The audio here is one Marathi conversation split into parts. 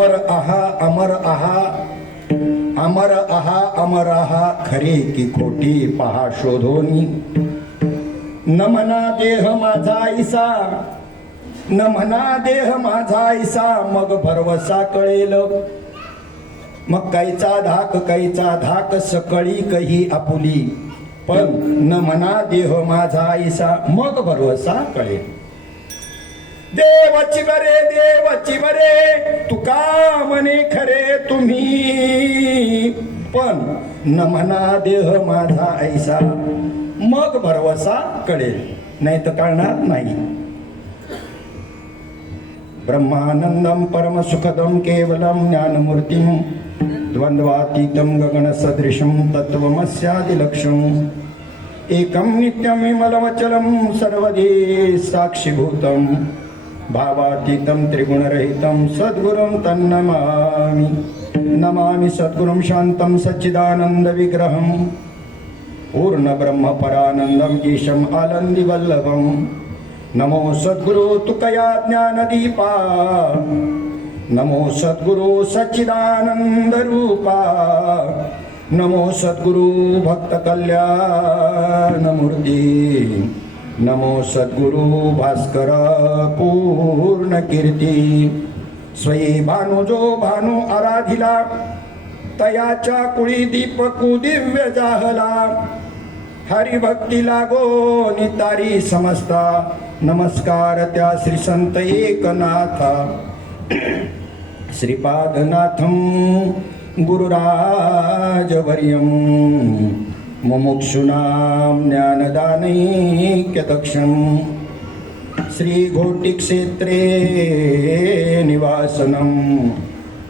अमर आहा अमर आहा अमर आहा अमर आहा खरे की खोटी पहा शोधोनी न म्हणा देह माझा ऐसा न म्हणा देह माझा ऐसा मग भरवसा कळेल मग काहीचा धाक सकळी कही आपुली पण न म्हणा देह माझा ऐसा मग भरवसा कळेल देवाची बरे तुका म्हणे खरे तुम्ही पण न म्हणा देह माझा ऐसा मग भरवसा कळेल नाही तर कळणार नाही ब्रह्मानंदम परम सुखदम केवलम ज्ञानमूर्तिम द्वंद्वातीतम गगन सदृशम तत्वमस्यादिलक्ष्यम एकम नित्यम विमलमचलम सर्वधी साक्षीभूतम भावातीतम त्रिगुणरहितम सद्गुरुं तन्नमामि नमामि सद्गुरुं शांतं सच्चिदानंद विग्रहं पूर्ण ब्रह्म परानंदम ईशम आनंदी वल्लभम नमो सद्गुरु तुकया ज्ञानदीपा नमो सद्गुरु सच्चिदानंद रूपा नमो सद्गुरु भक्त कल्याण मूर्ती नमो सद्गुरु भास्कर पूर्ण कीर्ती स्वयी भानु जो भानु आराधिला तयाच्या कुळी दीपकु दिव्य जाहला हरिभक्ती लागो नितारी समजता नमस्कार त्या श्री संत एकनाथा श्रीपादनाथम गुरुराजवर्यं मुमुक्षूणां ज्ञानदानैक्यदक्षं श्रीघोटिक्षेत्रे निवासनं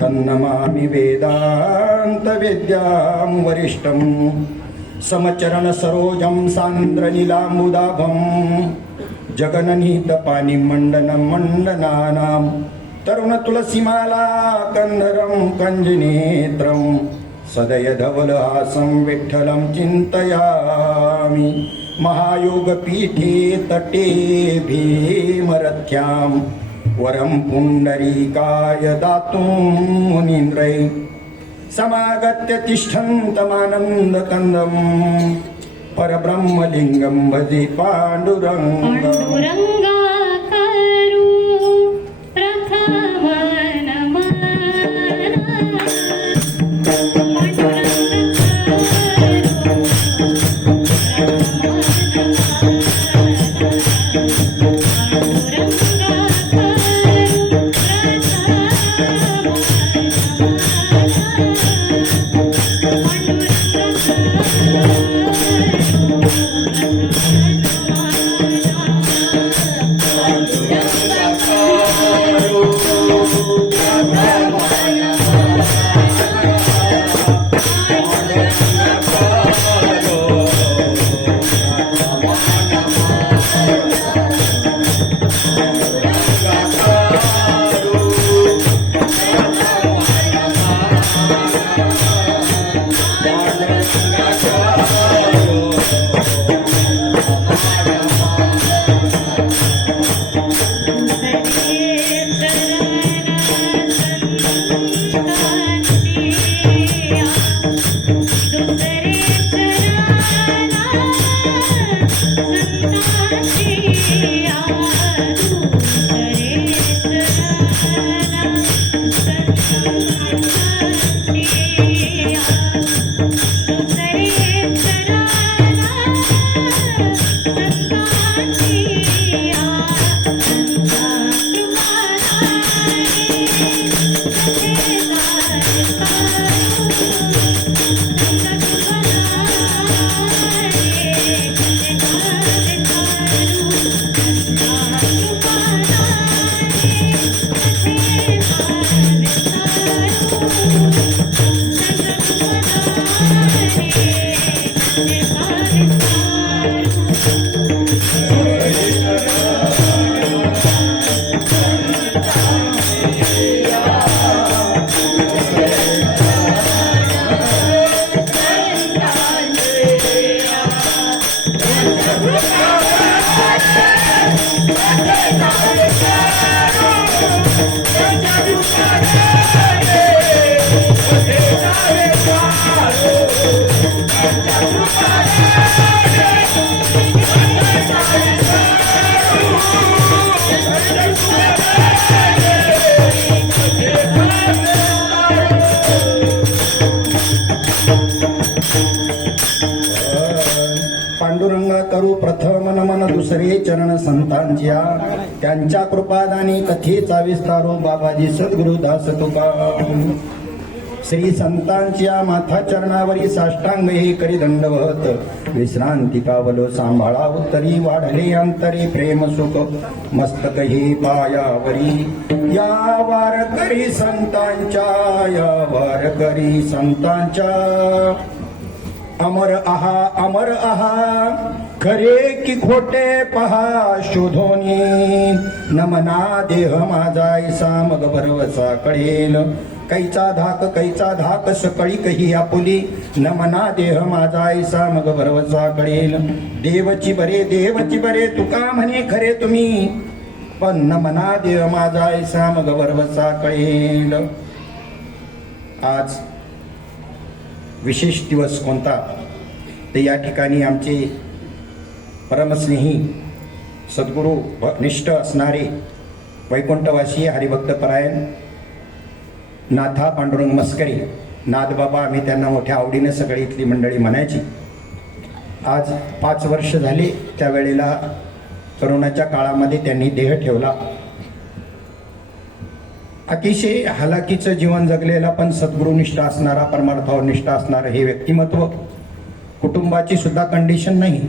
तन्नमामि वेदान्तवेद्यां वरिष्ठं समचरणसरोजं सान्द्रनीलाम्बुदाभं जगननीतपानिमण्डनं मण्डनानां तरुण तुलसीमाला कंधरं कंजनेत्रं सदय धवलहासं विठ्ठलं चिन्तयामि महायोगपीठे तटे भीमरथ्यां वरं पुण्डरीकाय दातुं मुनीन्द्रै समागत्य तिष्ठन्तमानन्दकन्दं परब्रह्मलिङ्गं भजे पाण्डुरङ्गम् पांडुरंगा करू प्रथम नमन दुसरे चरण संतांच्या त्यांच्या कृपादानी कथेचा विस्तारो बाबाजी सद्गुरुदास तुका श्री संतांच्या माथा चरणावरी साष्टांग हे करी दंडवत विश्रांती कावलो सांभाळा उत्तरी वाढले अंतरी प्रेम सुख मस्तक हे पायावरी या वारकरी संतांच्या अमर आहा खरे की खोटे पहा शोधोनी नमना देह माझा ऐसा मग भरवसा कळेल कैचा धाक सकळी कही आपुली नमना देह माझा ऐसा मग भरवसा कळेल देवची बरे तुका म्हणे खरे तुम्ही पण नमना देह माझा ऐसा मग भरवसा कळेल. आज विशेष दिवस कोणता ते या ठिकाणी आमचे परमस्नेही सद्गुरू निष्ठ असणारे वैकुंठवासी हरिभक्तपरायण नाथा पांडुरंग मस्करी नाथबाबा आम्ही त्यांना मोठ्या आवडीने सगळी इथली मंडळी म्हणायची. आज 5 वर्ष झाले त्यावेळेला करोनाच्या काळामध्ये त्यांनी देह ठेवला. अतिशय हलाखीचं जीवन जगलेला पण सद्गुरुनिष्ठ असणारा परमार्थावर निष्ठ असणारं हे व्यक्तिमत्व कुटुंबाची सुद्धा कंडिशन नाही.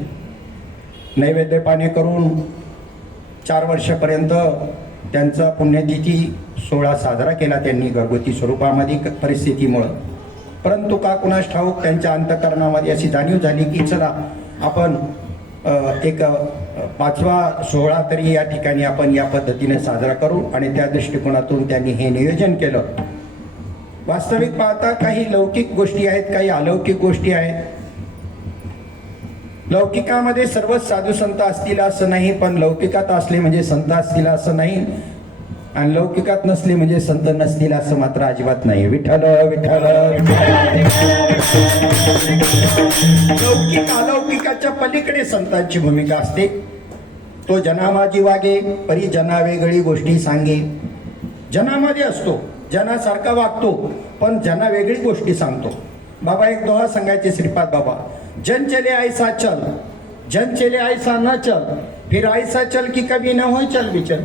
नैवेद्य पाणी करून 4 वर्षापर्यंत त्यांचा पुण्यतिथी सोहळा साजरा केला त्यांनी घरगुती स्वरूपामध्ये परिस्थितीमुळं. परंतु का कुणास ठाऊक त्यांच्या अंतःकरणामध्ये अशी जाणीव झाली की चला आपण एक 5वा सोहळा तरी या ठिकाणी आपण या पद्धतीने साजरा करू आणि त्या दृष्टिकोनातून त्यांनी हे नियोजन केलं. वास्तविक पाहता काही लौकिक गोष्टी आहेत, काही अलौकिक गोष्टी आहेत. लौकिकामध्ये सर्वच साधू संत असतील असं नाही, पण लौकिकात असले म्हणजे संत असतील असं नाही आणि लौकिकात नसले म्हणजे संत नसतील असं मात्र अजिबात नाही. विठ्ठल विठ्ठल. लौकिक अलौकिकाच्या पलीकडे संतांची भूमिका असते. तो जनामाजी वागे परी जना वेगळी गोष्टी सांगे. जनामध्ये असतो, जनासारखा वागतो, पण जना वेगळी गोष्टी सांगतो. बाबा एक दोहा सांगायचे श्रीपाद बाबा, जन चले ऐसा चल, जन चले ऐसा न चल, फिर ऐसा चल की कभी न होय चल विचल.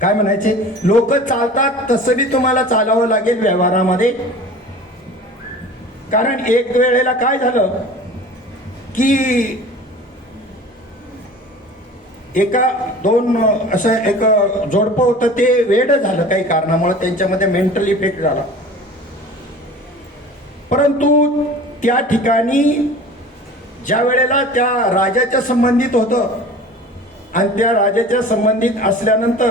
काय म्हणायचे, लोक चालतात तसं बी तुम्हाला चालावं लागेल व्यवहारामध्ये. कारण एक वेळेला काय झालं की असं एक जोडपं होतं, ते वेड झालं काही कारणामुळे, त्यांच्यामध्ये मेंटल इफेक्ट झाला. परंतु त्या ठिकाणी ज्या वेळेला त्या राजाच्या संबंधित होतं आणि त्या राजाच्या संबंधित असल्यानंतर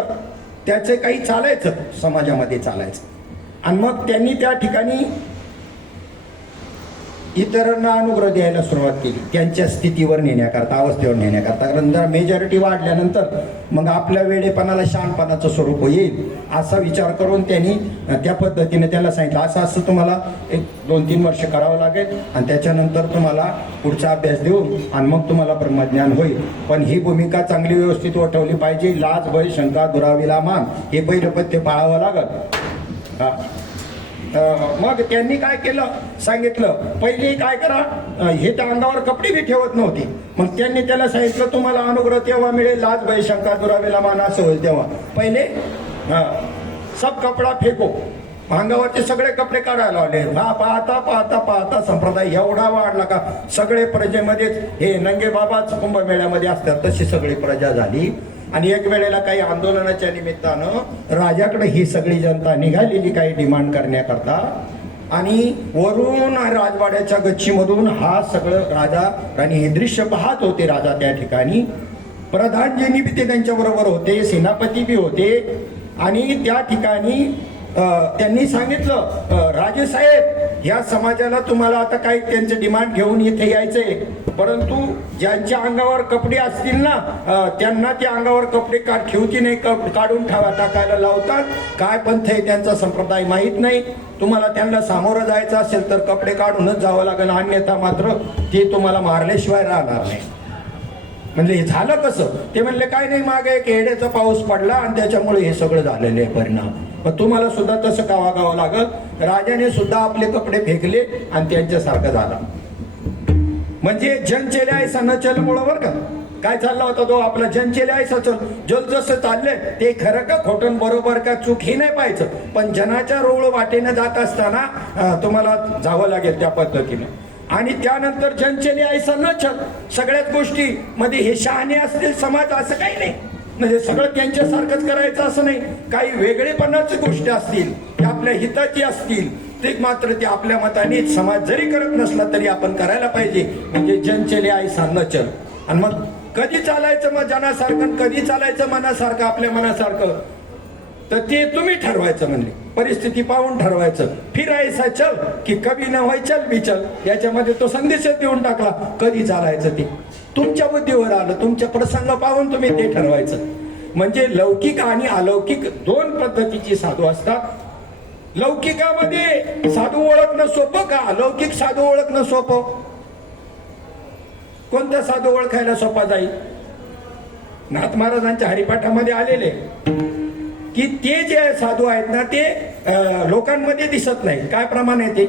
त्याचे काही चालायचं, समाजामध्ये चालायचं. आणि मग त्यांनी त्या ठिकाणी इतरांना अनुग्रह द्यायला सुरुवात केली, त्यांच्या स्थितीवर नेण्याकरता, अवस्थेवर नेण्याकरता. कारण जर मेजॉरिटी वाढल्यानंतर मग आपल्या वेळेपणाला शहाणपणाचं स्वरूप येईल असा विचार करून त्यांनी त्या पद्धतीने त्याला सांगितलं, असं तुम्हाला 1-2-3 वर्ष करावं लागेल आणि त्याच्यानंतर तुम्हाला पुढचा अभ्यास देऊ आणि मग तुम्हाला ब्रह्मज्ञान होईल. पण ही भूमिका चांगली व्यवस्थित वठवली पाहिजे. लाज भय शंका दुरावीला मान हे पहिलं ते पाळावं लागल. मग त्यांनी काय केलं सांगितलं, पहिले काय करा, हे तर अंगावर कपडे बी ठेवत नव्हते. मग त्यांनी त्याला सांगितलं तुम्हाला अनुग्रह तेव्हा मिळेल, लाज भय शंका दुरावेला मान असं होईल तेव्हा. पहिले सब कपडा फेको, अंगावरचे सगळे कपडे काढायला लावले. पाहता पाहता पाहता संप्रदाय एवढा वाढला का सगळे प्रजेमध्येच हे नंगे बाबाच कुंभमेळ्यामध्ये असतात तशी सगळी प्रजा झाली. आणि एक वेळेला काही आंदोलनाच्या निमित्तानं राजाकडे ही सगळी जनता निघालेली काही डिमांड करण्याकरता. आणि वरून राजवाड्याच्या गच्चीमधून हा सगळं राजा राणी हे दृश्य पाहत होते. राजा त्या ठिकाणी, प्रधानजींनी बी ते त्यांच्या बरोबर होते, सेनापती बी होते. आणि त्या ठिकाणी त्यांनी सांगितलं, राजेसाहेब या समाजाला तुम्हाला आता काही त्यांचं डिमांड घेऊन इथे यायचंय, परंतु ज्यांच्या अंगावर कपडे असतील ना त्यांना त्या अंगावर कपडे ठेवती नाही, काढून टाकायला लावतात. काय पंथ आहे त्यांचा संप्रदाय माहीत नाही. तुम्हाला त्यांना सामोरं जायचं असेल तर कपडे काढूनच जावं लागेल, अन्यथा मात्र ते तुम्हाला मारल्याशिवाय राहणार नाही. म्हणजे हे झालं कसं? ते म्हणले काय नाही, मागे एक येड्याचा पाऊस पडला आणि त्याच्यामुळे हे सगळं झालेलं आहे परिणाम. पण तुम्हाला सुद्धा तसं का वागावं लागल. राजाने सुद्धा आपले कपडे फेकले आणि त्यांच्यासारखं झालं. म्हणजे जन चले ऐसा न चल मुळे बरं का काय चालला होता तो आपला, जन चले ऐसा चल. जल जसं चाललंय ते खरं का खोटं, बरोबर का चूक हे नाही पाहायचं, पण जनाच्या रोळ वाटेने जात असताना तुम्हाला जावं लागेल त्या पद्धतीने. आणि त्यानंतर जन चले ऐसा न चल. सगळ्याच गोष्टी मध्ये हे शहाणे असतील समाज असं काही नाही, म्हणजे सगळं त्यांच्यासारखंच करायचं असं नाही. काही वेगळेपणाची गोष्टी असतील ते आपल्या हिताची असतील ते मात्र ते आपल्या मताने समाज जरी करत नसला तरी आपण करायला पाहिजे. म्हणजे जन चले ऐसा न चल. आणि मग कधी चालायचं मग जनासारखं, कधी चालायचं मनासारखं, आपल्या मनासारखं, तर ते तुम्ही ठरवायचं. म्हणजे परिस्थिती पाहून ठरवायचं. फिरायचा चल की कभी न व्हाय चल बी चल, याच्यामध्ये तो संदेशच देऊन टाकला. कधी चालायचं ते तुमच्या बुद्धीवर आलं, तुमच्या प्रसंग पाहून तुम्ही ते ठरवायचं. म्हणजे लौकिक आणि अलौकिक दोन पद्धतीची साधू असतात. लौकिकामध्ये साधू ओळखणं सोपं का अलौकिक साधू ओळखणं सोपं? कोणता साधू ओळखायला सोपा जाईल? नाथ महाराजांच्या हरिपाठामध्ये आलेले की ते जे साधू आहेत ना ते लोकांमध्ये दिसत नाही. काय प्रमाण आहे ते?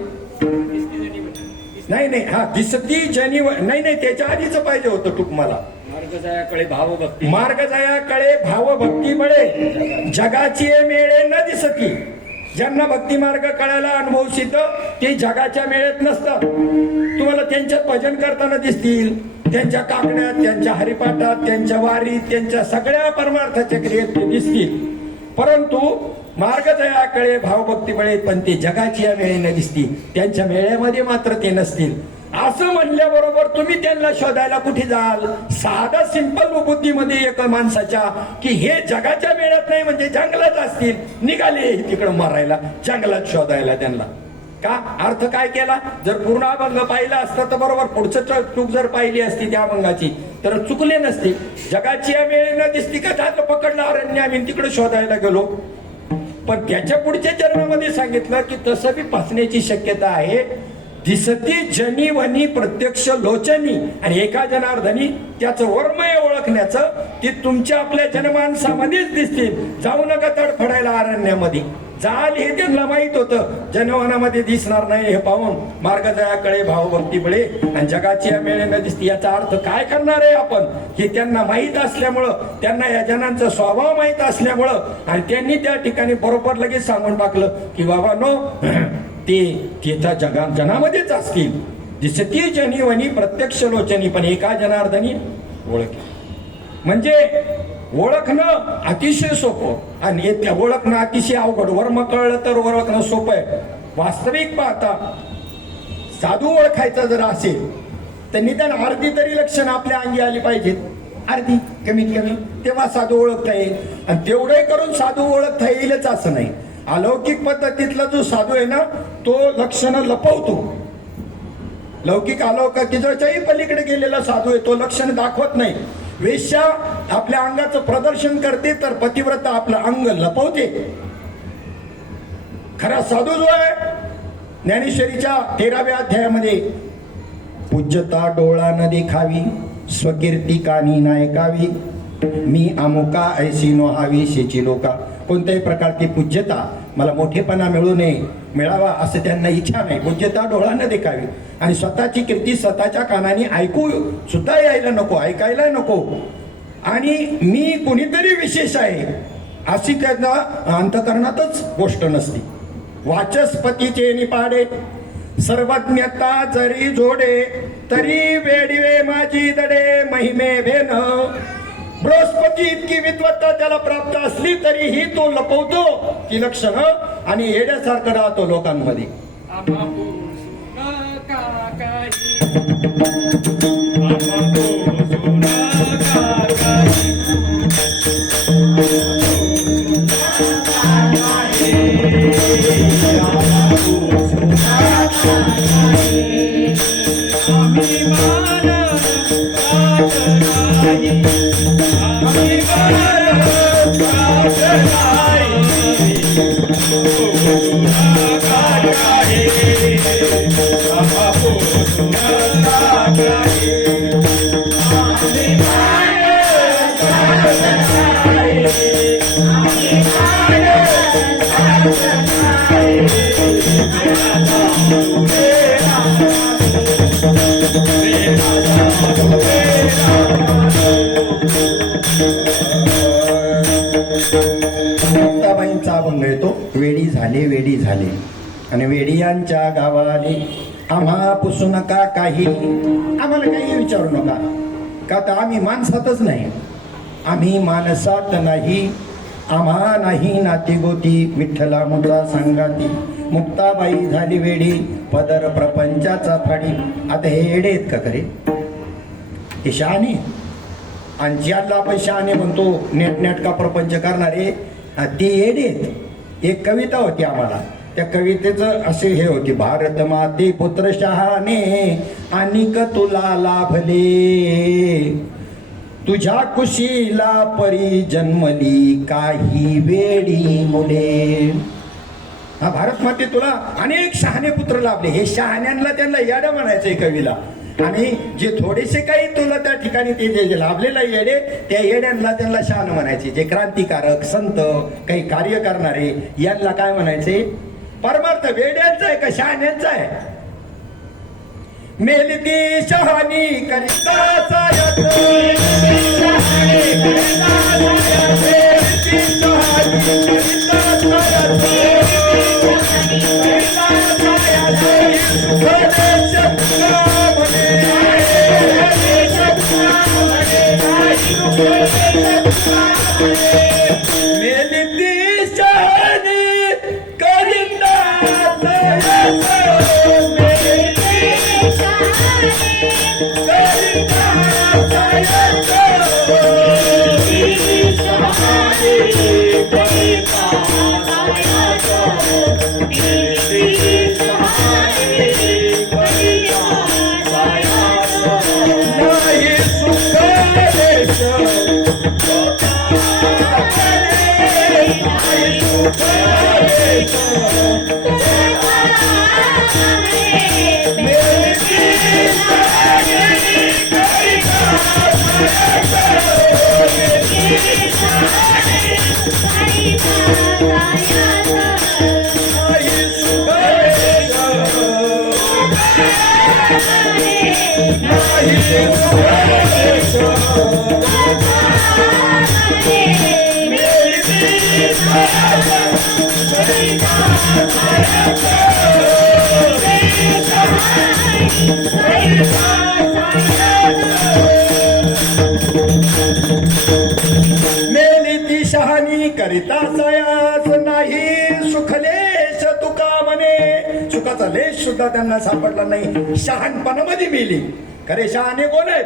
नाही नाही, हा दिसती जनी नाही, त्याच्या आधीच पाहिजे होतं तुम्हाला. मार्ग जायाकडे भावभक्ती, मार्ग जायाकडे भावभक्ती बळे जगाची मेळे न दिसती. ज्यांना भक्ती मार्ग कळायला अनुभव सिद्ध ते जगाच्या मेळेत नसतात. तुम्हाला त्यांच्यात भजन करताना दिसतील, त्यांच्या काकड्यात, त्यांच्या हरिपाठात, त्यांच्या वारीत, त्यांच्या सगळ्या परमार्थाच्या क्रियेत ते दिसतील. परंतु मार्ग जयाकडे भावभक्ती बळे पण ते जगाची या वेळेने दिसतील, त्यांच्या मेळ्यामध्ये मात्र ते नसतील. असं म्हणल्याबरोबर तुम्ही त्यांना शोधायला कुठे जाल? साधा सिंपल बुद्धीमध्ये एक माणसाच्या की हे जगाच्या मेळ्यात नाही म्हणजे जंगलात असतील, निघाले तिकडं मारायला, जंगलात शोधायला त्यांना. का अर्थ काय केला? जर पूर्ण अभंग पाहिला असता तर बरोबर पुढचं चूक जर पाहिली असती त्या अभंगाची तर चुकले नसते. जगाची या वेळेनं दिसती का झालं पकडलं अरण्य आम्ही तिकडे शोधायला गेलो. पण त्याच्या पुढच्या चरणामध्ये सांगितलं की तसं बी फसण्याची शक्यता आहे. दिसती जनी वनी प्रत्यक्ष लोचनी, आणि एका जनार्दनी त्याचं वर्मय ओळखण्याचं ते तुमच्या आपल्या जनमानसामध्येच दिसतील. जाऊ नका तडफडायला अरण्यामध्ये. जाल हे त्यांना माहित होतं, जनवनामध्ये दिसणार नाही हे पाहून मार्ग जयाकडे भावभक्ती बळे आणि जगाची या मेळेनं दिसते. याचा अर्थ काय करणार आहे आपण हे त्यांना माहीत असल्यामुळं, त्यांना या जनांचा स्वभाव माहीत असल्यामुळं, आणि त्यांनी त्या ठिकाणी बरोबर लगेच सांगून टाकलं की बाबा नो ते त्या जनामध्येच असतील. दिसती जनी वनी प्रत्यक्ष लोचनी, पण एका जनार्दनी ओळख. म्हणजे ओळखणं अतिशय सोपं आणि त्या ओळखणं अतिशय अवघड. वर्म कळलं तर ओळखणं सोपं आहे. वास्तविक पाहता साधू ओळखायचा जर असेल तर निदान अर्धी तरी लक्षणं आपल्या अंगी आली पाहिजेत. अर्धी कमीत कमी, तेव्हा साधू ओळखता येईल. आणि तेवढे करून साधू ओळखता येईलच असं नाही. अलौकिक पद्धतीतला जो साधू आहे ना तो लक्षणं लपवतो. लौकिक अलौकिकाच्याही पलीकडे गेलेला साधू आहे तो लक्षण दाखवत नाही. वेश्या आपल्या अंगाचं प्रदर्शन करते तर पतिव्रता आपलं अंग लपवते. खरा साधू जो आहे ज्ञानेश्वरीच्या 13व्या अध्यायामध्ये पूज्यता डोळा न देखावी, स्वकीर्ती कानी नायकावी, मी अमुका ऐशी नोहावी शेची लोका. कोणत्याही प्रकारची पूज्यता मला मोठेपणा मिळू नये, मिळावा असं त्यांना इच्छा नाही. पूज्यता डोळा न देखावी आणि स्वतःची कीर्ती स्वतःच्या कानाने ऐकू सुद्धा यायला नको, ऐकायला नको. आणि मी कुणीतरी विशेष आहे अशी त्यांना अंतकरणातच गोष्ट नसते. वाचस्पतीचे निपाडे सर्वज्ञता जरी जोडे, तरी वेडिवे माझी दडे महिमे भेन. बृहस्पती इतकी विद्वत्ता त्याला प्राप्त असली तरीही तो लपवतो ती लक्षणं आणि येड्यासारखं राहतो लोकांमध्ये. आम्हा पोसू नका काही आम्हा पोसू नका काही मुक्ताबाईंचा अभंग येतो. वेडी झाले वेडी झाले आणि वेडियांच्या गावाले आम्हा पुसू नका काही, आम्हाला काही विचारू नका का तर आम्ही माणसातच नाही, आम्ही माणसात नाही, आम्हा नाही नाती गोती विठ्ठला मुद्रा सांगाती. मुक्ताबाई झाली वेडी पदर प्रपंचाचा फाडी. आता हे येडे आहेत का खरे? हे शहाणे आणि ज्याला आपण शहाणे म्हणतो नेटनेटका प्रपंच करणारे ते येडे आहेत. एक कविता होती आम्हाला, त्या कवितेचं असे हे होते, भारत माते पुत्र शहाणे अनिक तुला लाभले, तुझ्या कुशीला परी जन्मली काही वेडी मुले. हा भारत माते तुला अनेक शहाणे पुत्र लाभले. हे शहाण्यांना त्यांना येडं म्हणायचंय कवीला, आणि जे थोडेसे काही तुला त्या ठिकाणी ते जे लाभलेला येडे त्या येड्यांना त्यांना शहाण म्हणायचे. जे क्रांतिकारक संत काही कार्य करणारे यांना काय म्हणायचे? परमार्थ वेड्यांचा आहे का शहाण्यांचा आहे? मेलती शहाणी करिता मेली शहाणी करिता सयास नाही सुखलेश तुका म्हणे. सुखाचा लेश सुद्धा त्यांना सापडला नाही, शहाणपणामध्ये मेली. खरे शहाणे कोण आहेत?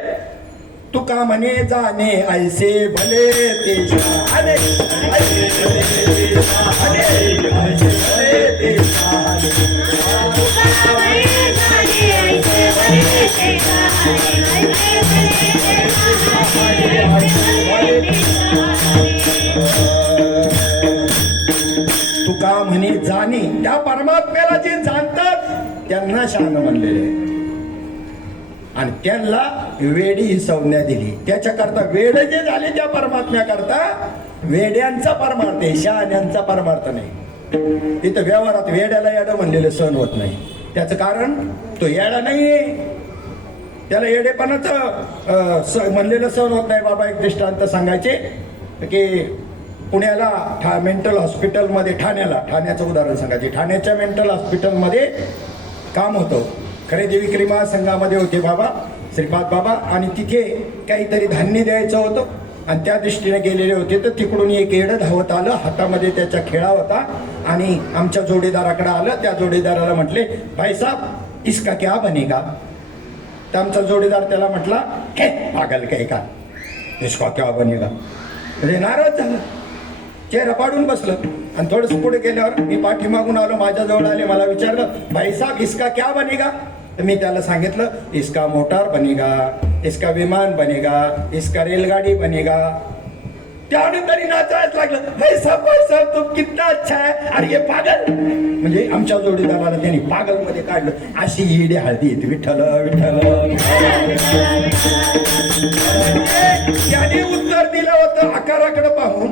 तुका म्हणे जाणे ऐसे भले ते शहाणे, ऐसे भले ते शहाणे, ऐसे भले ते शहाणे. तुका म्हणे जाणे, त्या परमात्म्याला जे जाणतात त्यांना शहाणं म्हणलेले आहे. आणि त्यांना वेडी ही संज्ञा दिली. त्याच्याकरता वेड जे झाले त्या परमात्म्याकरता वेड्यांचा परमार्थ आहे, शहाण्यांचा परमार्थ नाही. इथं व्यवहारात वेड्याला येडं म्हणलेलं सहन होत नाही. त्याचं कारण तो येडा नाहीये, त्याला येडेपणाचं म्हणलेलं सहन होत नाही. बाबा एक दृष्टांत सांगायचे की पुण्याला मेंटल हॉस्पिटलमध्ये ठाण्याचं उदाहरण सांगायचे. ठाण्याच्या मेंटल हॉस्पिटलमध्ये काम होतं. खरेदी विक्री महासंघामध्ये होते बाबा, श्रीपाद बाबा, आणि तिथे काहीतरी धान्य द्यायचं होतं आणि त्या दृष्टीने गेलेले होते. तर तिकडून एक येडं धावत आलं, हातामध्ये त्याच्या खेळा होता आणि आमच्या जोडीदाराकडे आलं. त्या जोडीदाराला म्हटले, भाई साहब इसका क्या बनेगा? तर आमचा जोडीदार त्याला म्हटला, हे पागल काय का, इसका क्या बनेगा? म्हणजे नाराज झालं, चेहरा पाडून बसलं. आणि थोडंसं पुढे गेल्यावर मी पाठीमागून आलो, माझ्याजवळ आले, मला विचारलं, भाई साहब इसका क्या बनेगा? तर मी त्याला सांगितलं, इसका मोटार बनेगा, इसका विमान बनेगा, इसका रेलगाडी बनेगा. त्याने तरी नाचायच लागलं, भाई साहब तू कितना अच्छा है, अरे ये पागल. म्हणजे आमच्या जोडीदाराला त्यांनी पागल मध्ये काढलं. अशी ईडे हळदी विठ्ठल विठ्ठल. त्याने उत्तर दिलं होतं आकाराकडे पाहून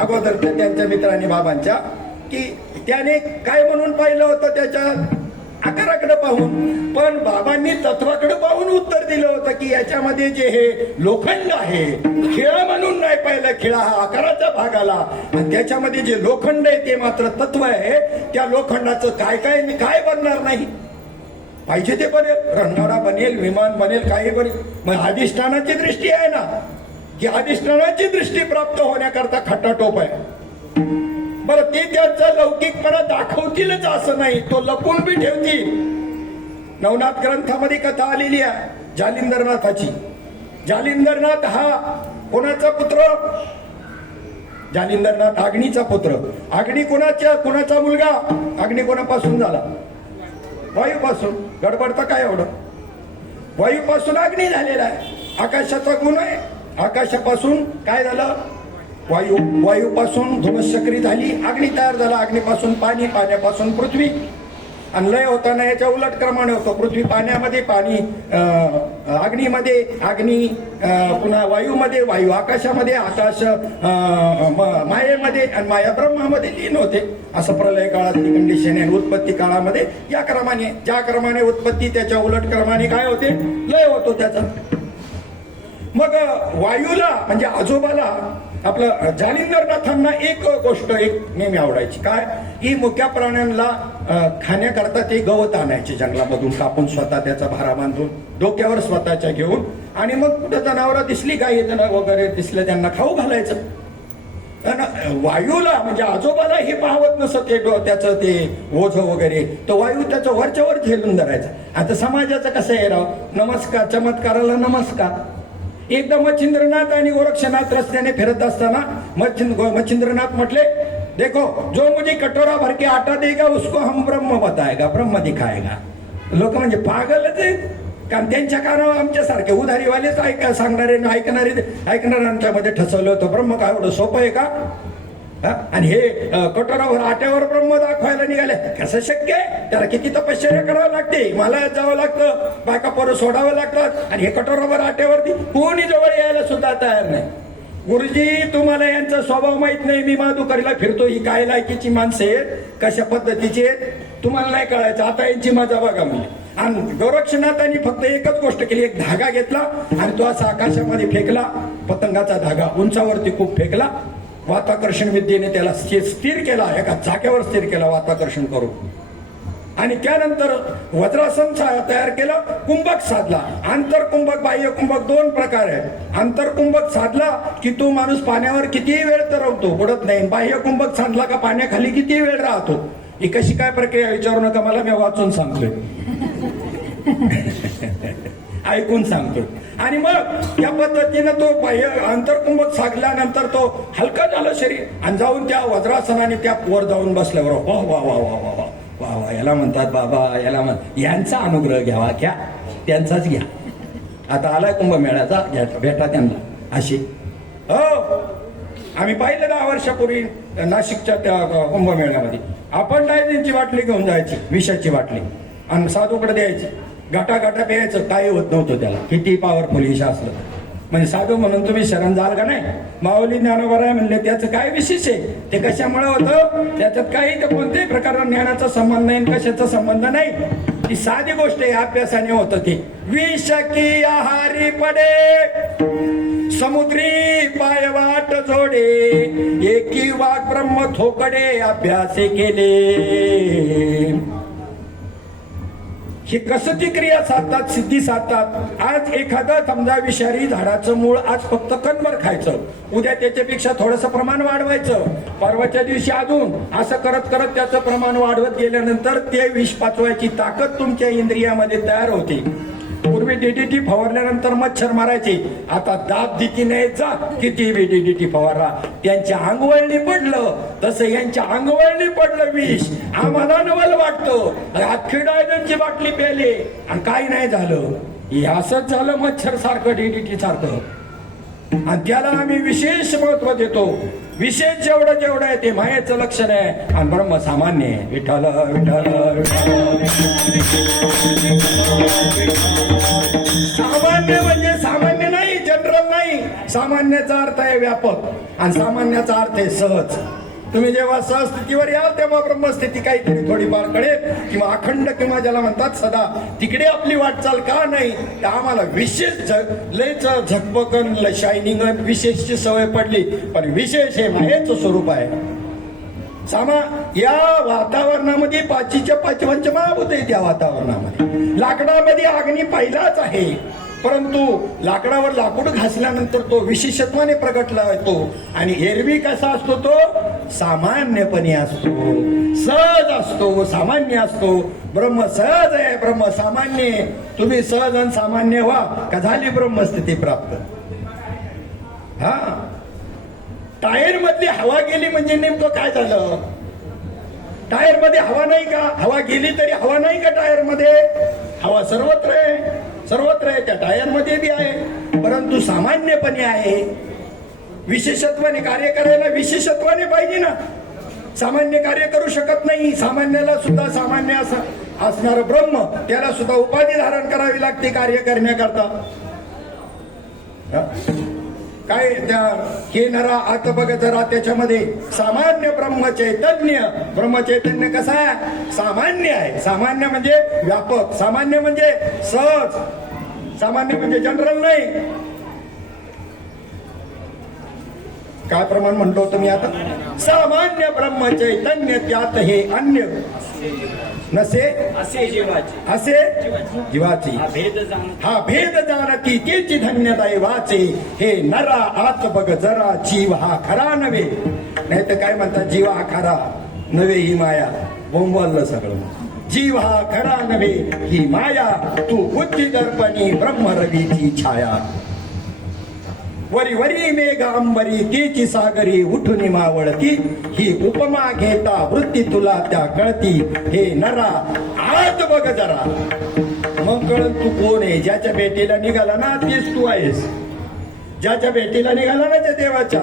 अगोदर त्यांच्या मित्रांनी बाबांच्या, की त्याने काय म्हणून पाहिलं होतं त्याच्या आकाराकडे पाहून, पण बाबांनी तत्वाकडे पाहून उत्तर दिलं होतं की याच्यामध्ये जे हे लोखंड आहे, खिळा म्हणून नाही पाहिलं, खिळा हा आकाराचा भाग आला, आणि त्याच्यामध्ये जे लोखंड आहे ते मात्र तत्व आहे. त्या लोखंडाचं काय काय काय बनणार नाही, पाहिजे ते बनेल, रणगाडा बनेल, विमान बनेल, काही बनेल. मग अधिष्ठानाची दृष्टी आहे ना, की अधिष्ठानाची दृष्टी प्राप्त होण्याकरता खटाटोप आहे. बरं, ते त्यांचा लौकिकपणा दाखवतीलच असं नाही, तो लपून बी ठेवतील. नवनाथ ग्रंथामध्ये कथा आलेली आहे जालिंदरनाथाची. जालिंदरनाथ हा कोणाचा पुत्र? जालिंदरनाथ अग्नीचा पुत्र. अग्नी कोणाचा मुलगा? अग्नी कोणापासून झाला? वायूपासून. गडबडतं काय एवढं? वायूपासून अग्नी झालेला आहे. आकाशाचा गुण आहे. आकाशापासून काय झालं? वायू. वायूपासून धुमश्चक्री झाली, अग्नी तयार झाला. अग्नीपासून पाणी, पाण्यापासून पृथ्वी. आणि लय होताना याच्या उलट क्रमाने होतो. पृथ्वी पाण्यामध्ये, पाणी अग्नीमध्ये, अग्नी पुन्हा वायूमध्ये, वायू आकाशामध्ये, आकाश मायेमध्ये, आणि माया ब्रह्मामध्ये लीन होते. असं प्रलय काळातली कंडिशन आहे. उत्पत्ती काळामध्ये या क्रमाने, ज्या क्रमाने उत्पत्ती त्याच्या उलट क्रमाने काय होते? लय होतो त्याचा. मग वायूला म्हणजे आजोबाला आपलं जालिंदरनाथांना एक गोष्ट एक नेहमी आवडायची, काय की मुक्या प्राण्यांना खाण्याकरता ते गवत आणायचे जंगलामधून कापून, स्वतः त्याचा भारा बांधून डोक्यावर स्वतःच्या घेऊन, आणि मग कुठं जनावरं दिसली, गाई वगैरे दिसलं त्यांना खाऊ घालायचं. वायूला म्हणजे आजोबाला हे पाहवत नसत ते त्याचं ते ओझ वगैरे, तो वायू त्याचं वरच्यावर झेलून धरायचा. आता समाजाचं कसं आहे राव, नमस्कार, चमत्काराला नमस्कार. एकदा मच्छिंद्रनाथ आणि गोरक्षनाथ रस्त्याने फिरत असताना मच्छिंद्रनाथ म्हटले, देखो जो मुझे कटोरा भर के आटा देगा उसको हम ब्रह्म बताएगा, ब्रह्म दिखाएगा. लोक म्हणजे पागलच आहेत, कारण त्यांच्या कानावर आमच्यासारखे उधारीवालेच सांगणारे ऐकणाऱ्यांच्या मध्ये ठसवलं होतं. ब्रह्म काय एवढं सोपं आहे का? आणि हे कटोरावर आट्यावर ब्रह्म दाखवायला निघाले, कसं शक्य आहे? त्याला किती तपश्चर्या करावं लागते, हिमालयात जावं लागतं, बायका पोरं सोडावं लागतात, आणि हे कटोरावर आट्यावरती कोणी जवळ यायला सुद्धा तयार नाही. गुरुजी, तुम्हाला यांचा स्वभाव माहित नाही. मी माधुकरीला फिरतो, ही काय लायकीची माणसं आहेत, कशा पद्धतीची आहेत, तुम्हाला नाही कळायचं. आता यांची मजा बघा म्हणजे. आणि गोरक्षनाथांनी फक्त एकच गोष्ट केली, एक धागा घेतला आणि तो असा आकाशामध्ये फेकला, पतंगाचा धागा उंचावरती खूप फेकला. वाताकर्षण विद्येने त्याला स्थिर केला, एका जागेवर स्थिर केला वाताकर्षण करून. आणि त्यानंतर वज्रासन तयार केलं, कुंभक साधला. आंतरकुंभक, बाह्य कुंभक दोन प्रकार आहेत. आंतरकुंभक साधला की तो माणूस पाण्यावर कितीही वेळ तरवतो, बुडत नाही. बाह्य कुंभक साधला का पाण्याखाली कितीही वेळ राहतो. ही कशी काय प्रक्रिया विचारू नका मला, मी वाचून सांगतोय. ऐकून सांगतो. आणि मग त्या पद्धतीनं तो बाह्य आंतरकुंभक साधल्यानंतर तो हलका झालं शरीर, आणि जाऊन त्या वज्रासनाने त्या वर जाऊन बसल्यावर वा वा वा वा वा वा वा वा, याला म्हणतात बाबा, याला यांचा अनुग्रह घ्यावा, घ्या त्यांचाच घ्या. आता आलाय कुंभमेळ्याचा, भेटा त्यांना अशी. हो, आम्ही पाहिलं 10 वर्षापूर्वी नाशिकच्या त्या कुंभमेळ्यामध्ये. आपण डायझिनची बाटली घेऊन जायची, विषाची बाटली, आणि साधूकडे द्यायची. गाटा प्यायचं, काही होत नव्हतं त्याला, किती पॉवरफुल ईशा असलं. म्हणजे साधू म्हणून तुम्ही शरण जाल का नाही? माऊली ज्ञानोबा आहे म्हणले, त्याचं काय विशेष आहे? ते कशामुळे होतं? त्याच्यात काही तर कोणत्याही प्रकारचा ज्ञानाचा संबंध नाही, कशाचा संबंध नाही. ती साधी गोष्ट आहे, अभ्यासाने होतं ते. विष की आहारी पडे, समुद्री पाय वाट जोडे, एकी वाघ ब्रह्म थोकडे अभ्यासे केले. हे कसं ती क्रिया साधतात, सिद्धी साधतात. आज एखादं समजा विषारी झाडाचं मूळ आज फक्त कणभर खायचं, उद्या त्याच्यापेक्षा थोडंसं प्रमाण वाढवायचं, परवाच्या दिवशी अजून असं करत करत त्याचं प्रमाण वाढवत गेल्यानंतर ते विष पाचवायची ताकद तुमच्या इंद्रियामध्ये तयार होते. पूर्वी डीडीटी फवारल्यानंतर मच्छर मारायचे, आता दाब दिकीने जा किती डीडीटी फवारा, त्यांच्या अंगवळणी पडलं तसं यांच्या अंगवळणी पडलं विष. आम्हाला नवल वाटतं अख्खी डायजनची बाटली प्यायली आणि काही नाही झालं. हे असंच झालं मच्छर सारखं डीडीटी सारखं, आणि त्याला आम्ही विशेष महत्व देतो. विशेष जेवढं जेवढं आहे ते मायेचं लक्षण आहे आणि ब्रह्म सामान्य आहे. विठ्ठल विठ्ठल विठ्ठल. सामान्य म्हणजे सामान्य नाही, जनरल नाही. सामान्याचा अर्थ आहे व्यापक आणि सामान्याचा अर्थ आहे सहज. तुम्ही जेव्हा सहस्थितीवर याल तेव्हा ब्रह्मस्थिती काहीतरी थोडीफार कळेल, किंवा अखंड किंवा ज्याला म्हणतात सदा, तिकडे आपली वाटचाल का नाही. तर आम्हाला विशेष लयच झकपकन शायनिंग विशेषची सवय पडली, पण विशेष हे मायेचं स्वरूप आहे. या वातावरणामध्ये पाचीच्या पाच पंचमहाभूत आहेत. या वातावरणामध्ये लाकडामध्ये अग्नी पहिलाच आहे, परंतु लाकडावर लाकूड घासल्यानंतर तो विशेषत्वाने प्रगटला येतो. आणि एरवी कसा असतो तो सामान्यपणे असतो, सहज असतो, सामान्य असतो. ब्रह्म सहज आहे, ब्रह्म सामान्य आहे. तुम्ही सहज आणि सामान्य व्हा का झाली ब्रह्मस्थिती प्राप्त. हा, टायर मधली हवा गेली म्हणजे नेमकं काय झालं. टायर मध्ये हवा नाही का, हवा गेली तरी हवा नाही का टायर मध्ये. हवा सर्वत्र आहे, सर्वत्र आहे, त्या टायर मध्ये बी आहे, परंतु सामान्यपणे आहे. विशेषत्वाने कार्य करायला विशेषत्वाने पाहिजे ना. सामान्य कार्य करू शकत नाही. सामान्याला सुद्धा सामान्य असणार ब्रह्म, त्याला सुद्धा उपाधी धारण करावी लागते कार्य करण्याकरता. काय त्या हे नरा आत बघ जरा, त्याच्यामध्ये सामान्य ब्रह्मचैतन्य. ब्रह्मचैतन्य कसं आहे, सामान्य आहे. सामान्य म्हणजे व्यापक, सामान्य म्हणजे सहज, सामान्य म्हणजे जनरल नाही. काय प्रमाण म्हणतो तुम्ही आता, सामान्य ब्रह्मचैतन्य त्यात हे अन्य नसे असे जीवाचे, असे जीवाची. हा भेद जाणती तेची धन्य दैवाचे. हे नरा आत बघ जरा, जीव हा खरा नव्हे. नाही तर काय म्हणतात, जीव हा खरा नव्हे ही माया. बोंबवलं सगळं. जीव हा खरा नव्हे ही माया, तू बुद्धी दर्पणी ब्रह्मरवीची छाया. वरी वरी मेघ अंबरी तीची सागरी उठून मावळती. ही उपमा घेता वृत्ती तुला त्या कळती. हे नरा आत बघ जरा, मग कळत तू कोण आहे. ज्याच्या भेटीला निघाला ना तेच तू आहेस. ज्याच्या भेटीला निघाला ना त्या देवाच्या,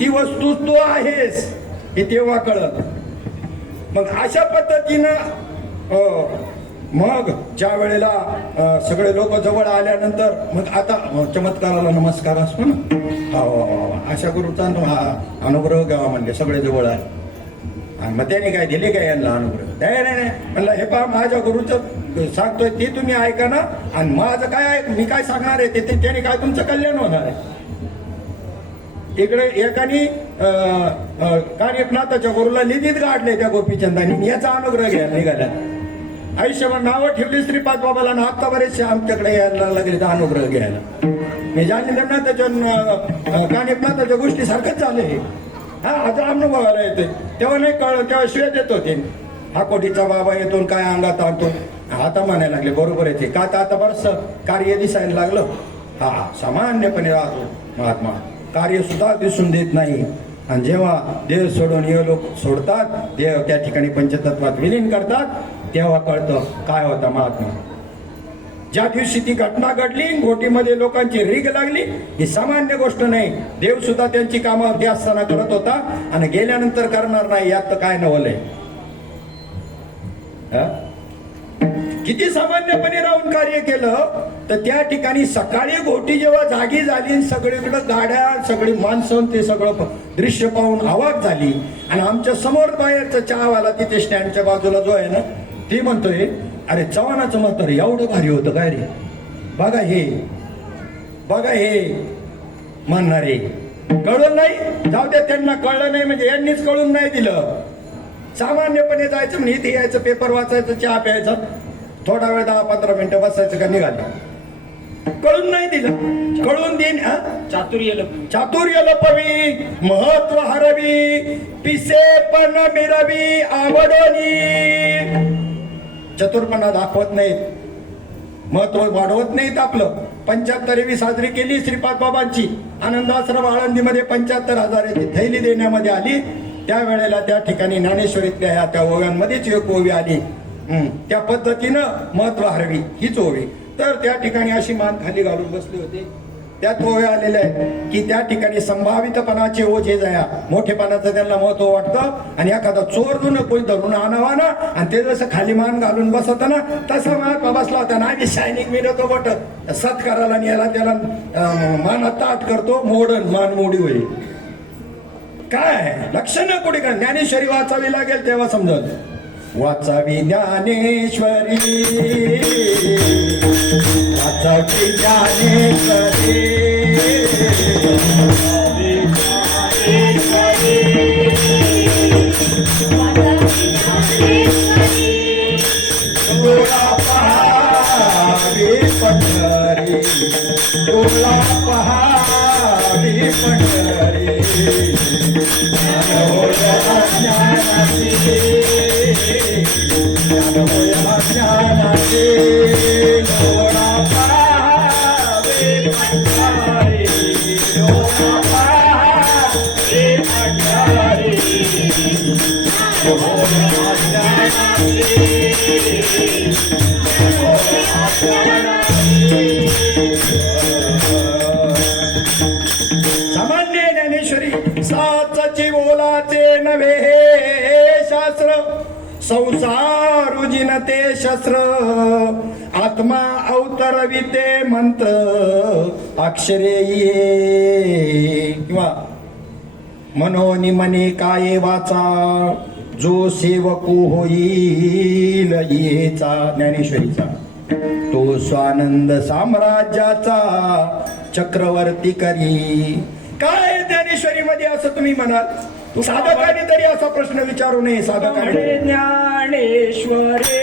ती वस्तू तू आहेस हे तेव्हा कळत. मग अशा पद्धतीनं मग ज्या वेळेला सगळे लोक जवळ आल्यानंतर मग आता चमत्काराला नमस्कार असतो ना, अशा गुरुचा अनुग्रह घ्यावा म्हणजे सगळे जवळ आले. आणि मग त्याने काय दिले काय यांना अनुग्रह. नाही म्हणलं हे पहा माझ्या गुरुचं सांगतोय ते तुम्ही ऐका ना, आणि माझं काय आहे मी काय सांगणार आहे ते त्याने काय तुमचं कल्याण होणार आहे. इकडे एकाने कार्यनाथाच्या गुरुला लिहित गाडले त्या गोपीचंदानी, याचा अनुग्रह घ्यायला निघाला. आयुष्यभर नावं ठेवली श्रीपाद बाबाला ना, आता बरेचसे आमच्याकडे यायला लागले तर अनुग्रह घ्यायला. मी जाणीनाथाच्या कानिपनाथाच्या गोष्टी सारखंच झाले. हा आता अनुभवायला येतोय, तेव्हा नाही कळलं, तेव्हा शिव्या देत होते. हा कोटीचा बाबा येतो काय अंगात आणतो, आता म्हणायला लागले बरोबर येते का, आता बरंच कार्य दिसायला लागलं. हा सामान्यपणे राहतो महात्मा, कार्य सुद्धा दिसून देत नाही. आणि जेव्हा देव सोडून हे लोक सोडतात, देव त्या ठिकाणी पंचतत्वात विलीन करतात, तेव्हा कळतं काय होता महात्मा. ज्या दिवशी ती घटना घडली, घोटीमध्ये लोकांची रीग लागली, ही सामान्य गोष्ट नाही. देव सुद्धा त्यांची कामं ते असताना करत होता आणि गेल्यानंतर करणार नाही, यात तर काय नवलंय. किती सामान्यपणे राहून कार्य केलं. तर त्या ठिकाणी सकाळी घोटी जेव्हा जागी झाली, सगळीकडे गाड्या, सगळी माणसं, ते सगळं दृश्य पाहून अवाक झाली. आणि आमच्या समोर बाहेरचा चहावाला तिथे स्टँडच्या बाजूला जो आहे ना, ती म्हणतोय अरे चव्हाणाचं मत रे एवढं भारी होतं काय रे, बघा हे बघा हे म्हणणारे. कळलं नाही, जाऊ द्या, त्यांना कळलं नाही म्हणजे यांनीच कळून नाही दिलं. सामान्यपणे जायचं म्हणजे इथे यायचं, पेपर वाचायचं, चहा प्यायचं, थोडा वेळ 10-15 मिनिटं बसायचं का निघाले. कळून नाही दिलं, कळून देईन. चातुर्य लपू. चातुर्य लपवी महत्व हरवी पिसे पण मिरवी आवडोनी. चतुरपणा दाखवत नाहीत, महत्व वाढवत नाहीत. आपलं 75वी साजरी केली श्रीपाद बाबांची. आनंदाश्रम आळंदीमध्ये 75,000ची थैली देण्यामध्ये आली. त्यावेळेला त्या ठिकाणी ज्ञानेश्वरीतल्या ह्या त्या ओव्यांमध्येच एक ओवी आली. त्या पद्धतीनं महत्व हरवी हीच ओवी. तर त्या ठिकाणी अशी मान खाली घालून बसले होते. त्यात ओव्या आलेल्या आहेत की त्या ठिकाणी संभावितपणाचे ओझे जया. मोठेपणाचं त्यांना महत्व वाटतं आणि एखादा चोर जुन कोणी धरून आणावा ना आणि ते जसं खाली मान घालून बसत ना तसा मान बसला होता ना. आम्ही शायनिंग मिळतो बट सत्काराला याला त्याला मानात ताट करतो. मोडन मान मोडी होईल. काय लक्षण कुठे काय. ज्ञानेश्वरी वाचावी लागेल तेव्हा समजत. वाचावी ज्ञानेश्वरी वाचावी ज्ञानेश्वरी डोळा पहावी पंढरी डोळा पहावी पंढरी सामान्य ज्ञानेश्वरी साचाची बोलाचे नव्हे हे शास्त्र. संसार जिनते शस्त्र आत्मा अवतरविते मंत्र अक्षरे ये किंवा मनोनी मने काये वाचा जो सेवकू होईल येचा. ज्ञानेश्वरीचा तो स्वानंद साम्राज्याचा चक्रवर्ती करी. काय ज्ञानेश्वरी मध्ये असं तुम्ही म्हणाल. साधकाने तरी असा प्रश्न विचारू नये. साधकाने ज्ञानेश्वरे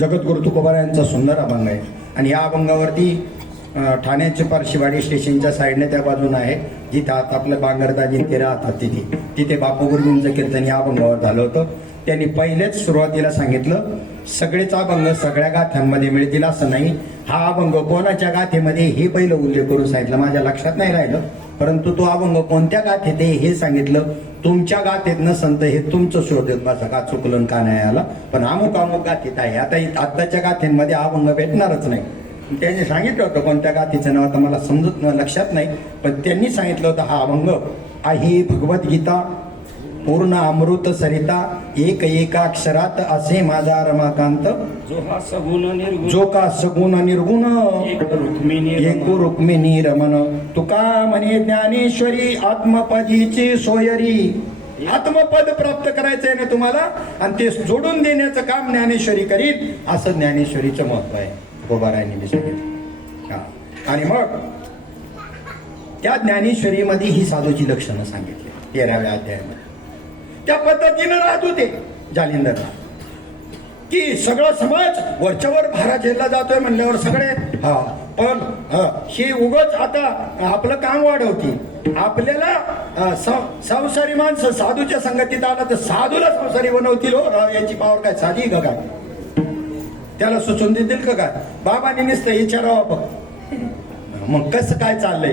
जगद्गुरु तुकोबा यांचा सुंदर अभंग आहे. आणि या अभंगावरती ठाण्याचे पारशीवाडी स्टेशनच्या साईडने त्या बाजून आहे जिथे आता आपलं बांगरदाजी ते राहतात तिथे बापू गुरुजींचं कीर्तन या अभंगावर झालं होतं. त्यांनी पहिलेच सुरुवातीला सांगितलं सगळेच अभंग सगळ्या गाथ्यांमध्ये मिळतील असं नाही. हा अभंग कोणाच्या गाथेमध्ये हे पहिलं उल्लेख करून सांगितलं. माझ्या लक्षात नाही राहिलं परंतु तो अभंग कोणत्या गाथेत आहे हे सांगितलं. तुमच्या गाथेत नसन तर हे तुमचं शोधत बसा का चुकलं का नाही आला. पण अमुक अमुक गाथेत आहे. आता आत्ताच्या गाथेंमध्ये अभंग भेटणारच नाही. त्यांनी सांगितलं होतं कोणत्या गाथेचं नाव आता मला समजत लक्षात नाही. पण त्यांनी सांगितलं होतं हा अभंग आहे भगवद्गीता पूर्ण अमृत सरिता एक एका अक्षरात असे माझा रमाकांत जो हा सगुण निर्गुण जो का सगुण निर्गुण एक रुक्मिणी एक रुक्मिणी रमण. तुका म्हणे ज्ञानेश्वरी आत्मपदीची सोयरी. आत्मपद प्राप्त करायचंय ना तुम्हाला आणि ते जोडून देण्याचं काम ज्ञानेश्वरी करीत असं ज्ञानेश्वरीचं महत्व आहे. गोबारायांनी सांगितलं. आणि मग त्या ज्ञानेश्वरीमध्ये ही साधूची लक्षणं सांगितली 13व्या अध्यायामध्ये. त्या पद्धतीनं राहत होते जालिंदरला की सगळा समाज वरच्यावर भारा झेलला जातोय म्हणल्यावर सगळे पण ही उगच आता आपलं काम वाढवती. आपल्याला संसारी माणसं साधूच्या संगतीत आला तर साधूला संसारी बनवतील. हो याची पावर काय साधी का काय. त्याला सुचून देतील का काय? बाबांनी नुसतं विचारावं आपण. मग कसं काय चाललंय,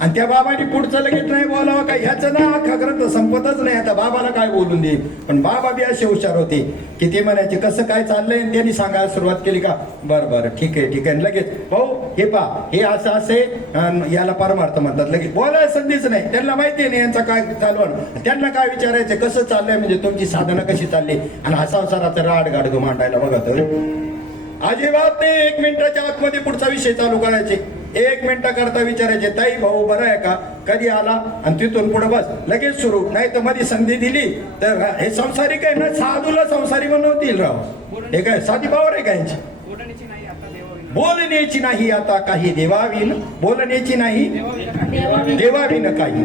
आणि त्या बाबांनी पुढचं लगेच नाही बोलावं काय, ह्याचं ना अख्खा ग्रंथ संपतच नाही. आता बाबाला काय बोलून देईल, पण बाबा बी असे हुशार होते की ते म्हणायचे कसं काय चाललंय, आणि त्यांनी सांगायला सुरुवात केली का, बरं बरं ठीक आहे ठीक आहे, लगेच भाऊ हे पा हे असं असे, याला परमार्थ म्हणतात. लगेच बोलायला संधीच नाही, त्यांना माहिती नाही यांचा काय चालवण. त्यांना काय विचारायचं, कसं चाललंय म्हणजे तुमची साधना कशी चालली, आणि हा संसाराचं राड गाडगं मांडायला बघा तर अजिबात नाही. 1 मिनिटाच्या आतमध्ये पुढचा विषय चालू करायचे, 1 मिनिटाकरता विचारायचे, ताई भाऊ बरं आहे का, कधी आला, आणि तिथून पुढे बस लगेच सुरू. नाही तर मध्ये संधी दिली तर हे संसारिक आहे ना, साधूला संसारी बनवतील राव. हे काय साधी पावर आहे का यांची? बोलण्याची नाही आता काही देवाविन, बोलण्याची नाही देवाविन काही.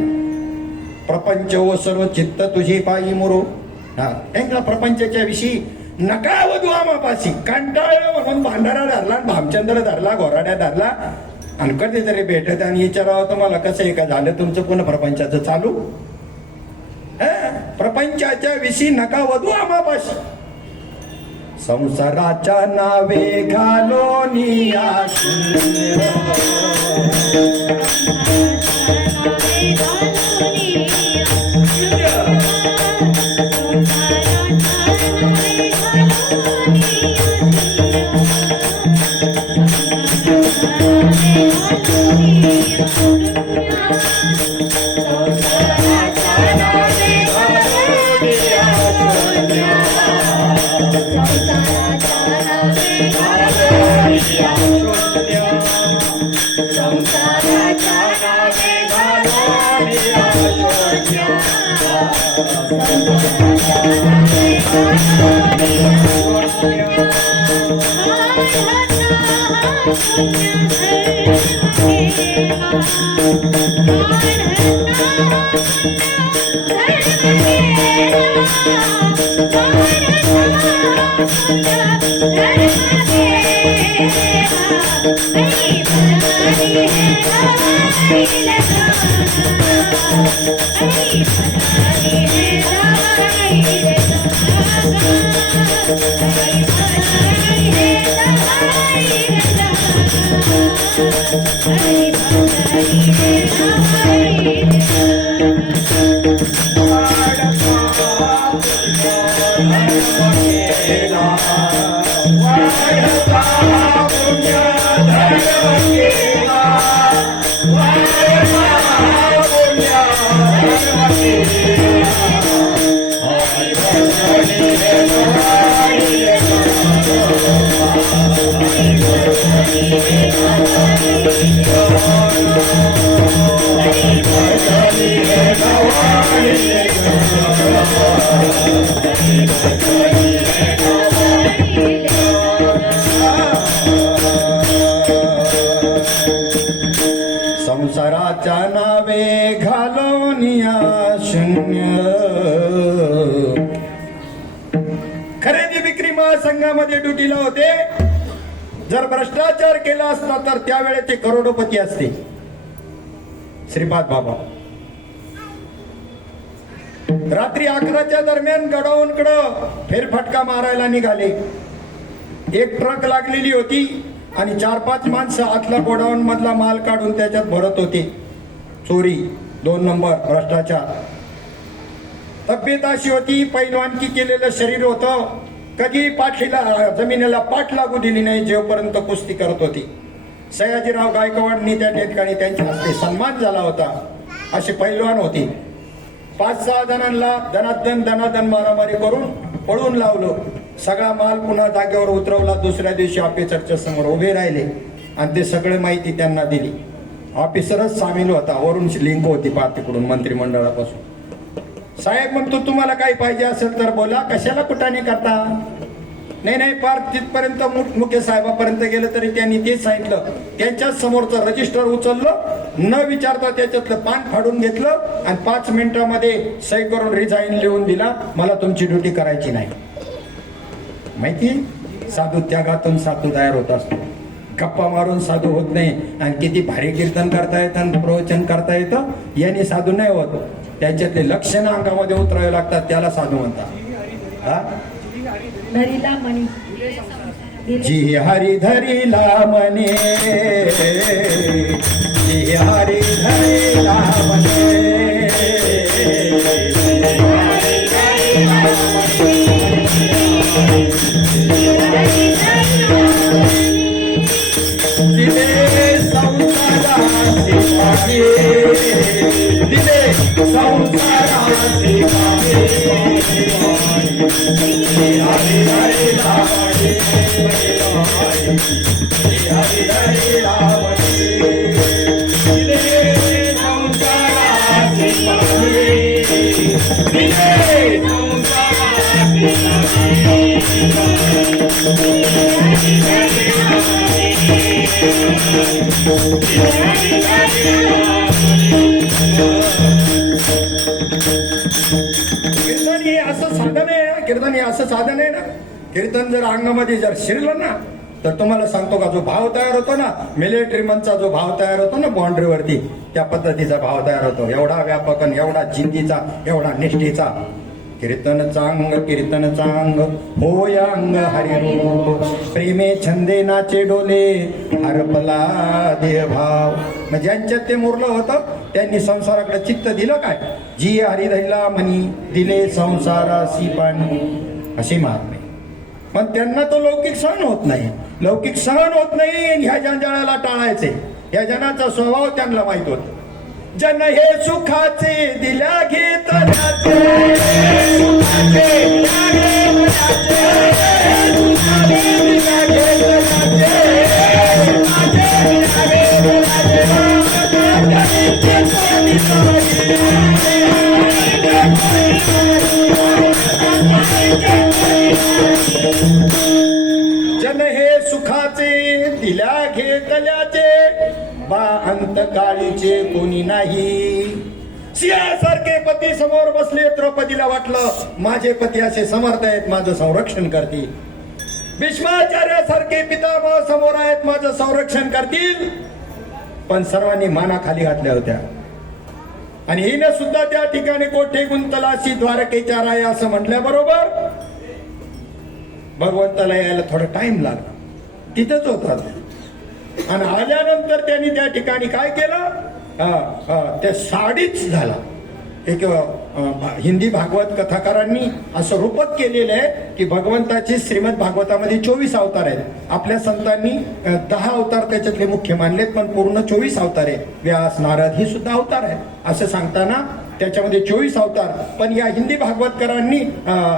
प्रपंच व सर्व चित्त तुझे पायी मुरो. हा त्यांना प्रपंचाच्या विषयी नका वधू आमापाशी. कंटाळलं म्हणून भांडारा धरला, भामचंद्र धरला, घोराड्या धरला, आणि कधीतरी भेटत आणि विचारावं तुम्हाला कसं आहे का झालं तुमचं पुन्हा प्रपंचाचं चालू. प्रपंचाच्या विषयी नका वधू आमापाशी. संसाराच्या नावे घालोनिया संसाराच्या नावे घालोनिया शून्य. खरेदी विक्री महासंघामध्ये ड्युटीला होते. जर भ्रष्टाचार केला असता तर त्यावेळेस ते करोडोपती असते. श्रीपाद बाबा रात्री 11च्या दरम्यान गडाऊनकडं फेरफटका मारायला निघाले. एक ट्रक लागलेली होती आणि 4-5 माणसं आतला गोडाऊन मधला माल काढून त्याच्यात भरत होते. चोरी 2 नंबर भ्रष्टाचार. तब्येत अशी होती, पैलवानकी केलेलं शरीर होतं. कधी पाठीला जमिनीला पाठ लागू दिली नाही जेवपर्यंत कुस्ती करत होती. सयाजीराव गायकवाडनी त्या ठिकाणी त्यांच्या हस्ते सन्मान झाला होता. असे पैलवान होते. 5-6 जणांना दनादन मारामारी करून पळून लावलं. सगळा माल पुन्हा जागेवर उतरवला. दुसऱ्या दिवशी ऑफिसरच्या समोर उभे राहिले आणि ते सगळे माहिती त्यांना दिली. ऑफिसरच सामील होता. वरून लिंक होती पार तिकडून मंत्रिमंडळापासून. साहेब म्हणतो तुम्हाला काही पाहिजे असेल तर बोला, कशाला कुटाने करता. नाही पार तिथपर्यंत मुख्य साहेबापर्यंत गेलं तरी त्यांनी तेच सांगितलं. त्यांच्याच समोरचं रजिस्टर उचललं, न विचारता त्याच्यातलं पान फाडून घेतलं आणि 5 मिनिटांमध्ये सही करून रिझाईन लिहून दिला. मला तुमची ड्युटी करायची नाही. माहिती, साधू त्यागातून साधू तयार होत असतो. गप्पा मारून साधू होत नाही. आणि किती भारी कीर्तन करता येतं, प्रवचन करता येतं, यांनी साधू नाही होत. त्याच्यातले लक्षणं अंगामध्ये उतरावे लागतात, त्याला साधू म्हणतात. हा धरीला मणी जी हरी धरिला म्हणे, जी हरी धरिला म्हणे, दिले संसाराचे पाहे, दिले संसाराचे पाहे, हरी धरिला म्हणे, हरी धरिला म्हणे, दिले संसाराचे पाहे, दिले कीर्तन हे असं साधन आहे ना, कीर्तन हे असं साधन आहे ना. कीर्तन जर अंगामध्ये जर शिरलं ना, तर तुम्हाला सांगतो का, जो भाव तयार होतो ना, मिलिटरी मनचा जो भाव तयार होतो ना बाउंड्रीवरती, त्या पद्धतीचा भाव तयार होतो. एवढा व्यापक आणि एवढा जिद्दीचा, एवढा निष्ठेचा. कीर्तन चांग होय अंग हरिरूप, प्रेमे छंदे नाचे डोले, हरपला देह भाव. मग ज्यांच्यात ते मुरलं होतं त्यांनी संसाराकडे चित्त दिलं काय. जी हरी धैला म्हणी, दिले संसारासी पाणी, अशी महात्मे. पण त्यांना तो लौकिक सहन होत नाही, लौकिक सहन होत नाही. ह्या जंजाळाला टाळायचे, या जनाचा स्वभाव त्यांना माहित होत. जन हे सुखाचे दिल्या घेतल्याचे, जन हे सुखाचे दिल्या घेतल्याचे, बा अंत काळीचे कोणी नाही. सिंहासारखे पती समोर बसले, द्रौपदीला वाटलं माझे पती असे समर्थ आहेत, माझं संरक्षण करतील. भीष्माचार्यासारखे पितामह समोर आहेत, माझं संरक्षण करतील. पण सर्वांनी माना खाली घातल्या होत्या. आणि हिने सुद्धा त्या ठिकाणी कोठे गुंतलाशी द्वारकेच्या राया असं म्हटल्याबरोबर भगवंताला यायला थोडा टाइम लागला. तिथंच होता. आणि आल्यानंतर त्यांनी त्या ठिकाणी काय केलं, त्या साडीच झाला. एक हिंदी भागवत कथाकारांनी असं रूपक केलेलं आहे की भगवंताचे श्रीमद भागवतामध्ये 24 अवतार आहेत. आपल्या संतांनी 10 अवतार त्याच्यातले मुख्य मानलेत, पण पूर्ण 24 अवतार आहे. व्यास, नारद ही सुद्धा अवतार आहे असं सांगताना त्याच्यामध्ये 24 अवतार. पण या हिंदी भागवतकारांनी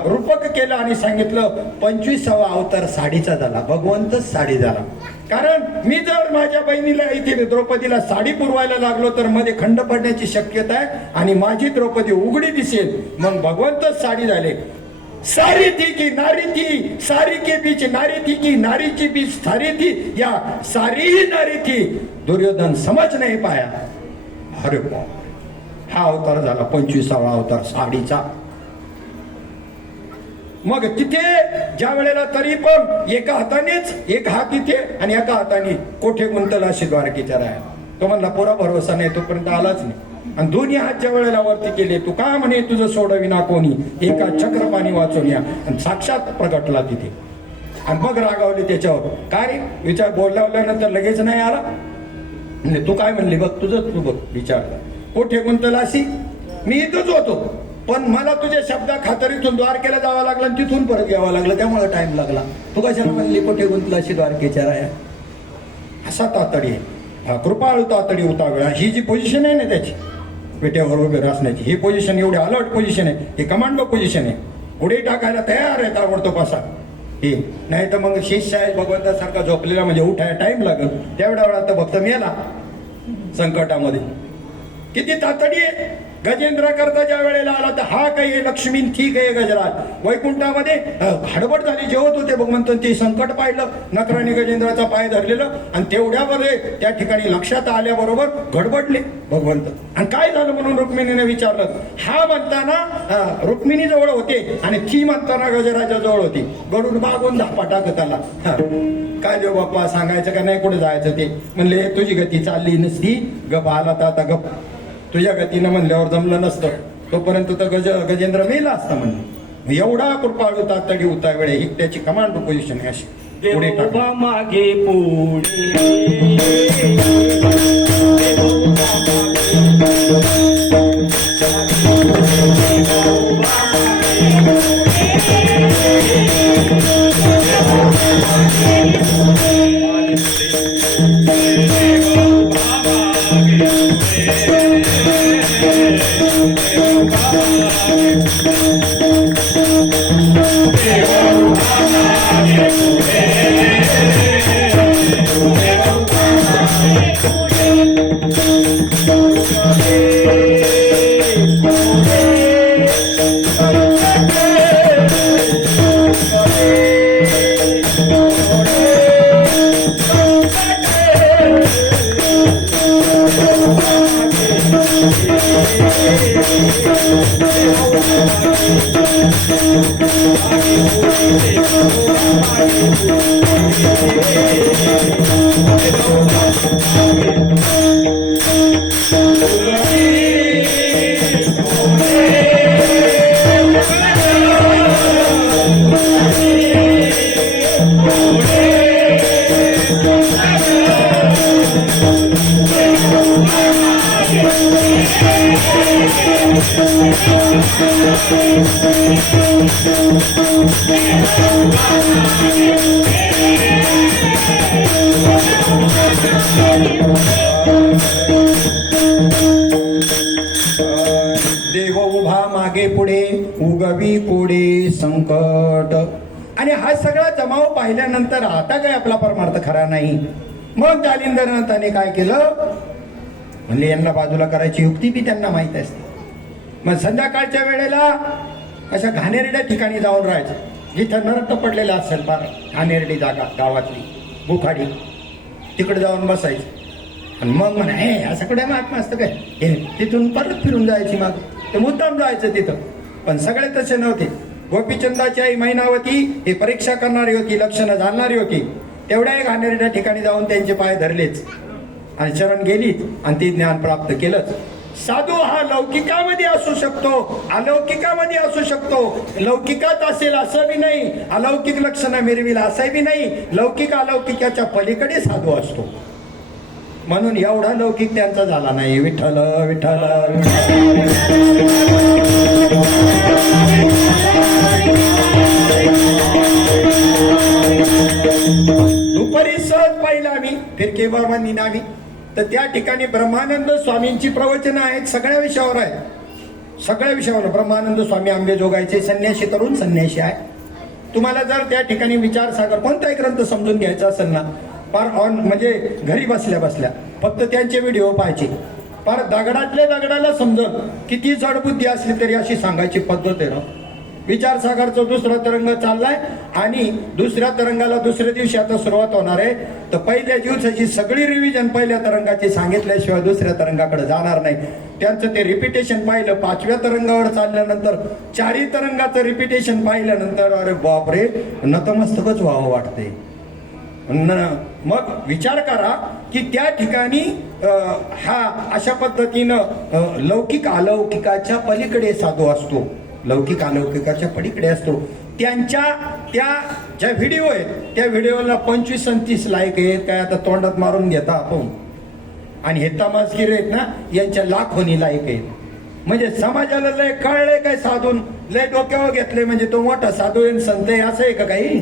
रूपक केलं आणि सांगितलं 25वा अवतार साडीचा झाला, भगवंतच साडी झाला. कारण मी जर माझ्या बहिणीला इथे द्रौपदीला साडी पुरवायला लागलो तर मध्ये खंड पडण्याची शक्यता आहे आणि माझी द्रौपदी उघडी दिसेल, मग भगवंतच साडी झाले. सारी थी की नारी थी, सारी के बीच नारी थी की नारीची बीच सारी थी, या सारी ही नारी थी, दुर्योधन समज नाही पाया. अरे बाप, हा अवतार झाला 25वा अवतार साडीचा. मग तिथे ज्या वेळेला तरी पण एका हातानेच, एक हात इथे आणि एका हाताने कोठे गुंतला अशी द्वारकेच्या राया. तो म्हणला पुरा भरोसा नाही, तोपर्यंत आलाच नाही. आणि दोन्ही हात ज्या वेळेला वरती केले, तू का म्हणे तुझं सोडविना कोणी, एका चक्र पाणी वाचून या. आणि साक्षात प्रगटला तिथे. आणि मग रागावले त्याच्यावर. काय रे विचार बोलल्यानंतर लगेच नाही आला. म्हणजे तू काय म्हणली बघ, तुझं तू बघ विचार. कोठे गुंतलाशी, मी इथंच होतो, पण मला तुझ्या शब्दा खातरीतून द्वारकेला जावं लागलं आणि तिथून परत यावं लागलं, त्यामुळे टाइम लागला. तू कशाला म्हणली कोठे गुंतलाशी द्वारकेच्या राया. असा तातडी, कृपाळू तातडी उतावळा, ही जी पोझिशन आहे ना त्याची पेट्यावर उभे असण्याची, ही पोझिशन एवढी अलर्ट पोझिशन आहे, ही कमांडो पोझिशन आहे. उडी टाकायला तयार आहे ताबडतोब असा. हे नाही तर मग शिष्य आहे भगवंतासारखा झोपलेला म्हणजे उठायला टाइम लागेल, तेवढ्या वेळात तर भक्त मेला संकटामध्ये. किती तातडी आहे. गजेंद्र करता ज्या वेळेला आला तर हा काही लक्ष्मी ठीक आहे गजराज. वैकुंठामध्ये हडबड झाली, जेवत होते भगवंत, ते संकट पाहिलं, नकराने गजेंद्राचा पाय धरलेलं आणि तेवढ्यामध्ये त्या ठिकाणी लक्षात आल्याबरोबर गडबडले भगवंत. आणि काय झालं म्हणून रुक्मिणीने विचारलं. हा म्हणताना रुक्मिणी जवळ होते आणि ती म्हणताना गजराजा जवळ होती. गडून मागून धापा टाकत आला. काय देव बाप्पा सांगायचं का नाही, कुठे जायचं ते. म्हणले तुझी गती चालली नसती, गप आला तर आता गप. तुझ्या गतीनं म्हणल्यावर जमलं नसतं, तोपर्यंत तर गजेंद्र मेला असता म्हणलं. एवढा कृपाळू तातडी उतावळे, ही त्याची कमांड पोझिशन आहे अशी. देव पुढे टाका. उभा मागे पुढे देव उभा देव उभा मागे पुढे उगवी कोडे संकट. आणि हा सगळा जमाव पाहिल्यानंतर आता काय आपला परमार्थ खरा नाही. मग जालिंदरनाथाने काय केलं, म्हणले यांना बाजूला करायची युक्ती बी त्यांना माहित असते. मग संध्याकाळच्या वेळेला अशा घाणेरड्या ठिकाणी जाऊन राहायचं, जिथं नरक पडलेला असेल फार घाणेरडी जागा गावातली बुखाडी, तिकडे जाऊन बसायचं. आणि मग म्हणा हे असं कडे महात्मा असतं काय, हे तिथून परत फिरून जायची माग, ते मुद्दाम जायचं तिथं. पण सगळे तसे नव्हते. गोपीचंदाची आई मैनावती ही परीक्षा करणारी होती, लक्षणं जाणणारी होती. तेवढ्या घाणेरड्या ठिकाणी जाऊन त्यांचे पाय धरलेच आणि शरण गेलीच आणि ते ज्ञान प्राप्त केलंच. साधू हा लौकिकामध्ये असू शकतो, अलौकिकामध्ये असू शकतो. लौकिकात असेल असं बी नाही, अलौकिक लक्षणं मिरविल असं बी नाही. लौकिक अलौकिकाच्या पलीकडे साधू असतो. म्हणून एवढा लौकिक त्यांचा झाला नाही. विठ्ठल विठ्ठल दुपारी सहज पाहिलं आम्ही फिरके बाबा निनामी, तर त्या ठिकाणी ब्रह्मानंद स्वामींची प्रवचनं आहेत. सगळ्या विषयावर आहेत, सगळ्या विषयावर. ब्रह्मानंद स्वामी आंबेजोगाईचे संन्यासी, तरुण संन्यासी आहे. तुम्हाला जर त्या ठिकाणी विचारसागर कोणताही ग्रंथ समजून घ्यायचा असेल ना, फार ऑन म्हणजे घरी बसल्या बसल्या फक्त त्यांचे व्हिडिओ पाहायचे. फार दगडातल्या दगडाला समजत, किती जड बुद्धी असली तरी अशी सांगायची पद्धत आहे ना. विचारसागरचा दुसरा तरंग चाललाय आणि दुसऱ्या तरंगाला दुसऱ्या दिवशी आता सुरुवात होणार आहे. तर पहिल्या दिवसाची सगळी रिव्हिजन पहिल्या तरंगाची सांगितल्याशिवाय दुसऱ्या तरंगाकडे जाणार नाही. त्यांचं ते रिपिटेशन पाहिलं. 5व्या तरंगावर चालल्यानंतर 4ही तरंगाचं रिपिटेशन पाहिल्यानंतर अरे बापरे, नतमस्तकच व्हावं वाटते. मग विचार करा की त्या ठिकाणी हा अशा पद्धतीनं लौकिक अलौकिकाच्या पलीकडे साधू असतो. लौकिक अलौकिकाच्या पलीकडे असतो. त्यांच्या त्या ज्या व्हिडिओ आहेत त्या व्हिडिओला 25-30 लाईक आहेत. काय आता तोंडात मारून घेता आपण. आणि हे तमासगीर आहेत ना, यांच्या लाखोनी लाईक आहेत. म्हणजे समाजाला लय कळलंय काय, साधून लय डोक्यावर घेतले म्हणजे तो मोठा साधू आहे, संत आहे, असं आहे का काही.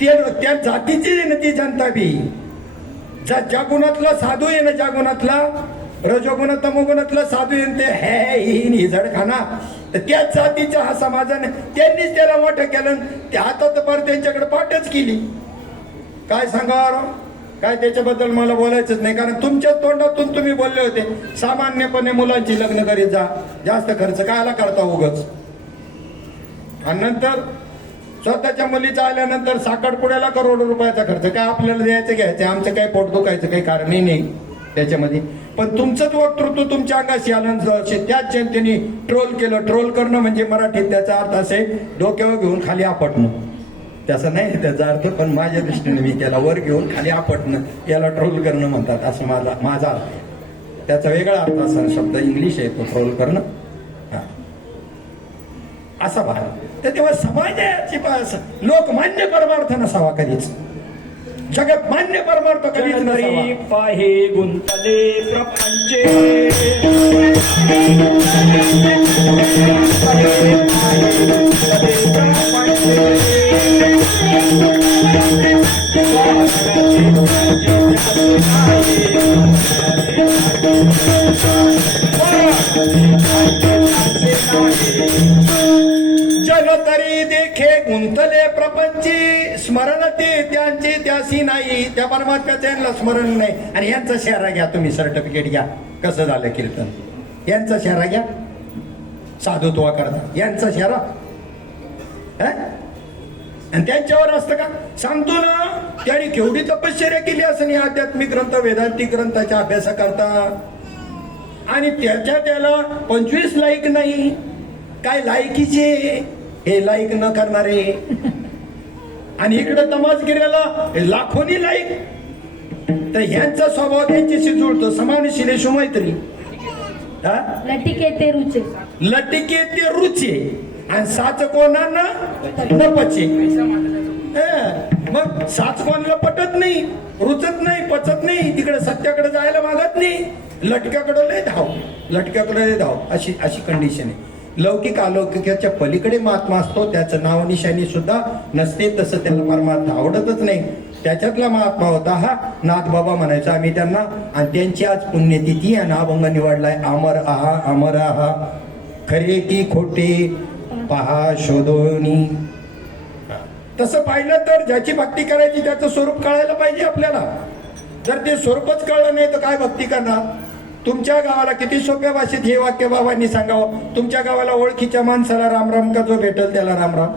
त्या जातीची आहे ना ती जनता बी. ज्या गुणातला साधू आहे ना, ज्या गुणातला रजोगुण तमोगुणातला साधू आहे ते ही झडखाना, तर त्याच जातीच्या हा समाजाने त्यांनीच त्याला मोठं केलं. त्या हातात पर त्यांच्याकडे पाठच केली. काय सांगा, काय त्याच्याबद्दल मला बोलायचंच नाही. कारण तुमच्याच तोंडातून तुम्ही बोलले होते सामान्यपणे मुलांची लग्न करीत जा, जास्त खर्च कायला करता उगच. आणि नंतर स्वतःच्या मुलीचा आल्यानंतर साखरपुड्याला करोडो रुपयाचा खर्च. काय आपल्याला द्यायचं घ्यायचं, आमचं काही पोट दुखायचं काही कारणही नाही त्याच्यामध्ये. पण तुमचंच वक्तृत्व तुमच्या अंगाशी आलं, त्याच जनतेने ट्रोल केलं. ट्रोल करणं म्हणजे मराठीत त्याचा अर्थ असे डोक्यावर घेऊन खाली आपटणं. त्याचा नाही त्याचा अर्थ, पण माझ्या दृष्टीने मी त्याला वर घेऊन खाली आपटणं याला ट्रोल करणं म्हणतात, असं माझा अर्थ. त्याचा वेगळा अर्थ असा शब्द इंग्लिश आहे तो ट्रोल करणं. असा भाग. तर तेव्हा समाजाची लोकमान्य परमार्थ नसावा कधीच, जगत मान्य परमार्थ कधीच नसावा. तरी पाहे गुंतले प्रपंचे जन तरी देखे गुंतले प्रपंची, स्मरण ते त्यांचे त्यासी नाही. त्या परमात्म्याचं यांना स्मरण नाही. आणि यांचा शहरा घ्या तुम्ही, सर्टिफिकेट घ्या कसं झालं कीर्तन. यांचा शहरा घ्या साधुत्वा करता, यांचा शहरा आणि त्यांच्यावर असतं का सांगतो ना. त्यांनी केवढी तपश्चर्या केली असं नाही. आध्यात्मिक ग्रंथ वेदांतिक ग्रंथाच्या अभ्यास करता आणि त्याच्या त्याला 25 लाईक नाही. काय लायकीचे हे लाईक न करणारे. आणि इकडे तमासगिऱ्याला लाखोनी लाईक. तर ह्यांचा स्वभाव त्यांच्याशी जुळतो. समानशिलेशु मैत्री, लटिके ते रुचे, लटिके ते रुचे आणि साच कोणांना न पचे. मग साच कोणाला पटत नाही, रुचत नाही, पचत नाही. तिकडे सत्याकडे जायला मागत नाही. लटक्याकडे लय धाव, लटक्याकडे लय धाव, अशी अशी कंडिशन आहे. लौकिक अलौकिकाच्या पलीकडे महात्मा असतो. त्याचं नाव निशाणी सुद्धा नसते. तसं त्याला परमार्थ आवडतच नाही. त्याच्यातला महात्मा होता हा नाथ बाबा म्हणायचा आम्ही त्यांना. आणि त्यांची आज पुण्यतिथी आणि अभंग निवडलाय. अमर आहा अमर आहा, खरे की खोटे पहा शोधोनी. तसं पाहिलं तर ज्याची भक्ती करायची त्याचं स्वरूप कळायला पाहिजे आपल्याला. जर ते स्वरूपच कळलं नाही तर काय भक्ती करणार. तुमच्या गावाला किती सोप्या भाषेत हे वाक्य बाबांनी सांगावं. तुमच्या गावाला ओळखीच्या माणसाला रामराम का जो भेटल त्याला रामराम.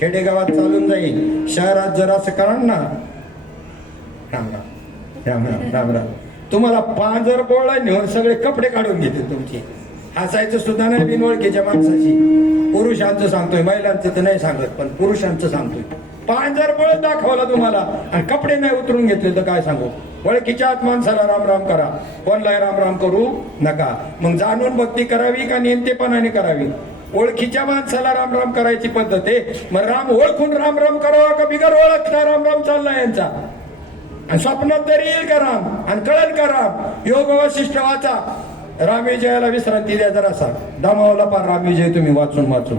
खेडेगावात चालून जाईल, शहरात जर असं करा ना रामराम रामराम रामराम. तुम्हाला 5 जर बोळा नेऊन सगळे कपडे काढून घेतील तुमचे. हसायचं सुद्धा नाही बिनओळखीच्या माणसाशी. पुरुषांचं सांगतोय, महिलांचं तर नाही सांगत, पण पुरुषांचं सांगतोय. 5 जर बळ दाखवला तुम्हाला आणि कपडे नाही उतरून घेतले तर काय सांगू. ओळखीच्या आत माणसाला राम राम करा, कोणला राम राम करू नका. मग जाणून भक्ती करावी का नेमकेपणाने करावी. ओळखीच्या माणसाला राम राम करायची पद्धत आहे. मग राम ओळखून राम राम करावा का बिगर ओळखता राम राम चालला यांचा. आणि स्वप्नात तरी येईल का राम आणि कळेल का राम. योग वशिष्ठ वाचा, रामविजयाला विश्रांती द्या जरासा. दामावला पार रामविजय तुम्ही वाचून वाचून.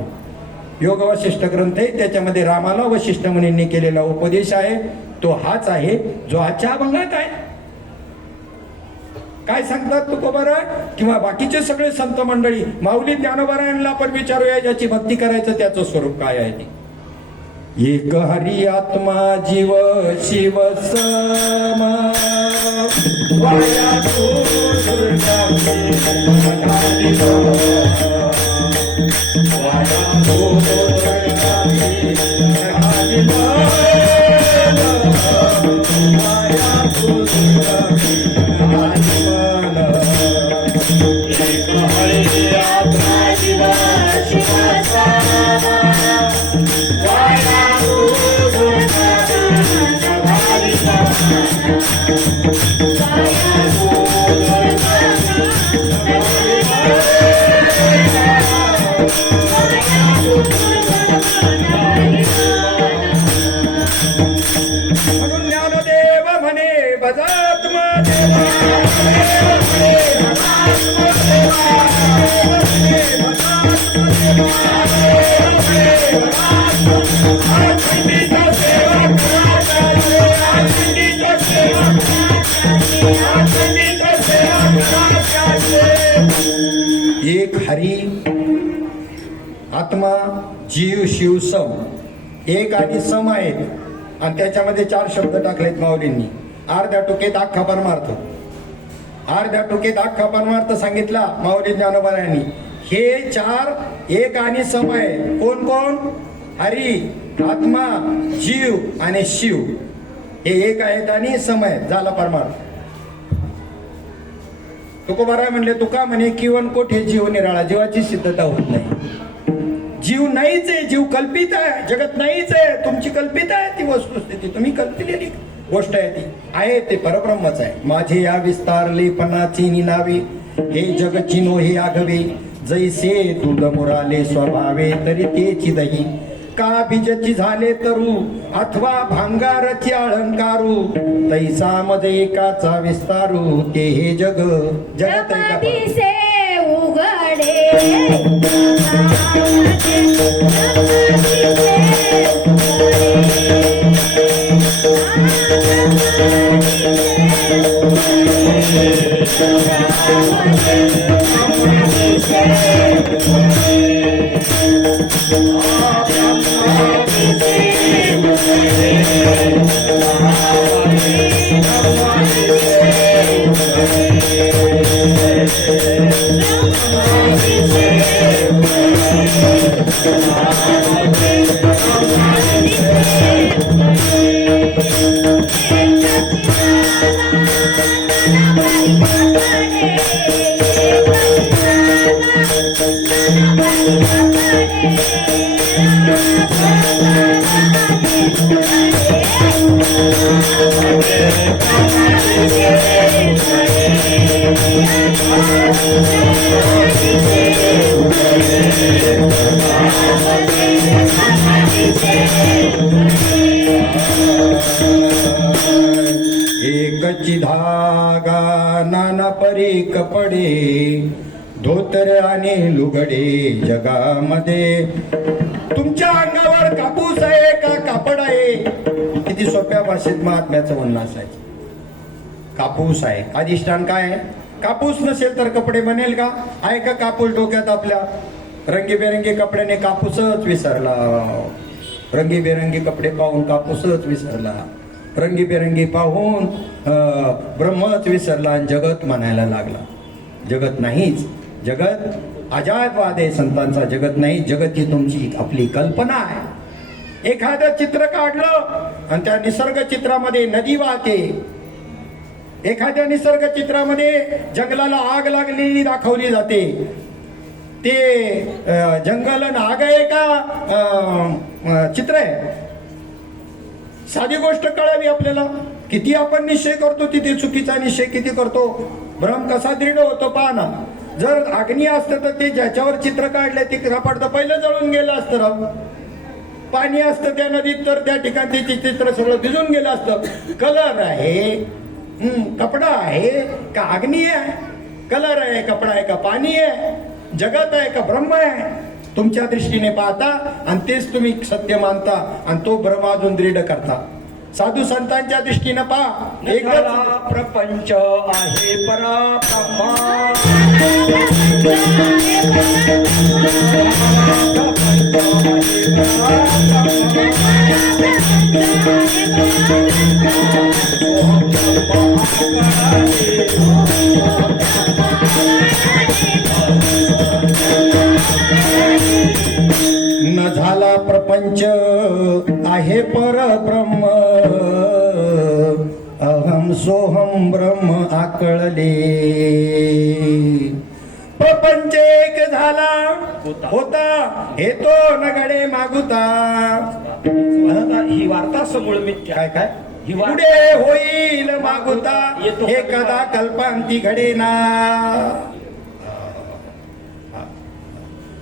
योग वशिष्ठ ग्रंथ आहे, त्याच्यामध्ये रामाला वशिष्ठ मुनींनी केलेला उपदेश आहे. तो हाच आहे जो आजच्या अभंगात आहे. काय सांगतात तुकोबारा किंवा बाकीचे सगळे संत मंडळी. माऊली ज्ञानोबारायांना आपण विचारूया ज्याची भक्ती करायचं त्याचं स्वरूप काय आहे ते. एक हरी आत्मा जीव शिव समा, वाया म्हणून ज्ञानदेव म्हणे भजात्मा एक हरी आत्मा जीव शिव सम. एक आणि सम आहेत आणि त्याच्यामध्ये 4 शब्द टाकलेत माऊलींनी. अर्ध्या टोकेत अख्खा परमार्थ, अर्ध्या टोकेत अख्खा परमार्थ सांगितला माऊली ज्ञानोबारायांनी. हे 4 एक आणि सम आहे. कोण कोण. हरी, आत्मा, जीव आणि शिव हे एक आहेत आणि सम आहेत. झाला परमार्थ. तुकोबाराय म्हणले तुका म्हणे किवन कोठे जीव निराळा. जीवाची सिद्धता होत नाही. जीव नाहीच आहे, जीव कल्पित आहे. जगत नाहीच आहे, तुमची कल्पित आहे ती वस्तुस्थिती. तुम्ही कल्पिलेली गोष्ट आहे ती आहे. ते परब्रह्मच आहे. माझे या विस्तारलेपणाची निनावी हे जग चिनो हे आगवे जैसे दूध मुराले स्वभावे तरी तेची दही का बीजची झाले तरू अथवा भांगारची अलंकारू तैसा मध्ये एकाचा विस्तारू ते हे जग जगत आहे का? दिसे उघडे एकची धागा नाना परी कपडे धोतर आणि लुगडे जगामध्ये तुमच्या अंगावर कापूस आहे का कापड आहे? किती सोप्या भाषेत महात्म्याचं म्हणणं असायचं. कापूस आहे. अधिष्ठान काय आहे? कापूस नसेल तर कपडे बनेल का? आहे का कापूस डोक्यात आपल्या? रंगीबेरंगी कपड्याने कापूसच विसरला. रंगीबेरंगी कपडे पाहून कापूसच विसरला. रंगीबेरंगी पाहून ब्रह्मच विसरला आणि जगत म्हणायला लागला. जगत नाहीच. जगत अजायबवाद आहे संतांचा. जगत नाही. जगत ही तुमची आपली कल्पना आहे. एखादं चित्र काढलं आणि त्या निसर्ग चित्रामध्ये नदी वाहते. एखाद्या निसर्ग चित्रामध्ये जंगलाला आग लागलेली दाखवली जाते. ते जंगल आग आहे का चित्र आहे? साधी गोष्ट कळावी आपल्याला. किती आपण निश्चय करतो तिथे चुकीचा निश्चय किती करतो. भ्रम कसा दृढ होतो पहा ना. जर अग्नी असतं तर ते ज्याच्यावर चित्र काढले ते सापडतं पहिलं जळून गेलं असतं राव. पाणी असतं त्या नदीत तर त्या ठिकाणी ते चित्र सगळं भिजून गेलं असतं. कलर आहे, कपडा आहे का अग्नी आहे? कलर आहे, कपडा आहे का पाणी आहे? जगत आहे का ब्रह्म आहे? तुमच्या दृष्टीने पाहता आणि तेच तुम्ही सत्य मानता आणि तो भ्रम अजून दृढ करता. साधू संतांच्या दृष्टीने पहा. खरा प्रपंच आहे पराब्रह्मा. न झाला प्रपंच आहे परब्रह्म अहम सोहम ब्रह्म आकळले. प्रपंच एक झाला होता हे तो नगडे मागुता. ही वार्ता समूळ मिथ्या. काय काय ही वार्ता पुढे होईल मागुता हे कदा कल्पांती घडेना.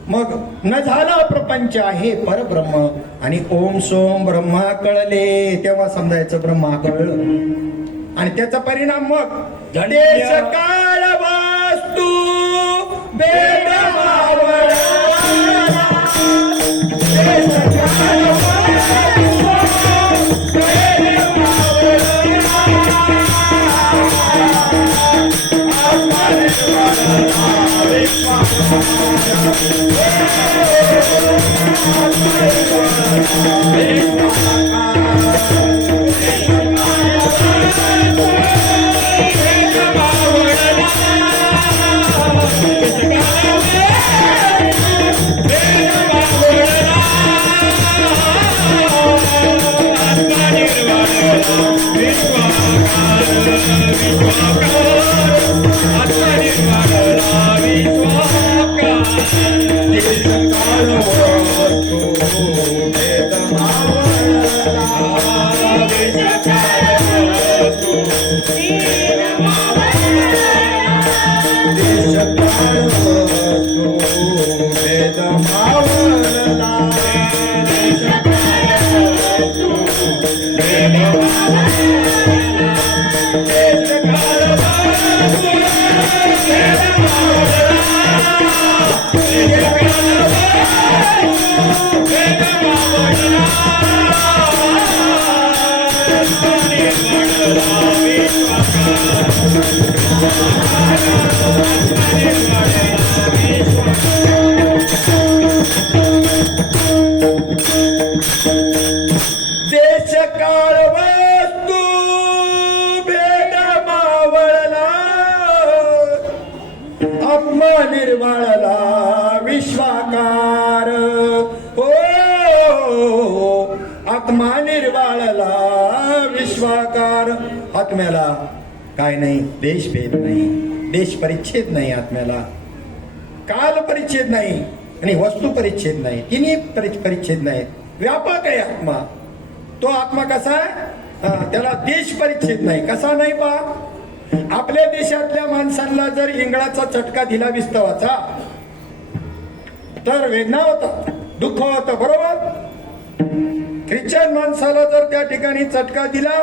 मग न झाला प्रपंच आहे परब्रह्म आणि ओम सोम ब्रह्मा कळले तेव्हा समजायचं ब्रह्मा कळलं आणि त्याचा परिणाम मग देश काळ वास्तू भेद मावळा. देश काळ देश काळ वस्तू भेद मावळला आत्मा निर्वाळला विश्वाकार हो आत्मा निर्वाळला विश्वाकार आत्म्याला काय नाही देशभेद नाही देश परिच्छेद नाही आत्म्याला काल परिच्छेद नाही आणि वस्तू परिच्छेद नाही तिन्ही परिच्छेद नाही व्यापक आहे आत्मा तो आत्मा कसा आहे त्याला देश परिच्छेद नाही कसा नाही पा आपल्या देशातल्या माणसांना जर इंगळाचा चटका दिला विस्तवाचा तर वेदना होता दुःख होतं बरोबर ख्रिश्चन माणसाला जर त्या ठिकाणी चटका दिला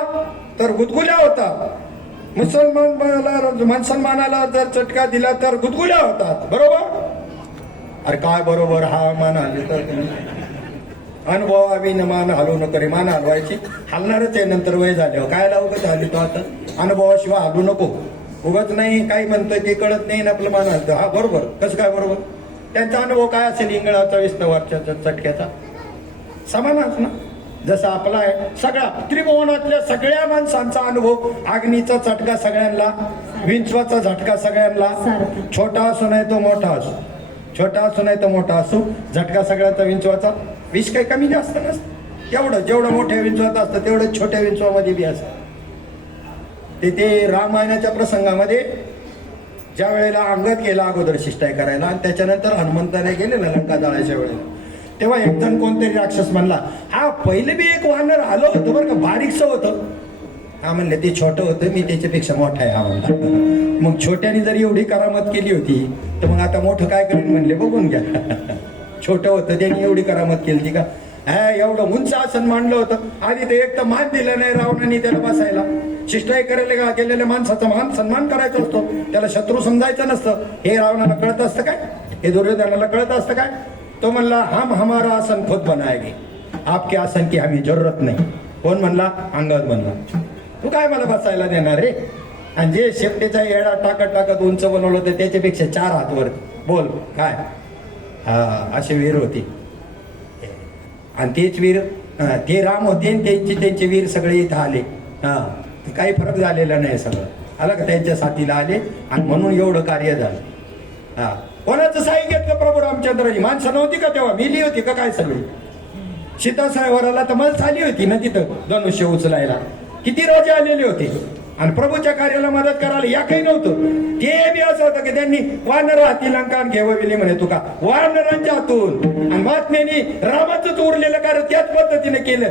तर गुदगुल्या होता मुसलमानाला जर चटका दिला तर गुदगुल्या होतात बरोबर अरे काय बरोबर हा मान हल्ले तर अनुभवावी न मान हलवू नको रे मान हलवायची हलणारच आहे नंतर वय झाल्यावर काय उगाच हल्ली तो आता अनुभवाशिवाय हलू नको उगाच नाही काही म्हणतोय ते कळत नाही ना आपलं मान हलतं हा बरोबर कसं काय बरोबर त्यांचा अनुभव काय असेल इंगळाचा विस्तवारच्या चटक्याचा समानच ना जसा आपला आहे सगळा त्रिभुवनातल्या सगळ्या माणसांचा अनुभव अग्नीचा चटका सगळ्यांना विंचवाचा झटका सगळ्यांना छोटा असो नाही तो मोठा असो छोटा असो नाही तर मोठा असो झटका सगळ्यांचा विंचवाचा विष काही कमी जास्त नसतं एवढं जेवढं मोठ्या विंचवात असतं तेवढं छोट्या विंचवामध्ये बी असतं ते रामायणाच्या प्रसंगामध्ये ज्या वेळेला अंगद गेला अगोदर शिष्टाई करायला आणि त्याच्यानंतर हनुमंताने गेले ना लंका जाळायच्या वेळेला तेव्हा एक जण कोणतरी राक्षस म्हणला हा पहिले बी एक वानर आलं होतं बरं का बारीकसं होतं हा म्हणले ते छोटं होतं मी त्याच्यापेक्षा मोठा आहे हा म्हणला मग छोट्याने जर एवढी करामत केली होती तर मग आता मोठं काय करेन म्हणले बघून घ्या छोटं होतं त्यांनी एवढी करामत केली का हा एवढं उंच आसन मांडलं होतं आधी ते एक तर मान दिलं नाही रावणाने त्याला बसायला शिष्टाई करायला गेलेल्या माणसाचा मान सन्मान करायचा असतो त्याला शत्रू समजायचं नसतं हे रावणाला कळत असतं काय हे दुर्योधनाला कळत असतं काय तो म्हणला हम हमारा आसन खुद बनाएंगे आपके आसन की हमें जरूरत नाही कोण म्हणला अंगद म्हणला तू काय मला बसायला देणार रे आणि जे शेपटीचा येडा टाकत उंच बनवलं होतं त्याच्यापेक्षा 4 हात वर बोल काय हा असे वीर होते आणि तेच वीर ते राम होते आणि त्यांचे वीर सगळे इथं आले हा काही फरक झालेला नाही सगळं आलं का त्यांच्या साथीला आले आणि म्हणून एवढं कार्य झालं हा कोणाचं साई घेतलं प्रभू रामचंद्राची माणसं नव्हती का तेव्हा मिली होती का काय सगळी सीतासाहेबाला तर मदत आली होती ना तिथं धनुष्य उचलायला किती राजे आलेले होते आणि प्रभूच्या कार्याला मदत करायला या काही नव्हतं ते बी असं होतं की त्यांनी वानर हाती लंका घेवविली म्हणे तुका वानरांच्या हातून आणि महात्म्याने रामाचंच उरलेलं कार्य त्याच पद्धतीने केलं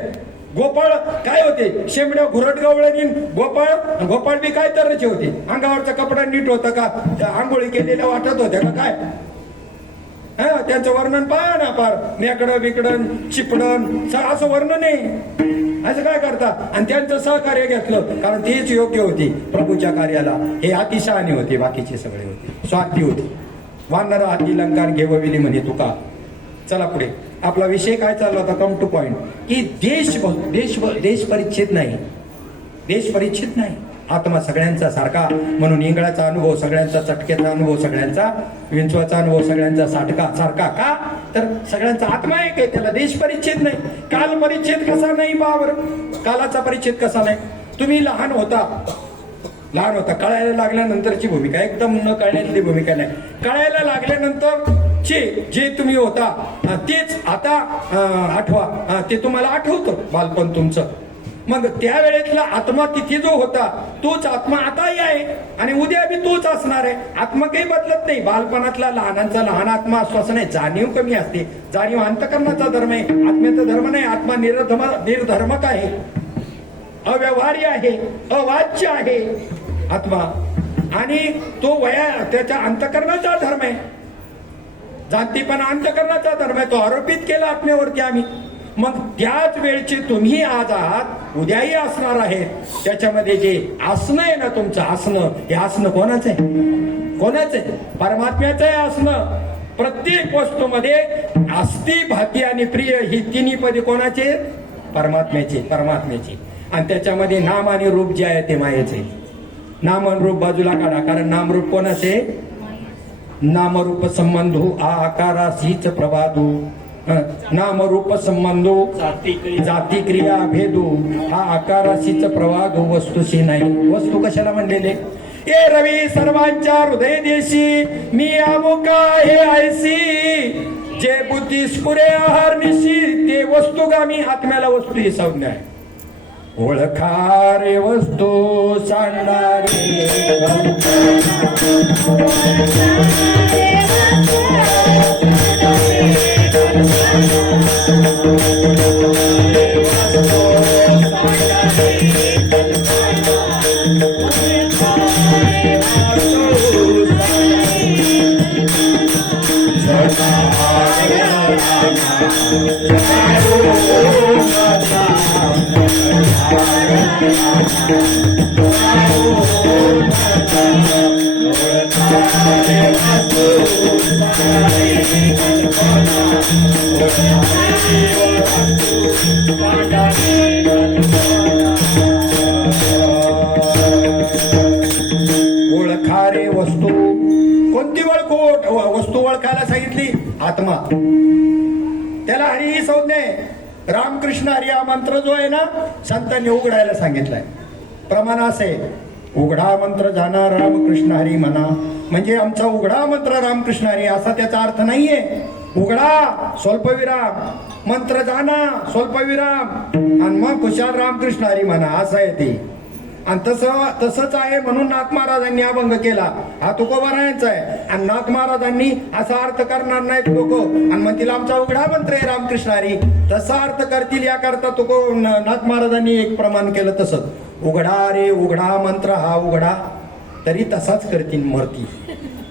गोपाळ काय होते शेंबड्या घुरट गवळणी गोपाळ बी काय तऱ्हेचे होते अंगावरचा कपडा नीट होता का आंघोळी केलेल्या वाटत होत्या का काय हा त्यांचं वर्णन पहा ना पार मेकडं बिकडन चिपडन असं वर्णन आहे असं काय करता आणि त्यांचं सहकार्य घेतलं कारण तेच योग्य होती प्रभूच्या कार्याला हे अतिशहाणे होते बाकीचे सगळे होते स्वार्थी होते वानर हाती लंकार घेवविली म्हणे तुका चला पुढे आपला विषय काय चालला होता कम टू पॉइंट की देश परिच्छेद नाही देश परिच्छेद नाही आत्मा सगळ्यांचा सारखा म्हणून इंगळाचा अनुभव सगळ्यांचा चटक्याचा अनुभव सगळ्यांचा विंचवाचा अनुभव सगळ्यांचा सारखा का तर सगळ्यांचा आत्मा एक आहे त्याला देश परिच्छेद नाही काल परिच्छेद कसा नाही बाबर कालाचा परिच्छेद कसा नाही तुम्ही लहान होता कळायला लागल्यानंतरची भूमिका एकदम न कळण्यातली भूमिका नाही कळायला लागल्यानंतर जे तुम्ही होता तेच आता आठवा ते तुम्हाला आठवतं बालपण तुमचं मग त्यावेळेतला आत्मा तिथे जो होता तोच आत्मा आताही आहे आणि उद्या बी तोच असणार आहे आत्मा काही बदलत नाही बालपणातला लहानांचा लहान आत्मा असतो असं नाही जाणीव कमी असते जाणीव अंतकरणाचा धर्म आहे आत्म्याचा धर्म नाही आत्मा निर्धर्मक आहे अव्यवहारी आहे अवाच्य आहे आत्मा आणि तो त्याच्या अंतकरणाचा धर्म आहे जातीपणा अंतकरणाचा धर्म आहे तो आरोपित केला आत्म्यावरती आम्ही मग त्याच वेळचे तुम्ही आज आहात उद्याही असणार आहेत त्याच्यामध्ये जे आसनं आहे ना तुमचं आसनं हे आसनं कोणाचं आहे कोणाचे? परमात्म्याचं आहे असणं. प्रत्येक वस्तूमध्ये आस्ती, भाती आणि प्रिय ही तिन्ही पदे कोणाचे? परमात्म्याचे. परमात्म्याचे. आणि त्याच्यामध्ये नाम आणि रूप जे आहे ते मायेचे. नाम आणि रूप बाजूला काढा, कारण नाम रूप कोणाचे? नामरूप संबंधो आकाराशीच प्रवादो. नाम रूप संबंधो जाती क्रिया भेदो हा आकाराशीच प्रवादो वस्तूशी नाही. वस्तू कशाला म्हणलेले? ए रवी सर्वांच्या हृदय देशी मी अमुका हे ऐसी जे बुद्धी स्फुरे आहार निशी ते वस्तुगामी आत्म्याला वस्तू ही संज्ञा आहे. ओळखारे वस्तू सांडणारे ओळखारे वस्तू. कोणती वस्तू ओळखायला सांगितली? आत्मा. त्याला हरी ही संज्ञा आहे. रामकृष्ण हरी हा मंत्र जो आहे ना संतांनी उघडायला सांगितलाय. प्रमाण असे उघडा मंत्र जाणा रामकृष्ण हरी म्हणा. म्हणजे आमचा उघडा मंत्र रामकृष्ण हरी असा त्याचा अर्थ नाहीये. उघडा स्वल्पविराम मंत्र जाणा स्वल्पविराम आणि मग खुशाल रामकृष्ण हरी म्हणा असं आहे ते. आणि तसंच आहे म्हणून नाथ महाराजांनी अभंग केला. हा तुकोबारायांचा आहे. आणि नाथ महाराजांनी असा अर्थ करणार नाहीत लोक आणि म्हणतील आमचा उघडा मंत्र आहे रामकृष्ण हरी. तसा अर्थ करतील याकरता नाथ महाराजांनी एक प्रमाण केलं. तसंच उघडा रे उघडा मंत्र हा उघडा तरी तसाच करतील मूर्ती.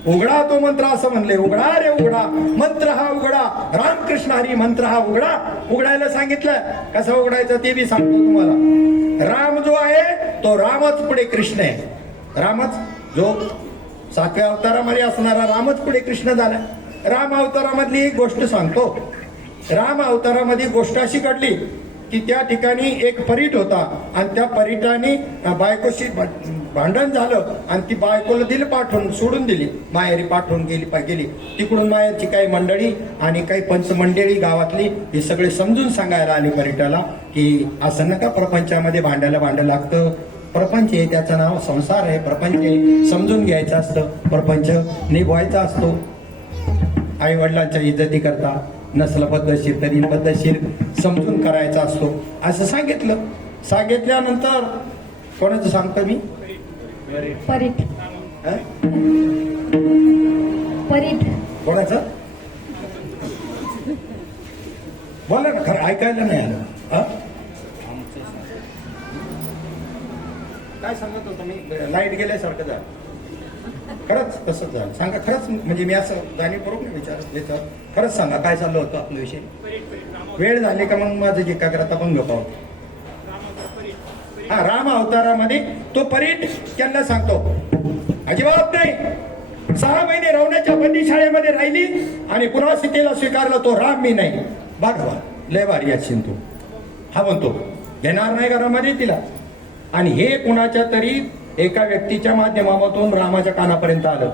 उघडा तो मंत्र असं म्हणले. उघडा रे उघडा मंत्र हा उघडा रामकृष्ण हरी मंत्र हा उघडा. उघडायला सांगितलं. कसं उघडायचं ते बी सांगतो तुम्हाला. राम जो आहे तो रामच पुढे कृष्ण आहे. रामच जो 7व्या अवतारामध्ये असणारा रामच पुढे कृष्ण झाला. राम अवतारामधली एक गोष्ट सांगतो. राम अवतारामध्ये गोष्ट अशी घडली की त्या ठिकाणी एक परीट होता आणि त्या परीटाने बायकोशी भांडण झालं आणि ती बायकोला दिली पाठवून सोडून दिली. माहेरी पाठवून गेली. तिकडून माहेरची काही मंडळी आणि काही पंचमंडळी गावातली हे सगळे समजून सांगायला आले परीटाला की असं नका प्रपंचामध्ये भांडायला लागतं. प्रपंच आहे त्याचं नाव संसार आहे. प्रपंच आहे समजून घ्यायचं असतं. प्रपंच निभवायचा असतो. आई वडिलांच्या इज्जती करता नसलं पद्धतशीर तरी पद्धतशीर समजून करायचा असतो असं सांगितलं. सांगितल्यानंतर कोणाचं सांगतो मी? परीट. परीट कोणाचं? बोला ना. खरं ऐकायला नाही आलं. काय सांगत होतो मी? लाईट गेल्यासारखं झालं. खरंच तसंच झालं. सांगा खरंच. म्हणजे मी असं जाणीवपूर्वक नाही विचारत देतो. खरंच सांगा काय चाललं होतं आपल्या विषयी. वेळ झाली का मग माझं एकाग्रता भंग पावतो. हा राम अवतारामध्ये तो परीट त्यांना सांगतो. अजिबात नाही. 6 महिने रवण्याच्या बंदीशाळेमध्ये राहिली आणि पुन्हा सीतेला स्वीकारलं. तो राम मी नाही. बघा लय भारी असेल तो. हा म्हणतो घेणार नाही घरामध्ये तिला. आणि हे कुणाच्या तरी एका व्यक्तीच्या माध्यमामधून रामाच्या कानापर्यंत आलं.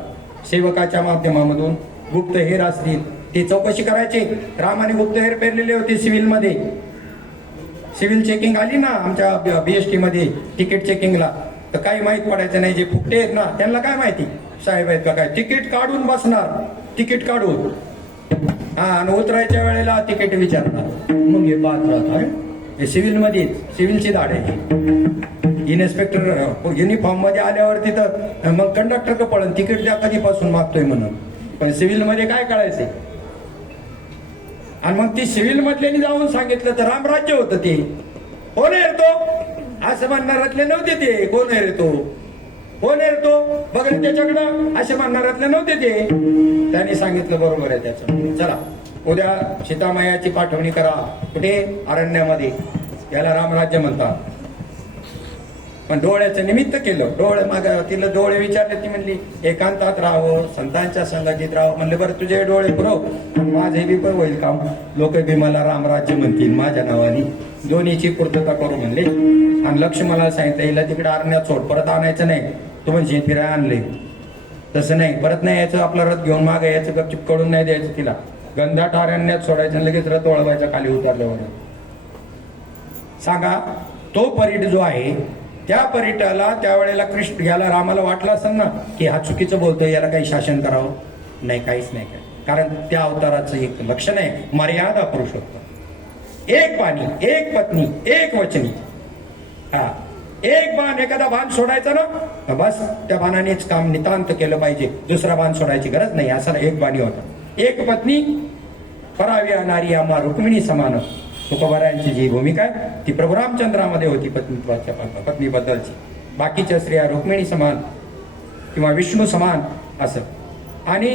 सेवकाच्या माध्यमामधून गुप्तहेर असतील ते चौकशी करायचे. रामाने गुप्तहेर पेरलेले होते सिव्हिलमध्ये. सिव्हिल चेकिंग आली ना आमच्या BST मध्ये तिकीट चेकिंगला तर काही माहित पडायचं नाही. जे फुकटे आहेत ना त्यांना काय माहिती साहेब आहेत का काय. तिकीट काढून बसणार. तिकीट काढून आणि उतरायच्या वेळेला तिकीट विचारणार. मग हे पाहत राहत हे सिव्हिल मध्ये सिव्हिलची दाड आहे. इन्स्पेक्टर युनिफॉर्म मध्ये आल्यावरती तर मग कंडक्टर का पळून तिकीट द्या कधीपासून मागतोय म्हणून. पण सिव्हिल मध्ये काय कळायचंय. आणि मग ती सिव्हिल मधल्यानी जाऊन सांगितलं तर रामराज्य होतं ते. कोण आहे तो असं म्हणणारातले नव्हते ते. कोण आहे तो कोण आहे तो बघा त्याच्याकडं असे म्हणणारातले नव्हते ते. त्यांनी सांगितलं बरोबर आहे त्याचं. चला उद्या सीतामायाची पाठवणी करा. कुठे? अरण्यामध्ये. याला रामराज्य म्हणतात. पण डोळ्याचं निमित्त केलं. डोळे माग तिला डोळे विचारले, ती म्हणली एकांतात राहावं, संतांच्या संगतीत राहावं. म्हणले बरं तुझे डोळे पुरव, माझे बी पण होईल काम. लोक बी मला रामराज्य म्हणतील माझ्या नावाने, दोन्हीची पूर्तता करू म्हणले. आणि लक्ष्मणाला सांगितलं हिला तिकडे आरण्यात सोड, परत आणायचं नाही. तू म्हणजे फिरायला आणले तसं नाही, परत नाही यायचं. आपला रथ घेऊन माग यायचं, गपचिप कळून नाही द्यायचं तिला. गंधाट आरण्यात सोडायचं आणि लगेच रथ वळवायचा खाली उतरल्यावर. सांगा तो परीट जो आहे त्या परीटाला त्यावेळेला कृष्ण याला रामाला वाटलं असेल ना की हा चुकीचं बोलतोय, याला काही शासन करावं नाही, काहीच नाही काय. कारण त्या अवताराचं एक लक्षण आहे मर्यादा पुरुषोत्तम. एक बाणी, एक पत्नी, एक वचनी. हा, एक बाण, एखादा बाण सोडायचा ना बस त्या बाणानेच काम नितांत केलं पाहिजे, दुसरा बाण सोडायची गरज नाही, असा एक बाणी होता. एक पत्नी पराव्या नारी आम्हा रुक्मिणी समान. तुकोबारायांची जी भूमिका आहे ती प्रभू रामचंद्रामध्ये होती पत्नीबद्दलची. बाकीच्या स्त्रिया रुक्मिणी समान किंवा विष्णू समान असं. आणि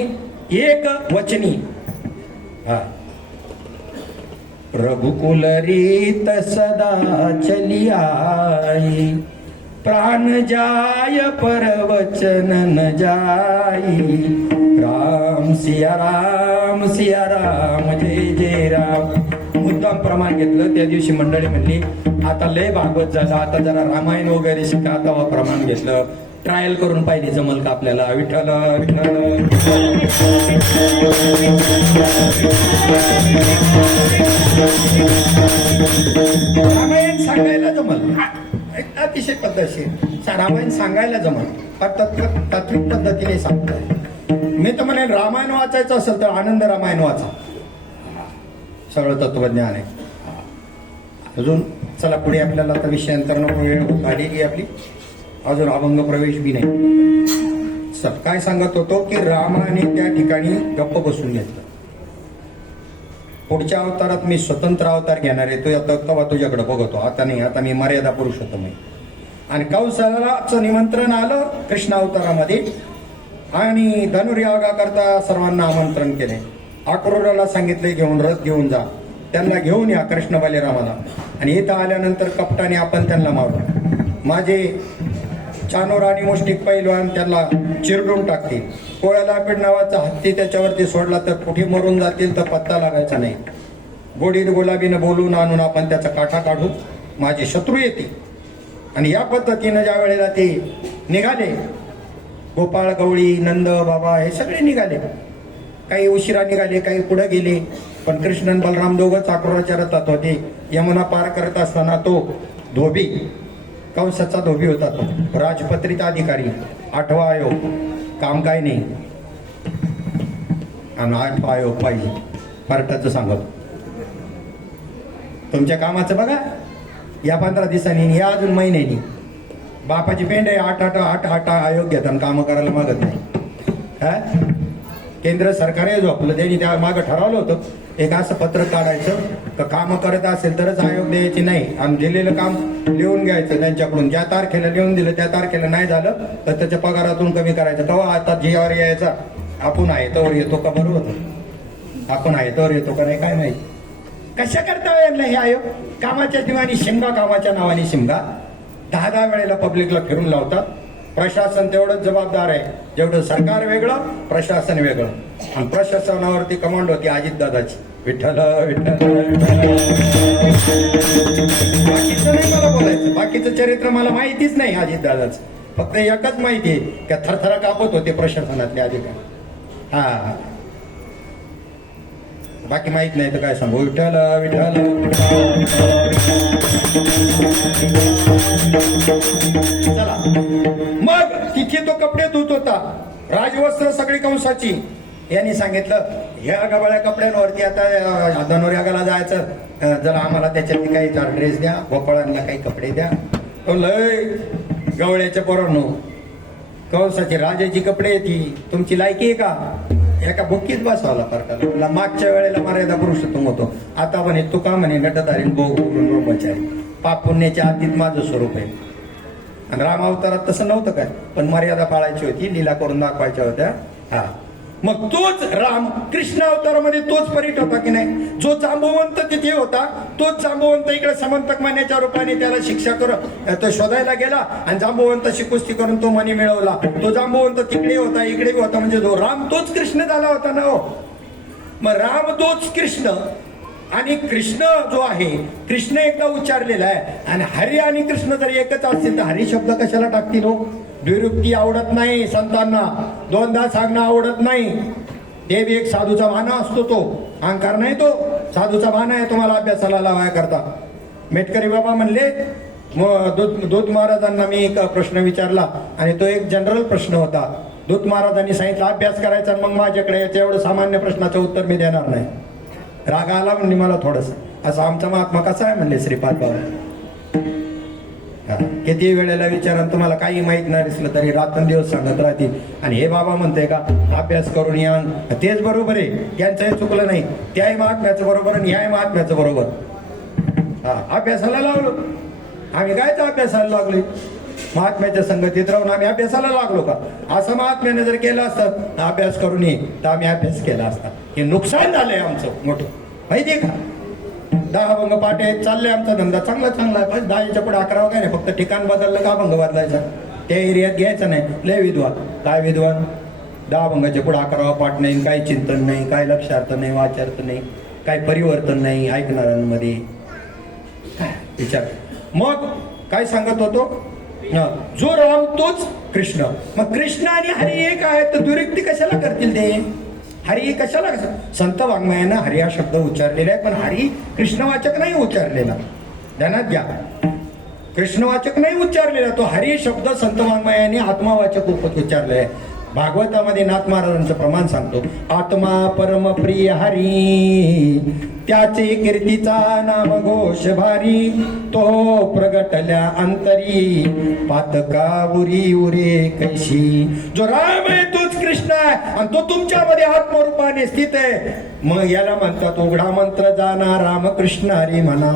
एक वचनी. हा, रघुकुल रीत सदा चली आई, प्राण जाय पर वचन न जाई. राम सिया राम जय जय राम. मुद्दाम प्रमाण घेतलं. त्या दिवशी मंडळी म्हणली आता लय भागवत झालं, आता जरा रामायण वगैरे शिका. आता प्रमाण घेतलं, ट्रायल करून पाहिजे जमल का आपल्याला. विठ्ठल विठ्ठल रामायण सांगायला जमल, अतिशय पद्धतशीर रामायण सांगायला जमल, तात्विक पद्धतीने सांगतात. मी तर म्हणेन रामायण वाचायचं असेल तर आनंद रामायण वाचा, सगळं तत्वज्ञान आहे. अजून चला पुढे, आपल्याला आता विषयांतर नको, वेळ झालेली आपली, अजून अभंग प्रवेश बी नाही. काय सांगत होतो की रामाने त्या ठिकाणी गप्प बसून घेतलं. पुढच्या अवतारात मी स्वतंत्र अवतार घेणार आहे, तो तेव्हा तुझ्याकडे बघतो, आता नाही, आता मी मर्यादा पुरुषोत्तम आहे. आणि कौशल्याचं निमंत्रण आलं कृष्ण अवतारामध्ये आणि धनुर्यागा करता सर्वांना आमंत्रण केले. अक्रूराला सांगितले घेऊन रथ घेऊन जा, त्यांना घेऊन या कृष्ण बलिरामाला. आणि इथं आल्यानंतर कपटाने आपण त्यांना मारू. माझे चानोर आणि मुष्टिक पैलवान त्यांना चिरडून टाकतील. कोळ्याला पीड नावाचा हत्ती त्याच्यावरती सोडला तर कुठे मरून जातील तर पत्ता लागायचा नाही. गोडीत गुलाबीनं बोलून आणून आपण त्याचा काठा काढू, माझे शत्रू येतील. आणि या पद्धतीनं ज्या वेळेला ते निघाले, गोपाळ गवळी नंद बाबा हे सगळे निघाले. काही उशिरा निघाले, काही पुढे गेले, पण कृष्णन बलराम दोघंच अक्रूराच्या रथात होते. यमुना पार करत असताना तो धोबी, कंसाचा धोबी होता, तो राजपत्रित अधिकारी, 8वा आयोग, काम काय नाही आणि 8वा आयोग पाहिजे. पार्टाचं सांगतो तुमच्या कामाचं बघा, या 15 दिवसांनी, या अजून महिन्यानी. बापाची पेंड आहे, 8 आयोग घेतात आणि कामं करायला मागत नाही. हा, केंद्र सरकारने झोपलं, त्यांनी त्या मागं ठरवलं होतं एक असं पत्र काढायचं तर कामं करत असेल तरच आयोग द्यायची नाही, आणि दिलेलं काम लिहून घ्यायचं त्यांच्याकडून. ज्या तारखेला लिहून दिलं त्या तारखेला नाही झालं तर त्याच्या पगारातून कमी करायचं. तेव्हा आता जीवावर यायचा, आपण आहे तोवर येतो का, बरोबर होतं, आपण आहे तोवर येतो का नाही काय माहिती. कशा करता यांना हे आयोग? कामाच्या दिवाणी शिमगा, कामाच्या नावाने शिमगा. 10 वेळेला पब्लिकला फिरून लावतात. प्रशासन तेवढंच जबाबदार आहे जेवढं सरकार वेगळं, प्रशासन वेगळं. आणि प्रशासनावरती कमांड होती अजितदादाची. विठ्ठल विठ्ठल. बाकीचं नाही मला बोलायचं, बाकीचं चरित्र मला माहितीच नाही अजितदादाचं. फक्त एकच माहिती आहे की थरथरा कापत होते प्रशासनातले अधिकारी. हा, बाकी माहित नाही तर काय सांगू. विठ्ठल विठ्ठल. चला मग तिथे तो कपडे धुत होता, राजवस्त्र सगळी कंसाची. यांनी सांगितलं ह्या गबाळ्या कपड्यांवरती आता धनुर्यागाला जायचं, जरा आम्हाला त्याच्यातले काही 4 ड्रेस द्या, गोपाळांना काही कपडे द्या. तो लय गवळ्याच्या पोरांनो, कंसाची राजाची कपडे ती तुमची लायकी आहे का? एका बुकीत बसवाला फरकाला. मागच्या वेळेला मर्यादा पुरुषोत्तम होतो, आता म्हणे तू का म्हणे नटधारी ब्रह्मचारी. पाप पुण्याच्या आधीत माझं स्वरूप आहे. आणि राम अवतारात तसं नव्हतं काय, पण मर्यादा पाळायची होती, लीला करून दाखवायच्या होत्या. हा, मग तोच राम कृष्ण अवतारामध्ये तोच परीट होता की नाही? जो जांबवंत तिथे होता तोच जांबवंत इकडे समंतक मण्याच्या रूपाने त्याला शिक्षा कर तो शोधायला गेला आणि जांबवंताशी कुस्ती करून तो मणी मिळवला. तो जांबवंत तिकडे होता इकडे होता, म्हणजे जो राम तोच कृष्ण झाला होता ना हो. मग राम तोच कृष्ण आणि कृष्ण जो आहे कृष्ण एकदा उच्चारलेला आहे आणि हरी आणि कृष्ण जर एकच असतील तर हरी शब्द कशाला टाकतील हो? द्विरुक्ती आवडत नाही संतांना, दोनदा सांगणं आवडत नाही. देव एक साधूचा भाना असतो, तो अहंकार नाही, तो साधूचा भाना आहे तुम्हाला अभ्यासाला लावाया करता. मेटकरी बाबा म्हणले दूत महाराजांना मी एक प्रश्न विचारला आणि तो एक जनरल प्रश्न होता. दूत महाराजांनी सांगितलं अभ्यास करायचा, मग माझ्याकडे याचं एवढं सामान्य प्रश्नाचं उत्तर मी देणार नाही. राग आला म्हणजे मला थोडस. असं आमचा महात्मा कसा आहे म्हणले श्रीपाद बाबा. किती वेळेला विचारा तुम्हाला काही माहित नाही दिसलं तरी रात्रंदिवस सांगत राहतील. आणि हे बाबा म्हणते का अभ्यास करून या, तेच बरोबर आहे, यांचंही चुकलं नाही. त्याही महात्म्याचं बरोबर आणि ह्याही महात्म्याचं बरोबर. अभ्यासाला लागलो आम्ही, कायच अभ्यासाला लागलोय? महात्म्याच्या संगतीत राहून आम्ही अभ्यासाला लागलो का? असं महात्म्याने जर केलं असतं अभ्यास करून ये तर आम्ही अभ्यास केला असता. हे नुकसान झालंय आमचं मोठं, माहितीये का? 10 भंग पाटे चालले आमचा धंदा चांगला चांगला आहे. पण 10च्या पुढे 11 काय नाही, फक्त ठिकाण बदललं का भंग बदलायचा, त्या एरियात घ्यायचं नाही. लय विद्वान, काय विद्वान, 10 भंगाच्या पुढे 11 पाठ नाही, काही चिंतन नाही, काही लक्षार्थ नाही, वाचार्थ नाही, काही परिवर्तन नाही ऐकणाऱ्यांमध्ये. विचार. मग काय सांगत होतो? जो राम तोच कृष्ण. मग कृष्ण आणि हरी एक आहे तर दुरुक्ती कशाला करतील ते? हरी कशाला? संत वाङ्मयानं हरी हा शब्द उच्चारलेला आहे, पण हरी कृष्णवाचक नाही उच्चारलेला. ध्यानात घ्या, कृष्णवाचक नाही उच्चारलेला. तो हरी शब्द संत वाङ्मयाने आत्मावाचक उच्चारले आहे. भागवतामध्ये नाथ महाराजांचं प्रमाण सांगतो. आत्मा परम प्रिय हरी, त्याचे कीर्तीचा नाम घोष भारी, तो प्रगटल्या अंतरी, पातका उरी उरे कैशी. जो राम आहे तोच कृष्ण आहे आणि तो तुमच्यामध्ये आत्मरूपाने स्थित आहे. मग याला म्हणतात उघडा मंत्र जाना रामकृष्ण हरी म्हणा.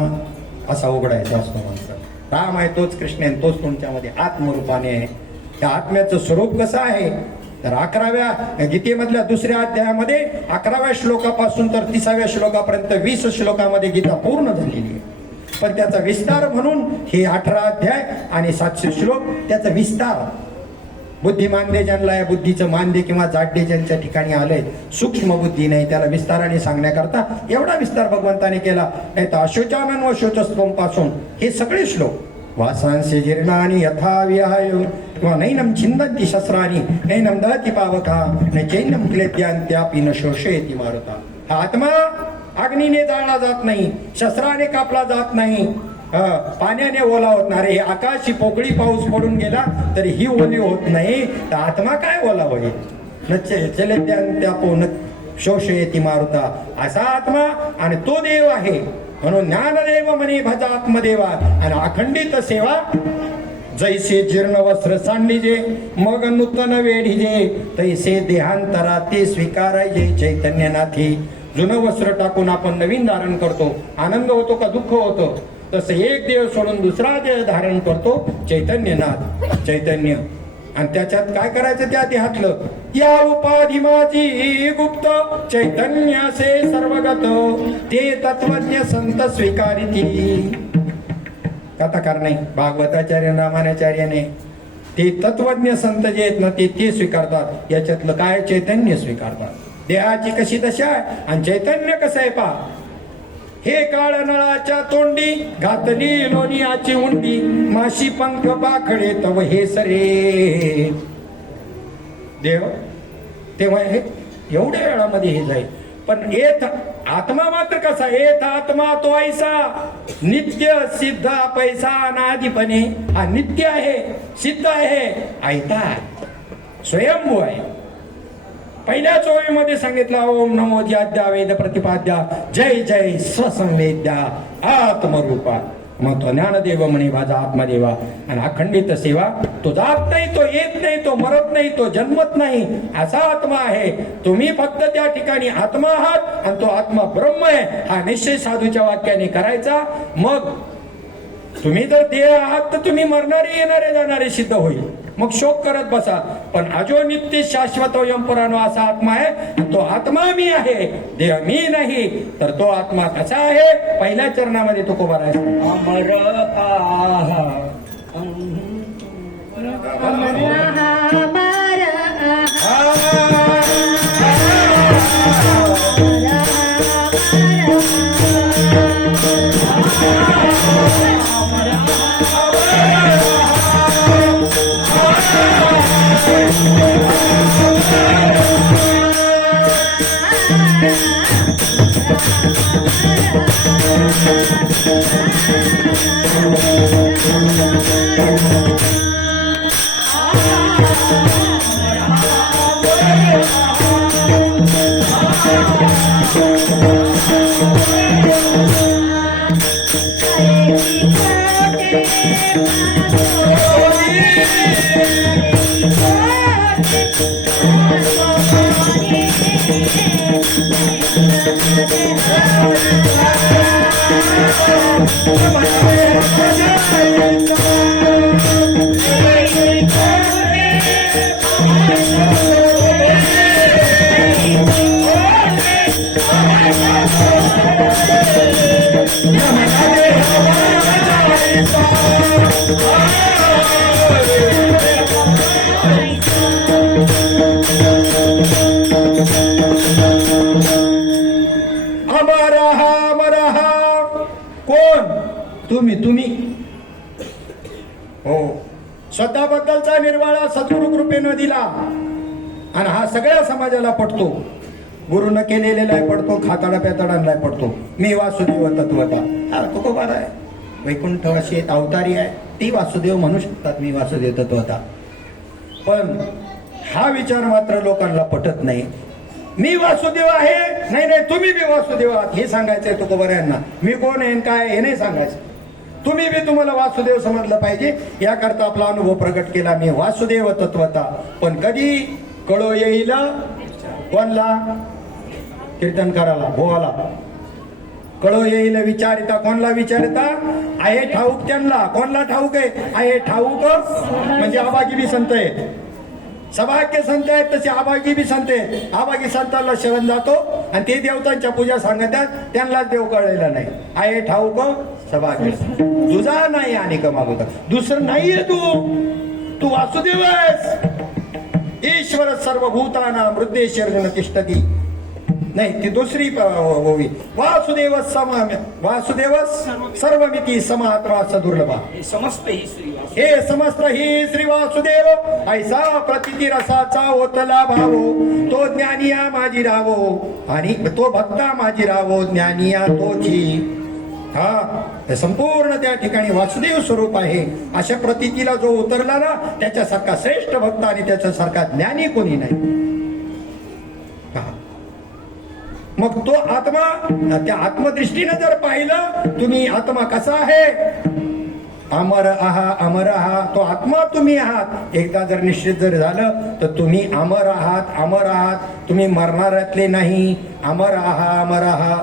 असा उघडायचा असतो मंत्र. राम आहे तोच कृष्ण आहे, तोच तुमच्यामध्ये आत्मरूपाने आहे. त्या आत्म्याचं स्वरूप कसं आहे तर 11व्या गीतेमधल्या 2ऱ्या अध्यायामध्ये 11व्या श्लोकापासून तर 30व्या श्लोकापर्यंत 20 श्लोकामध्ये गीता पूर्ण झालेली आहे. पण त्याचा विस्तार म्हणून हे 18 अध्याय आणि 700 श्लोक त्याचा विस्तार. बुद्धिमांद्य ज्यांना या बुद्धीचं मांद्य किंवा जाड्य ज्यांच्या ठिकाणी आलंय, सूक्ष्म बुद्धी नाही, त्याला विस्ताराने सांगण्याकरता एवढा विस्तार भगवंताने केला. नाही तर अशोचानन व शोचस्तोम पासून हे सगळे श्लोक वासांस्य जीर्णानि यथा विहाय किंवा नैनम छिंदन्ति शस्त्राणि नैनम दहति पावका न चैनम क्लेद्यांत्यापि न शोषयति मारुता. हा आत्मा अग्नीने जाळला जात नाही, शस्त्राने कापला जात नाही, पाण्याने ओला होत नाही. हे आकाशी पोकळी पाऊस पडून गेला तरी ही ओली होत नाही, तर आत्मा काय ओला होईल? न चलेद्यांत्यापो न शोषयति मारुता. असा आत्मा आणि तो देव आहे. म्हणून ज्ञानदेव म्हणे भजा आत्मदेवा. आणि अखंडित सेवा जैसे जीर्ण वस्त्र सांडिजे मग नूतन वेढिजे, तैसे देहांतरा ते स्वीकारायचे चैतन्यनाथी. जुनं वस्त्र टाकून आपण नवीन धारण करतो, आनंद होतो का दुःख होतं? तसं एक देव सोडून दुसरा देव धारण करतो चैतन्यनाथ, चैतन्य. आणि त्याच्यात काय करायचं त्या देहातलं? या उपाधी माझी गुप्त चैतन्यासे सर्वगत, ते तत्वज्ञ संत स्वीकारिती. कथाकार नाही, भागवताचार्य रामाचार्याने ते तत्वज्ञ संत जे आहेत ना ते स्वीकारतात. याच्यातलं काय? चैतन्य स्वीकारतात. देहाची कशी दशा आहे आणि चैतन्य कसं आहे पा. हे काळ नळाच्या तोंडी घातली लोणियाची उंडी, माशी पंख पाखडे तव हे सरे. देव तेव्हा हे एवढ्या वेळामध्ये हे जाईल. पण येत आत्मा मात्र कसा? येत आत्मा तो ऐसा नित्य सिद्ध पैसा अनादिपणे. हा नित्य आहे, सिद्ध आहे, ऐता स्वयंभू आहे. पहिल्या ओळीमध्ये सांगितलं ओम नमो ज्याद्या वेद प्रतिपाद्या जय जय स्वसंवेद्या आत्मरूपा. मग तो ज्ञानदेव म्हणे माझा आत्मदेवा. आणि अखंडित सेवा तो जात नाही, तो येत नाही, तो मरत नाही, तो जन्मत नाही, असा आत्मा आहे. तुम्ही फक्त त्या ठिकाणी आत्मा आहात आणि तो आत्मा ब्रह्म आहे हा निश्चय साधूच्या वाक्याने करायचा. मग तुम्ही जर देह आहात तर तुम्ही मरणारे येणारे जाणारे सिद्ध होईल. मग शोक करत बसा. पण अजो नित्य शाश्वत यमपुराणो असा आत्मा आहे. आणि तो आत्मा मी आहे, देह मी नाही. तर तो आत्मा कसा आहे? पहिल्या चरणामध्ये तो उभा आहे. अमर आहा अमर आहा, अमर आहा. कोण? तुम्ही हो. स्वतःबद्दलचा निर्वाळा सद्गुरु कृपेनं दिला आणि हा सगळ्या समाजाला पटतो. गुरुनं केलेला पडतो, खाताडा प्याताडांना पडतो. मी वासुदेव तत्वता. हा तुकोबार आहे, वैकुंठवासी आहेत, अवतारी आहे, ती वासुदेव म्हणू शकतात मी वासुदेव तत्वता. पण हा विचार मात्र लोकांना पटत नाही. मी वासुदेव आहे, नाही नाही तुम्ही बी वासुदेव आहात हे सांगायचंय तुकोबार यांना. मी कोण आहे काय हे नाही सांगायचं. तुम्ही बी तुम्हाला वासुदेव समजलं पाहिजे याकरता आपला अनुभव प्रकट केला. मी वासुदेव तत्वता. पण कधी कळो येईल कोणला? कीर्तनकाराला, भोवाला कळो येईल विचारिता. कोणला विचारिता? आहे ठाऊक त्यांना. कोणला ठाऊक आहे? आहे ठाऊक म्हणजे आबागी बी संत आहे, सभाग्य संत आहेत तसे आबागी बी संत आहेत. आबागी संतांना शरण जातो आणि ते देवतांच्या पूजा सांगतात, त्यांनाच देव कळलेला नाही. आहे ठाऊक सभाग्य तुझा नाही आणि कमागोता दुसरं नाहीये. तू वासुदेव आहेस. ईश्वर सर्वभूताना मृदेश्वर तिष्ठती. नाही ती दुसरी होवी. वासुदेव वासुदेव सर्वमिती समात्मा सदुर्लभा. हे समस्त ही श्री हे समस्त ही श्री वासुदेव ऐसा प्रतिती रसाचा ओतला भावो. तो ज्ञानिया माझी रावो आणि तो भक्ता माझी रावो. ज्ञानिया तोची. हा संपूर्ण त्या ठिकाणी वासुदेव स्वरूप आहे. अशा प्रतीतीला जो उतरला ना त्याच्यासारखा श्रेष्ठ भक्त आणि त्याच्यासारखा ज्ञानी कोणी नाही. मग तो आत्मा त्या आत्मदृष्टीनं जर पाहिलं तुम्ही आत्मा कसा आहे? अमर आहा, अमर आहा. तो आत्मा तुम्ही आहात. एकदा जर निश्चित जर झालं तर तुम्ही अमर आहात, अमर आहात. तुम्ही मरणाऱ्यातले नाही. अमर आहा, अमर आहा.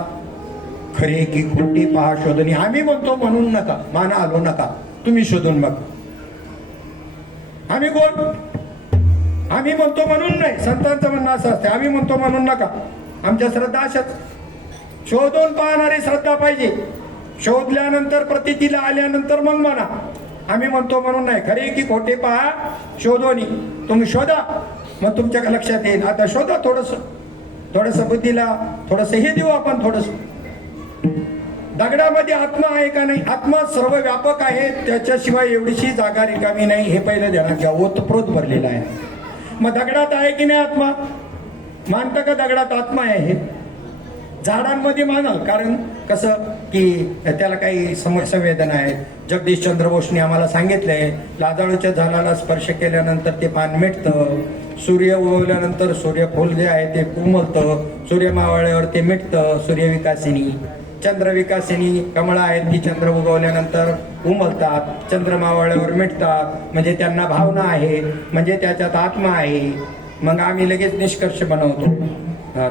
खरे की खोटी पहा शोधून. आम्ही म्हणतो म्हणून नका, माना आलो नका, तुम्ही शोधून बघ. आम्ही कोण? आम्ही म्हणतो म्हणून नाही. संतांचं म्हणणं असं असते, आम्ही म्हणतो म्हणून नका. आमच्या श्रद्धा अशाच शोधून पाहणारी श्रद्धा पाहिजे. शोधल्यानंतर प्रतीतीला आल्यानंतर मग म्हणा. आम्ही म्हणतो म्हणून नाही. खरे की खोटे पहा शोधोनी. तुम्ही शोधा मग तुमच्या लक्षात येईल. आता शोधा थोडस बुद्धीला थोडस हे देऊ आपण. थोडस दगडामध्ये आत्मा आहे का नाही? आत्मा सर्व व्यापक आहे, त्याच्याशिवाय एवढीशी जागा रिकामी नाही. हे पहिलं ध्यानात घ्या. ओतप्रोत भरलेला आहे. मग दगडात आहे की नाही आत्मा? मानतं का दगडात आत्मा आहे? झाडांमध्ये मानाल. कारण कसं की त्याला काही संवेदना आहे. जगदीशचंद्र बोसने आम्हाला सांगितलंय लाजाळूच्या झाडाला स्पर्श केल्यानंतर ते पान मिटतं. सूर्य उगवल्यानंतर सूर्यफूल जे आहे ते उमलतं. सूर्य मावळ्यावर ते मिटतं. सूर्यविकासिनी. चंद्रविकासिनी कमळा आहेत ती चंद्र उगवल्यानंतर उमलतात. चंद्र मावळ्यावर मिटतात. म्हणजे त्यांना भावना आहे, म्हणजे त्याच्यात आत्मा आहे. मग आम्ही लगेच निष्कर्ष बनवतो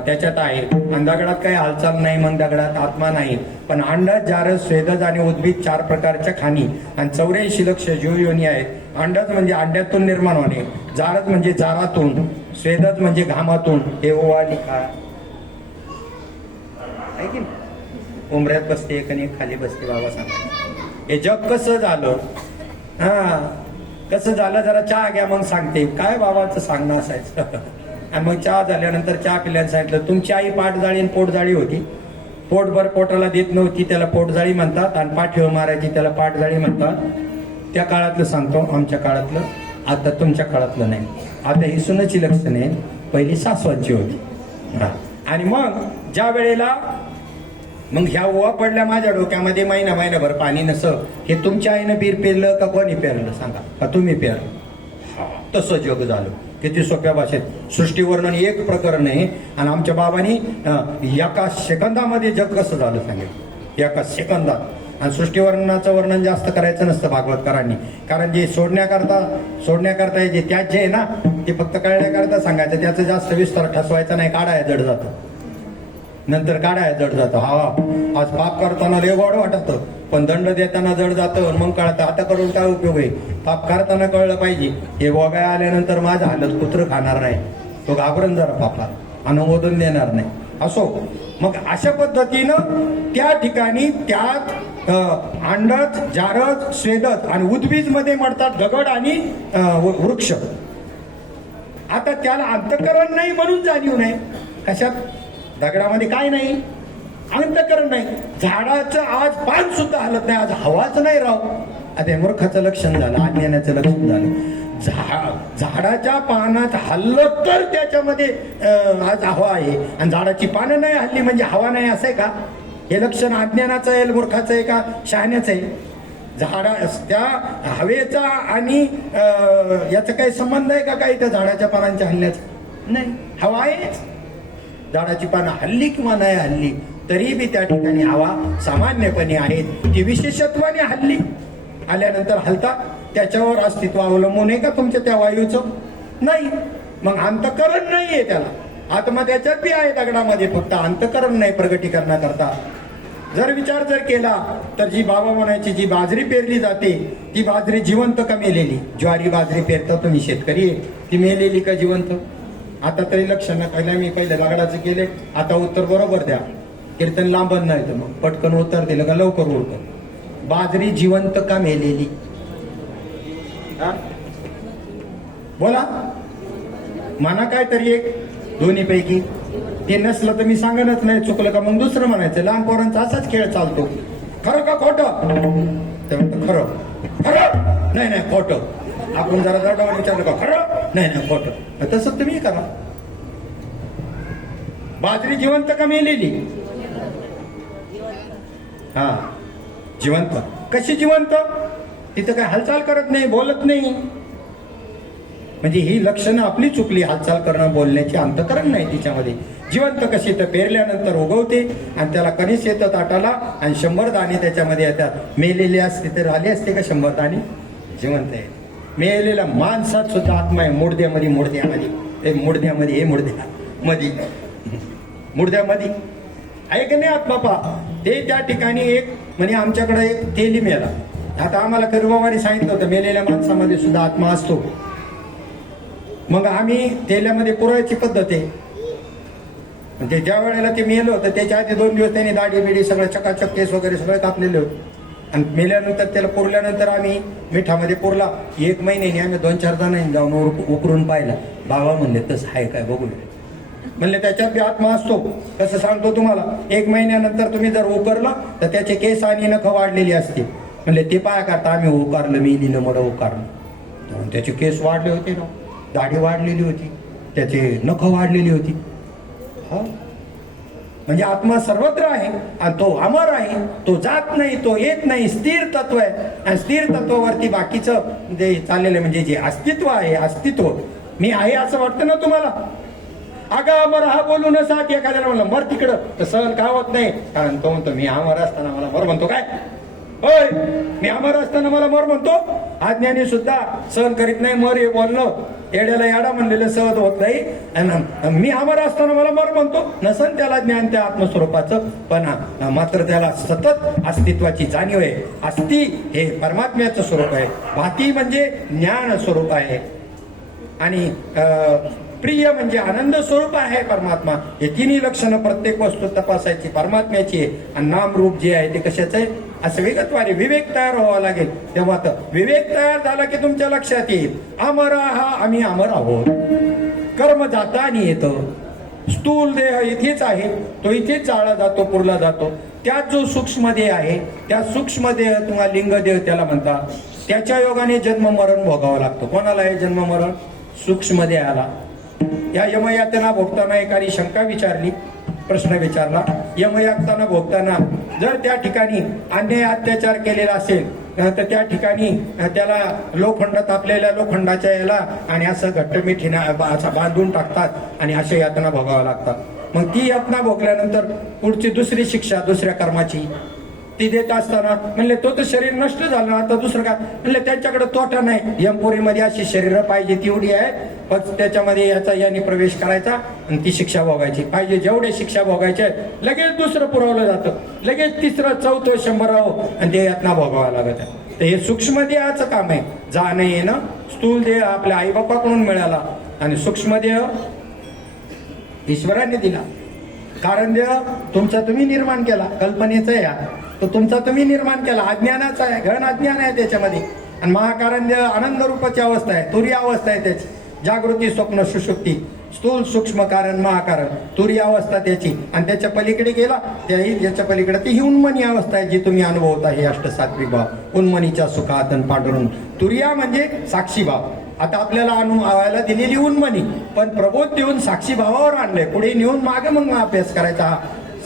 त्याच्यात आहे. आणि दगडात काही हालचाल नाही, मग दगडात आत्मा नाही. पण अंडज, जारस, स्वेदज आणि उद्भिद 4 प्रकारच्या खाणी आणि 84 लक्ष जीवयोनी आहेत. अंडच म्हणजे अंड्यातून निर्माण होणे, जारच म्हणजे जारातून, स्वेदच म्हणजे घामातून. हे ओवा लिखा आहे की नाही? उमऱ्यात बसते एक आणि एक खाली बसते. बाबा सांगा हे जग कसं झालं, हा कसं झालं जरा चहा घ्या मग सांगते. काय बाबाचं सांगणं असायचं. आणि मग चहा झाल्यानंतर चहा पिल्यानं सांगितलं तुमची आई पाठजाळी आणि पोटजाळी होती, पोटभर पोटाला देत नव्हती त्याला पोटजाळी म्हणतात, आणि पाठीवर मारायची त्याला पाठजाळी म्हणतात. त्या काळातलं सांगतो, आमच्या काळातलं, आता तुमच्या काळातलं नाही. आता ही सुनाची लक्षणे पहिली सासवांची होती. हा. आणि मग ज्या वेळेला मग ह्या ओवा पडल्या माझ्या डोक्यामध्ये, महिनाभर पाणी नसं, हे तुमच्या आईनं बीर पेरलं का कोणी पेरलं सांगा, का तुम्ही पेरलं? तसं जग झालं. किती सोप्या भाषेत सृष्टीवर्णन एक प्रकरण आहे, आणि आमच्या बाबांनी एका सेकंदामध्ये जग कसं झालं सांगितलं, एका सेकंदात. आणि सृष्टीवर्णनाचं वर्णन जास्त करायचं नसतं भागवतकरांनी, कारण जे सोडण्याकरता जे त्यात जे आहे ना ते फक्त कळण्याकरता सांगायचं, त्याचं जास्त विस्तार ठसवायचा नाही. काढाय जड जातं, नंतर काढाय जड जातं. हा आज पाप करताना लय गोड वाटतं, पण दंड देताना जड जातं. मग कळतं आता करून काय उपयोग आहे. पाप करताना कळलं पाहिजे, हे वगाय आल्यानंतर माझं हालत कुत्रं खाणार नाही, तो घाबरून जरा पापाला अनुमोदन देणार नाही. असो, मग अशा पद्धतीनं त्या ठिकाणी त्यात अंडच, जारच, स्वेदच आणि उद्बीज मध्ये म्हणतात दगड आणि वृक्ष. आता त्याला अंतःकरण नाही म्हणून जाणीव नाही. कशात? दगडामध्ये काय नाही, अंतःकरण नाही. झाडाचं आज पान सुद्धा हलत नाही, आज हवाच नाही राव. आता हे मूर्खाचं लक्षण झालं, अज्ञानाचं लक्षण झालं. झाडाच्या पानात हल्लं तर त्याच्यामध्ये आज हवा आहे, आणि झाडाची पानं नाही हल्ली म्हणजे हवा नाही, असं आहे का? हे लक्षण अज्ञानाचं आहे, मूर्खाचं आहे का शहाण्याचं आहे? झाडा त्या हवेचा आणि याचा काही संबंध आहे का काही त्या झाडाच्या पानांच्या हल्ल्याचा? नाही, हवा आहेच. झाडाची पानं हल्ली किंवा नाही हल्ली तरी बी त्या ठिकाणी हवा सामान्यपणे आहे. ती विशेषत्वाने हल्ली आल्यानंतर हलतात, त्याच्यावर अस्तित्व अवलंबून आहे का तुमच्या त्या वायूचं? नाही. मग अंतःकरण नाहीये त्याला. आत्मा त्याच्यात बी आहे दगडामध्ये, फक्त अंतःकरण नाही प्रगटीकरणाकरता. जर विचार केला तर जी बाबा म्हणायची जी बाजरी पेरली जाते ती बाजरी जिवंत का मेलेली? ज्वारी बाजरी पेरता तुम्ही शेतकरी, ती मेलेली का जिवंत? आता तरी लक्ष नका. मी पहिले दगडाचं केले, आता उत्तर बरोबर द्या. कीर्तन लांबन नाही तर मग पटकन उत्तर दिलं का लवकर उरतं. बाजरी जिवंत का मेलेली? बोला, म्हणा काय तरी एक दोन्ही पैकी. ते नसलं तर मी सांगणच नाही, चुकलं का मग दुसरं म्हणायचं. लहान पोरांचा असाच खेळ चालतो. खरं का खोटं? ते म्हणतं खरं. खरं नाही नाही खोटं. आपण जरा दरडावर विचारलं का खरं नाही नाही खोटं, तसं तुम्ही करा. बाजरी जिवंत का मेलेली? हा, जिवंत. कशी जिवंत? तिथं काय हालचाल करत नाही, बोलत नाही. म्हणजे ही लक्षणं आपली चुकली. हालचाल करणं, बोलण्याची अंतःकरण नाही तिच्यामध्ये. जिवंत कशी? तर पेरल्यानंतर उगवते आणि त्याला कणीस येतं ताटाला, आणि 100 दाणे त्याच्यामध्ये येतात. मेलेले असते तर आले असते का 100 दाणे? जिवंत आहे. मेलेला माणसात सुद्धा आत्मा आहे. मुडद्यामध्ये आहे का नाही आत्मा? पा ते त्या ठिकाणी एक म्हणजे आमच्याकडे एक तेली मेला. आता आम्हाला कर्मवारी सांगितलं होतं मेलेल्या माणसामध्ये सुद्धा आत्मा असतो. मग आम्ही तेल्यामध्ये पुरायची पद्धत आहे. म्हणजे ज्या वेळेला ते मेलं होतं त्याच्या आधी 2 दिवस त्यांनी दाढी बिडी सगळं चकाचक केस वगैरे सगळे कापलेले होते. आणि मेल्यानंतर त्याला पुरल्यानंतर आम्ही मिठामध्ये पुरला. 1 महिन्याने आम्ही 2-4 जणांनी जाऊन उकरून पाहिला. बाबा म्हणले तसं आहे काय बघू म्हणले, त्याच्यात बी आत्मा असतो. कसं सांगतो तुम्हाला, 1 महिन्यानंतर तुम्ही जर उकरलं तर त्याचे केस आणि नखं वाढलेली असते. म्हणले ते पाया करता आम्ही उकारलं, मेलीनं मोठं उकारलं. त्याचे केस वाढले होते ना, दाढी वाढलेली होती, त्याचे नखं वाढलेली होती. हा, म्हणजे आत्मा सर्वत्र आहे आणि तो अमर आहे. तो जात नाही, तो येत नाही, स्थिर तत्व आहे. आणि स्थिर तत्वावरती बाकीचं जे चाललेलं म्हणजे जे अस्तित्व आहे, अस्तित्व मी आहे असं वाटतं ना तुम्हाला? अगं अमर हा बोलू न साथ एखाद्याला म्हणलं मर तिकडं तर सहन का होत नाही, कारण तो म्हणतो मी अमर असताना मला मर म्हणतो. काय होय, मी अमर असताना मला मर म्हणतो? अज्ञानी सुद्धा सहन करीत नाही मर हे बोलणं. येड्याला याडा म्हणलेलं सहज होत नाही. आणि मी अमर असताना मला मर म्हणतो, नसन त्याला ज्ञान त्या आत्मस्वरूपाचं, पण मात्र त्याला सतत अस्तित्वाची जाणीव आहे. अस्ति हे परमात्म्याचं स्वरूप आहे, भाती म्हणजे ज्ञान स्वरूप आहे, आणि प्रिय म्हणजे आनंद स्वरूप आहे परमात्मा. हे तिन्ही लक्षणं प्रत्येक वस्तू तपासायची परमात्म्याची आहे. आणि नाम रूप जे आहे ते कशाचं आहे, असं विगतवारे विवेक तयार व्हावा लागेल. तेव्हा तर विवेक तयार झाला की तुमच्या लक्षात येईल अमर आहा, आम्ही अमर आहोत. कर्म जाता आणि येतं. स्थूल देह इथेच आहे, तो इथेच जाळला जातो, पुरला जातो. त्यात जो सूक्ष्म देह आहे, त्या सूक्ष्म देह किंवा लिंग देह त्याला म्हणतात. त्याच्या योगाने जन्म मरण भोगावं लागतं. कोणाला आहे जन्म मरण? सूक्ष्म देहाला. या यमयातना भोगताना एकाने शंका विचारली, प्रश्न विचारला. यमयातना भोगताना जर त्या ठिकाणी अन्याय अत्याचार केलेला असेल तर त्या ठिकाणी त्याला लोखंड तापलेल्या लोखंडाच्या याला आणि असं घट्टमिठीने असं बांधून टाकतात आणि अशा यातना भोगाव्या लागतात. मग ती यातना भोगल्यानंतर पुढची दुसरी शिक्षा दुसऱ्या कर्माची ती देत असताना म्हणले तो तर शरीर नष्ट झालं, आता दुसरं काय? म्हणले त्यांच्याकडे तोटा नाही. यमपुरीमध्ये अशी शरीर पाहिजे तेवढी आहे, फक्त त्याच्यामध्ये याने प्रवेश करायचा आणि ती शिक्षा भोगायची. पाहिजे जेवढे शिक्षा भोगायचे लगेच दुसरं पुरवलं जातं, लगेच तिसरं चौथं 100 आणि ते यातना भोगावं लागत आहे. तर हे सूक्ष्म देहाचं काम आहे. जाणं येणं. स्थूल देह आपल्या आई बापाकडून मिळाला आणि सूक्ष्म देह ईश्वराने दिला. कारण देह तुमचा तुम्ही निर्माण केला, कल्पनेचा या तो तुमचा तुम्ही निर्माण केला, अज्ञानाचा आहे, घन अज्ञान आहे त्याच्यामध्ये. आणि महाकारण देह आनंद रूपाची अवस्था आहे, तुरी अवस्था आहे त्याची. जागृती स्वप्न सुषुप्ती, स्थूल सूक्ष्म कारण महाकारण, तुरी अवस्था त्याची. आणि त्याच्या पलीकडे गेला त्याही याच्या पलीकडे ती ही उन्मनी अवस्था आहे जी तुम्ही अनुभवता. हे अष्टसात्विक भाव उन्मनीच्या सुखातन पांडुरून. तुरिया म्हणजे साक्षी भाव. आता आपल्याला अनुभवायला दिलेली उन्मनी, पण प्रबोध देऊन साक्षी भावावर आणलंय. पुढे नेऊन मागे मग अभ्यास करायचा,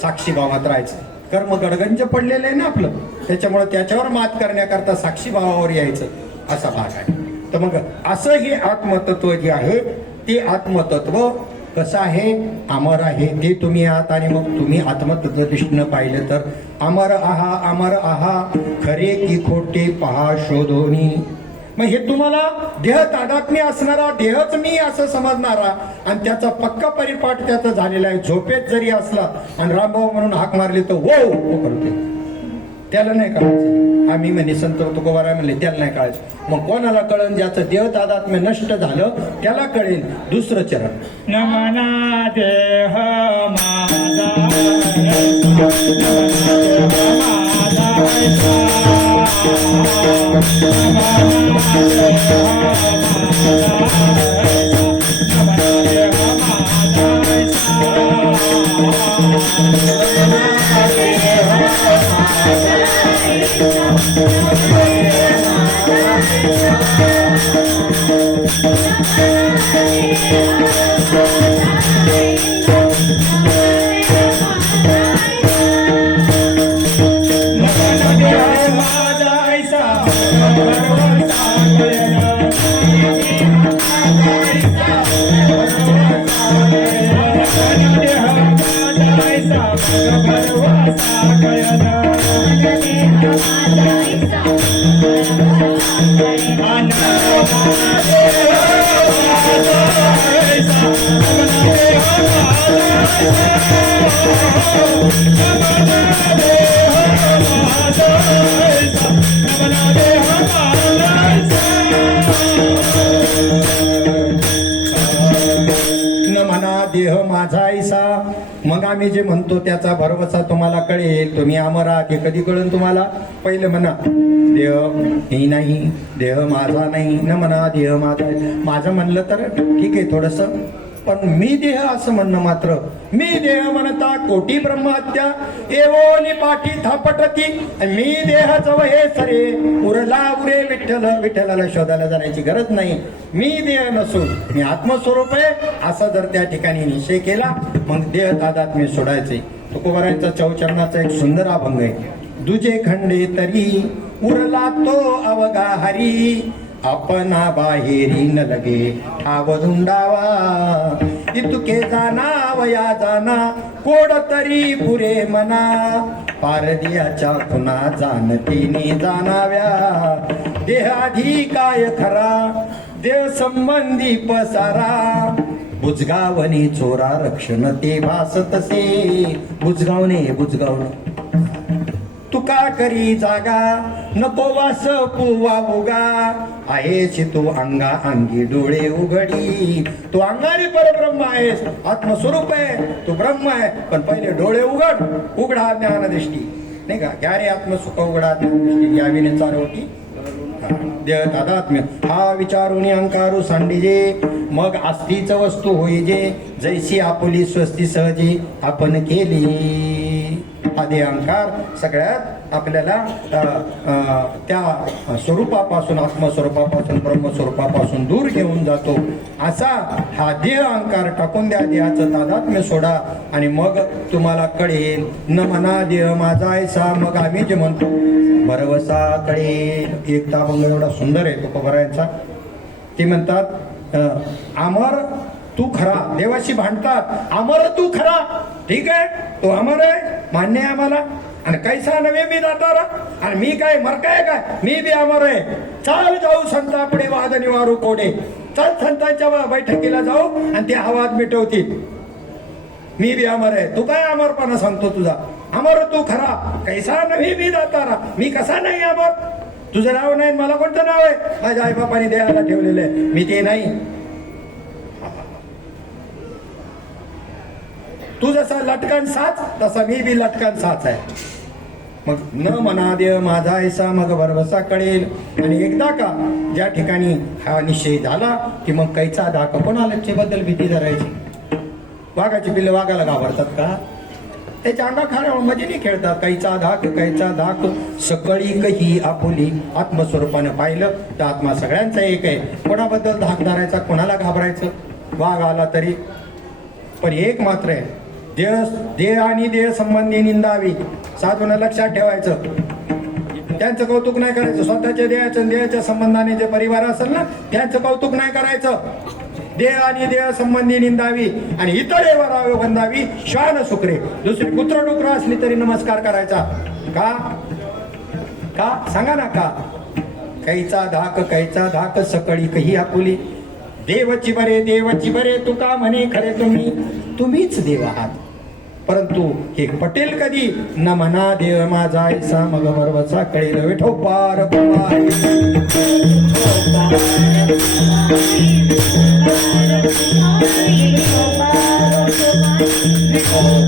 साक्षी भावात राहायचं. कर्म गडगंज पडलेलं आहे ना आपलं, त्याच्यामुळे त्याच्यावर मात करण्याकरता साक्षी भावावर यायचं, असा भाग आहे. तर मग असं हे आत्मतत्व जे आहे ते आत्मतत्व कसं आहे, अमर आहे. ते तुम्ही आहात. आणि मग तुम्ही आत्मतत्व दृष्टीनं पाहिलं तर अमर आहा खरे की खोटे पहा शोधोनी. मग हे तुम्हाला देह तादात्म्य असणारा, देहच मी असं समजणारा आणि त्याचा पक्का परिपाठ त्याचा झालेला आहे. झोपेत जरी असला आणि रामभाऊ म्हणून हाक मारली तर वो करते, त्याला नाही कळायचं. आम्ही म्हणे संत तुकोबाराय म्हणले त्याला नाही कळायचं. मग कोणाला कळन? ज्याचं देह तादात्म्य नष्ट झालं त्याला कळेल. दुसरं चरण नमना देह देह माझा ऐसा. मग आम्ही जे म्हणतो त्याचा भरवसा तुम्हाला कळेल. तुम्ही अमर आहात हे कधी कळेल तुम्हाला? पहिलं म्हणा देह ही नाही, देह माझा नाही. न म्हणा देह माझा आहे. माझं म्हणलं तर ठीक आहे थोडस, पण मी देह असं म्हणणं मात्र. मी देह म्हणता कोटी ब्रह्महत्या एवोनी पाठी थापटती. मी देह जव हे सरे उरला उरे विठ्ठल. विठ्ठलाला शोधायला जाण्याची गरज नाही. मी देह नसून मी आत्मस्वरूप आहे असा जर त्या ठिकाणी निश्चय केला मग देह तादात्म्य सोडायचे. तुकोबारायांचा चौचरणाचा एक सुंदर अभंग आहे. दुजे खंडे तरी उरला तो अवघा हरी. अपना बाहेरी न लगे ठाव धुंडावा. इतुके जाना वया जाना कोड तरी पुरे मना. पारदियाच्या पुन्हा जाणतीने जाणाव्या. देहाधी काय खरा देव संबंधी पसारा बुजगावणे चोरा रक्षण ते भास तसे बुजगावणे तुका करी जागा नको वास पुवा उगा आहेस तू अंगा अंगी डोळे उघडी तू अंगाने परब्रह्म आहेस आत्मस्वरूप आहे तू ब्रह्म आहे पण पहिले डोळे उघडा ज्ञानदृष्टी नाही का घ्या रे आत्मसुख उघडा ज्ञानदृष्टी याविने चालवती देह तादात्म्य हा विचारून अंकारू सांडिजे मग आस्तीच वस्तू होईजे जैसी आपुली स्वस्ती सहजी आपण केली हा देह अहंकार सगळ्यात आपल्याला त्या स्वरूपापासून आत्मस्वरूपापासून ब्रह्मस्वरूपापासून दूर घेऊन जातो असा हा देह अहंकार टाकून द्या देहाचं तादात्म्य सोडा आणि मग तुम्हाला कळेल न म्हणा देह माझा ऐसा मग आम्ही जे म्हणतो भरवसा कळेल एक ताबंग एवढा सुंदर आहे तुकोबरायांचा ते म्हणतात अमर तू खरा देवाशी भांडतात अमर तू खरा ठीक आहे तो अमर आहे मान्य आहे आम्हाला आणि कैसा नव्हे मी दातारा आणि मी काय मरकाय काय मी बी अमर आहे चाल जाऊ संतापुढे वाद निवारू कोडे चल संतांच्या बैठकीला जाऊ आणि ते आवाज मिटवतील मी बी अमर आहे तू काय अमरपणा सांगतो तुझा अमर तू खरा कैसा नव्हे मी दातारा मी कसा नाही अमर तुझं नाव नाही मला कोणतं नाव आहे माझ्या आईबापाने देहाला ठेवलेलं आहे मी ते नाही तू जसा लटकन साच तसा मी बी लटकन साच आहे मग न म्हणा देव माझा ऐसा मग भरवसा कळेल आणि एकदा का ज्या ठिकाणी हा निश्चय झाला की मग कैचा धाक कोणाला बद्दल भीती धरायची वाघाची पिल्ले वाघाला घाबरतात का त्याच्या अंगाखाना मध्ये नाही खेळतात कैचा धाक सकळी कही आपुली आत्मस्वरूपानं पाहिलं तर आत्मा सगळ्यांचा एक आहे कोणाबद्दल धाक धरायचा कोणाला घाबरायचं वाघ आला तरी पण एक मात्र आहे देह आणि देह संबंधी निंदावी साधून लक्षात ठेवायचं त्यांचं कौतुक नाही करायचं स्वतःच्या देहाच्या देहाच्या संबंधाने जे परिवार असेल ना त्यांचं कौतुक नाही करायचं देह आणि देह संबंधी निंदावी आणि इतळे वरावे बंधावी श्वान सुकरे दुसरी कुत्र डुकर असली तरी नमस्कार करायचा का सांगा ना का कैचा धाक सकळी कही आपुली देवची बरे तुका म्हणे खरे तुम्हीच देव आहात परंतु हे पटेल कधी न म्हणा देव माझा ऐसा मग बरोबरचा कळेल विठोबार Oh,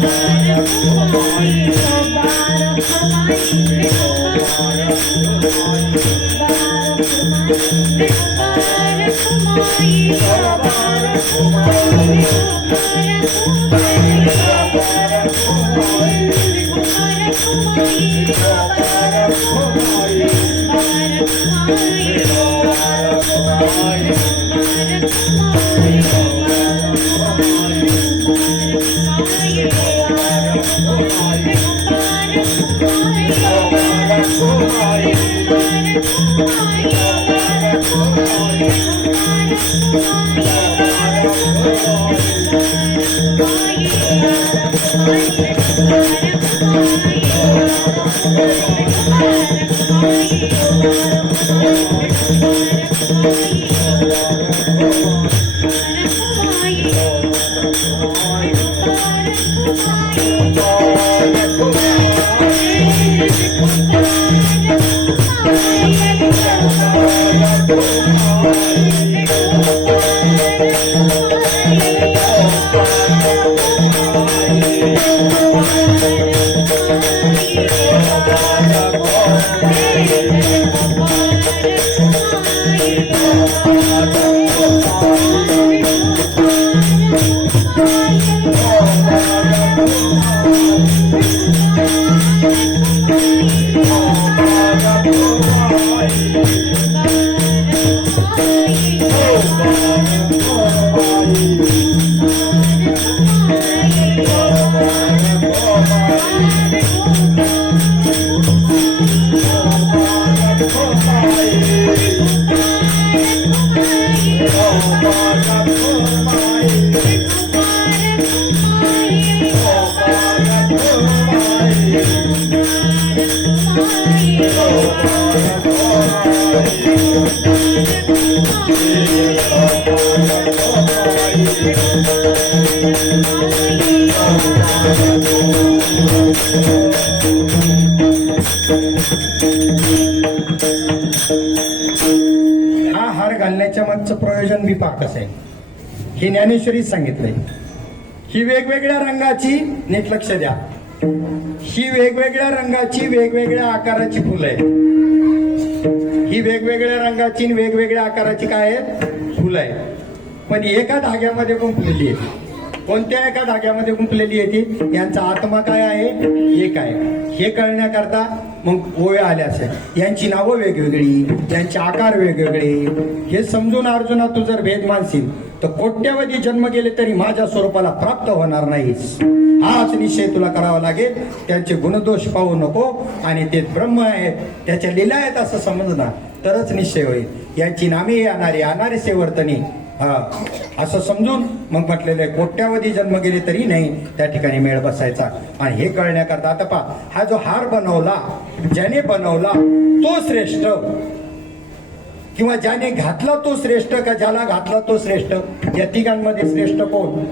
हा हार घालण्याच्या मागचं प्रयोजन बी पहा कसं आहे. हे ज्ञानेश्वरीच सांगितलंय. ही वेगवेगळ्या रंगाची, नीट लक्ष द्या, ही वेगवेगळ्या रंगाची वेगवेगळ्या आकाराची फुलं आहे. ही वेगवेगळ्या रंगाची आणि वेगवेगळ्या आकाराची काय आहेत फुलं आहे. पण एका धाग्यामध्ये गुंफलेली आहे. कोणत्या एका धाग्यामध्ये गुंफलेली आहे ती? यांचा आत्मा काय आहे? एक आहे. हे कळण्याकरता मग ओव्या आल्या असेल. यांची नावं वेगवेगळी, यांचे आकार वेगवेगळे. हे समजून अर्जुना तू जर भेद मानशील तर कोट्यावधी जन्म गेले तरी माझ्या स्वरूपाला प्राप्त होणार नाहीस. हाच निश्चय तुला करावा लागेल. त्यांचे गुणदोष पाहू नको आणि ते ब्रह्म आहेत, त्याच्या लीला आहेत असं समजणार तरच निश्चय होईल. यांची नामे येणारी सेवर्तनी असं समजून मग म्हटलेलं आहे कोट्यावधी जन्म गेले तरी नाही त्या ठिकाणी मेळ बसायचा. आणि हे कळण्याकरता आता पहा, हा जो हार बनवला, ज्याने बनवला तो श्रेष्ठ, किंवा ज्याने घातला तो श्रेष्ठ का ज्याला घातला तो श्रेष्ठ? या तिघांमध्ये श्रेष्ठ कोण?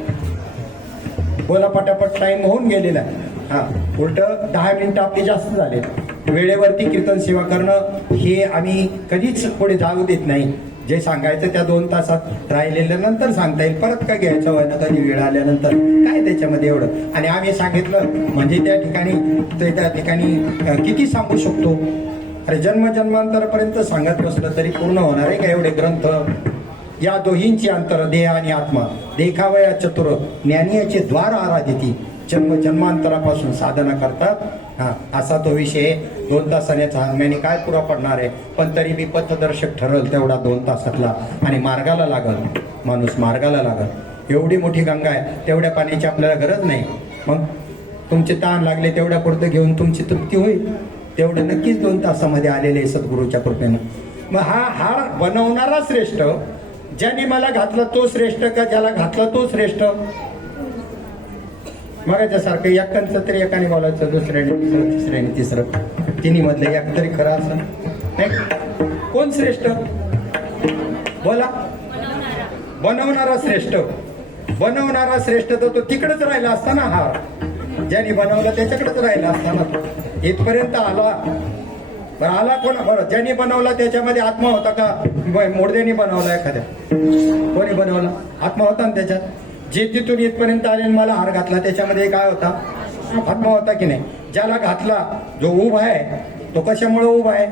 बोला पटापट, टाइम होऊन गेलेला आहे. उलट 10 मिनिटं आपली जास्त झाले. वेळेवरती कीर्तन सेवा करणं हे आम्ही कधीच पुढे जाऊ देत नाही. जे सांगायचं त्या 2 तासात राहिलेलं नंतर सांगता येईल. परत का घ्यायचं व्हायला कधी वेळ आल्यानंतर काय त्याच्यामध्ये एवढं. आणि आम्ही सांगितलं म्हणजे त्या ठिकाणी किती सांगू शकतो? अरे जन्मांतरापर्यंत सांगत बसलं तरी पूर्ण होणार आहे का एवढे ग्रंथ? या दोहींची अंतर देह आणि आत्मा देखावया चतुर ज्ञानियाचे द्वार आराधिती जन्मांतरापासून साधना करतात. असा तो विषय 2 तासाने सांगण्याने काय पुरा पडणार आहे. पण तरी मी पथदर्शक ठरल तेवढा 2 तासातला. आणि मार्गाला लागल, माणूस मार्गाला लागल. एवढी मोठी गंगा आहे, तेवढ्या पाण्याची आपल्याला गरज नाही. मग तुमचे ताण लागले तेवढ्या पुरतं घेऊन तुमची तृप्ती होईल. तेवढं नक्कीच 2 तासामध्ये आलेले सद्गुरूच्या कृपेनं. मग हा हार बनवणारा श्रेष्ठ, ज्याने मला घातला तो श्रेष्ठ का ज्याला घातला तो श्रेष्ठ? मगाच्यासारखं एकांचं तरी एकाने बोलायचं, दुसऱ्याने तिसरं, तिसऱ्याने तिसरं, तिन्ही मधलं एक तरी खरं असं. कोण श्रेष्ठ? बोला. बनवणारा श्रेष्ठ. बनवणारा श्रेष्ठ तर तो तिकडेच राहिला असता ना. हार ज्याने बनवला त्याच्याकडेच राहिला असता ना. इथपर्यंत आला. आला कोण? बरं, ज्याने बनवला त्याच्यामध्ये आत्मा होता का? मोडद्याने बनवला एखाद्या? कोणी बनवला? आत्मा होता ना त्याच्यात. जे तिथून इथपर्यंत आले मला हार घातला त्याच्यामध्ये काय होता? आत्मा होता की नाही? ज्याला घातला जो उभा आहे तो कशामुळे उभा आहे?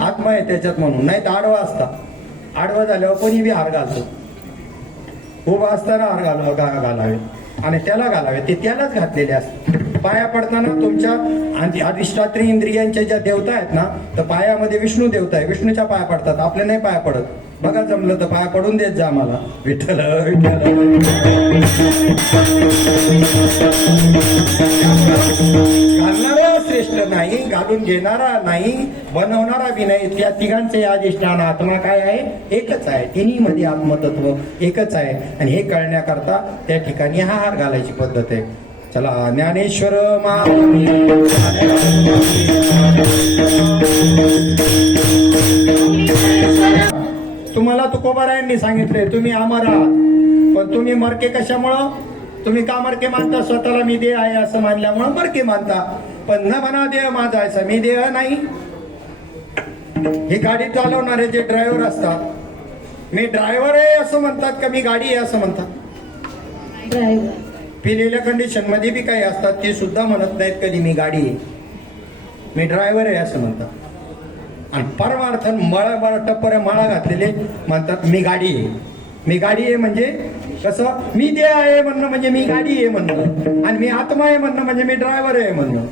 आत्मा आहे त्याच्यात म्हणून. नाही तर आडवा असता. आडवा झाल्यावर कोणी बी हार घालतो. उभा असताना हार घालावे आणि त्याला घालावे, ते त्यालाच घातलेले असते. पाया पडताना तुमच्या अधिष्ठात्री इंद्रियांच्या ज्या देवता आहेत ना, तर पायामध्ये विष्णू देवता आहे, विष्णूच्या पाया पडतात, आपल्या नाही पाया पडत. बघा जमलं तर पाया पडून देत जा मला. विठ्ठल विठ्ठल. घालणारा श्रेष्ठ नाही, घालून घेणारा नाही, बनवणारा बी नाही. त्या तिघांचे अधिष्ठान आत्मा काय आहे? एकच आहे. तिन्ही मध्ये आत्मतत्व एकच आहे. आणि हे कळण्याकरता त्या ठिकाणी हा हार घालायची पद्धत आहे. चला, ज्ञानेश्वर तुम्हाला तुकोबारायांनी सांगितले तुम्ही अमर आहात. पण तुम्ही मरके कशामुळं? तुम्ही का मरके मानता? स्वतःला मी देह आहे असं मानल्यामुळं मरके मानता. पण न म्हणा देह माझा आहे, मी देह नाही. ही गाडी चालवणारे जे ड्रायव्हर असतात, मी ड्रायव्हर आहे असं म्हणतात का मी गाडी आहे असं म्हणतात? पिलेल्या कंडिशन मध्ये बी काही असतात ते सुद्धा म्हणत नाहीत कधी मी गाडी आहे, मी ड्रायव्हर आहे असं म्हणतात. आणि परमार्थन मळा टप्पऱ्या माळा घातलेले म्हणतात मी गाडी आहे. मी गाडी आहे म्हणजे कसं? मी देह आहे म्हणणं म्हणजे मी गाडी आहे म्हणणं, आणि मी आत्मा आहे म्हणणं म्हणजे मी ड्रायव्हर आहे म्हणणं.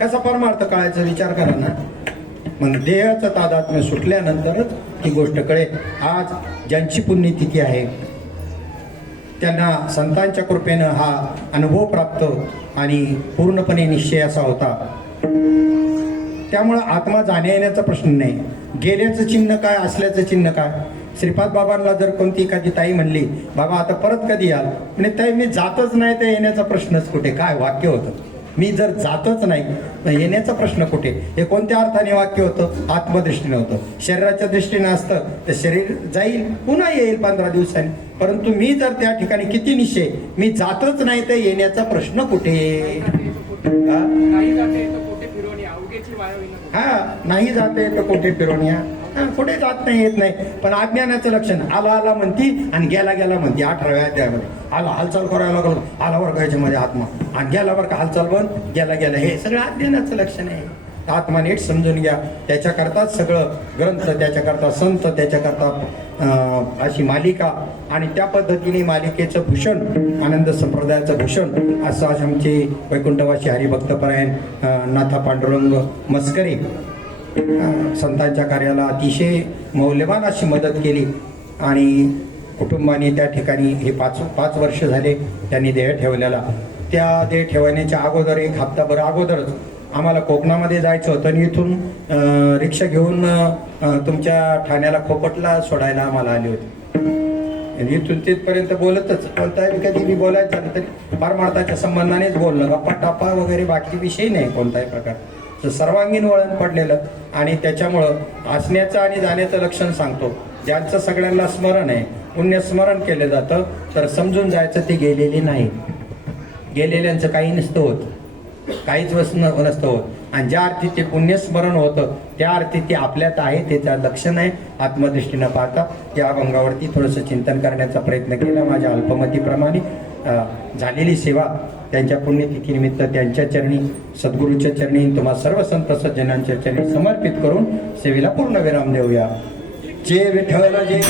कसा परमार्थ कळायचा विचार करा ना. मग देहाचं तादात्म्य सुटल्यानंतरच ही गोष्ट कळेल. आज ज्यांची पुण्यतिथी आहे त्यांना संतांच्या कृपेनं हा अनुभव प्राप्त आणि पूर्णपणे निश्चय असा होता. त्यामुळं आत्मा जाण्या येण्याचा प्रश्न नाही. गेल्याचं चिन्ह काय, असल्याचं चिन्ह काय? श्रीपाद बाबांना जर कोणती एखादी ताई म्हणली बाबा आता परत कधी याल, म्हणजे ताई मी जातच नाही तर येण्याचा प्रश्नच कुठे? काय वाक्य होतं? मी जर जातच नाही तर येण्याचा प्रश्न कुठे? हे कोणत्या अर्थाने वाक्य होतं? आत्मदृष्टीने होतं. शरीराच्या दृष्टीने असतं तर शरीर जाईल, पुन्हा येईल 15 दिवसांनी. परंतु मी जर त्या ठिकाणी किती निश्चय, मी जातच नाही तर येण्याचा प्रश्न कुठे? हा? नाही जाते तर पोटे फिरवणे अवघेची वाळविणं हा नाही जाते तर कुठे फिरून या हा, कुठे जात नाही येत नाही पण अज्ञानाचं लक्षण आला आला म्हणती आणि गेला गेला म्हणती 18व्या अध्यायामध्ये आला हालचाल करायला लागलो आला वर मध्ये आत्मा आणि गेला वर का हालचाल बंद गेला गेला हे सगळं अज्ञानाचं लक्षण आहे. आत्मा नीट समजून घ्या त्याच्याकरताच सगळं ग्रंथ त्याच्याकरता संत त्याच्याकरता अशी मालिका आणि त्या पद्धतीने मालिकेचं भूषण आनंद संप्रदायाचं भूषण असं आज आमचे वैकुंठवासी हरिभक्तपरायण नाथा पांडुरंग मस्करे संतांच्या कार्याला अतिशय मौल्यवान अशी मदत केली आणि कुटुंबाने त्या ठिकाणी हे पाच वर्ष झाले त्यांनी देह ठेवलेला. त्या देह ठेवण्याच्या अगोदर एक हप्ताभर अगोदरच आम्हाला कोकणामध्ये जायचं होतं आणि इथून रिक्षा घेऊन तुमच्या ठाण्याला खोपटला सोडायला आम्हाला आले होते आणि इथून तिथपर्यंत बोलताय कधी मी बोलायचं झालं तरी परमार्थाच्या संबंधानेच बोलणं गप्पा टापा वगैरे बाकी विषय नाही कोणताही प्रकार सर्वांगीण वळण पडलेलं आणि त्याच्यामुळं असण्याचं आणि जाण्याचं लक्षण सांगतो. ज्यांचं सगळ्यांना स्मरण आहे पुण्य स्मरण केलं जातं तर समजून जायचं ते गेलेले नाही. गेलेल्यांचं काही नसतं होत काहीच नसतं होत आणि ज्या अर्थी ते पुण्यस्मरण होतं त्या अर्थी ते आपल्यात आहे त्याचं लक्षण आहे. आत्मदृष्टीनं पाहता त्या अभंगावरती थोडंसं चिंतन करण्याचा प्रयत्न केला माझ्या अल्पमतीप्रमाणे. झालेली सेवा त्यांच्या पुण्यतिथीनिमित्त त्यांच्या चरणी सद्गुरूच्या चरणी तुम्हा सर्व संत सज्जनांच्या चरणी समर्पित करून सेवेला पूर्ण विराम देऊया. जे विठ्ठल जे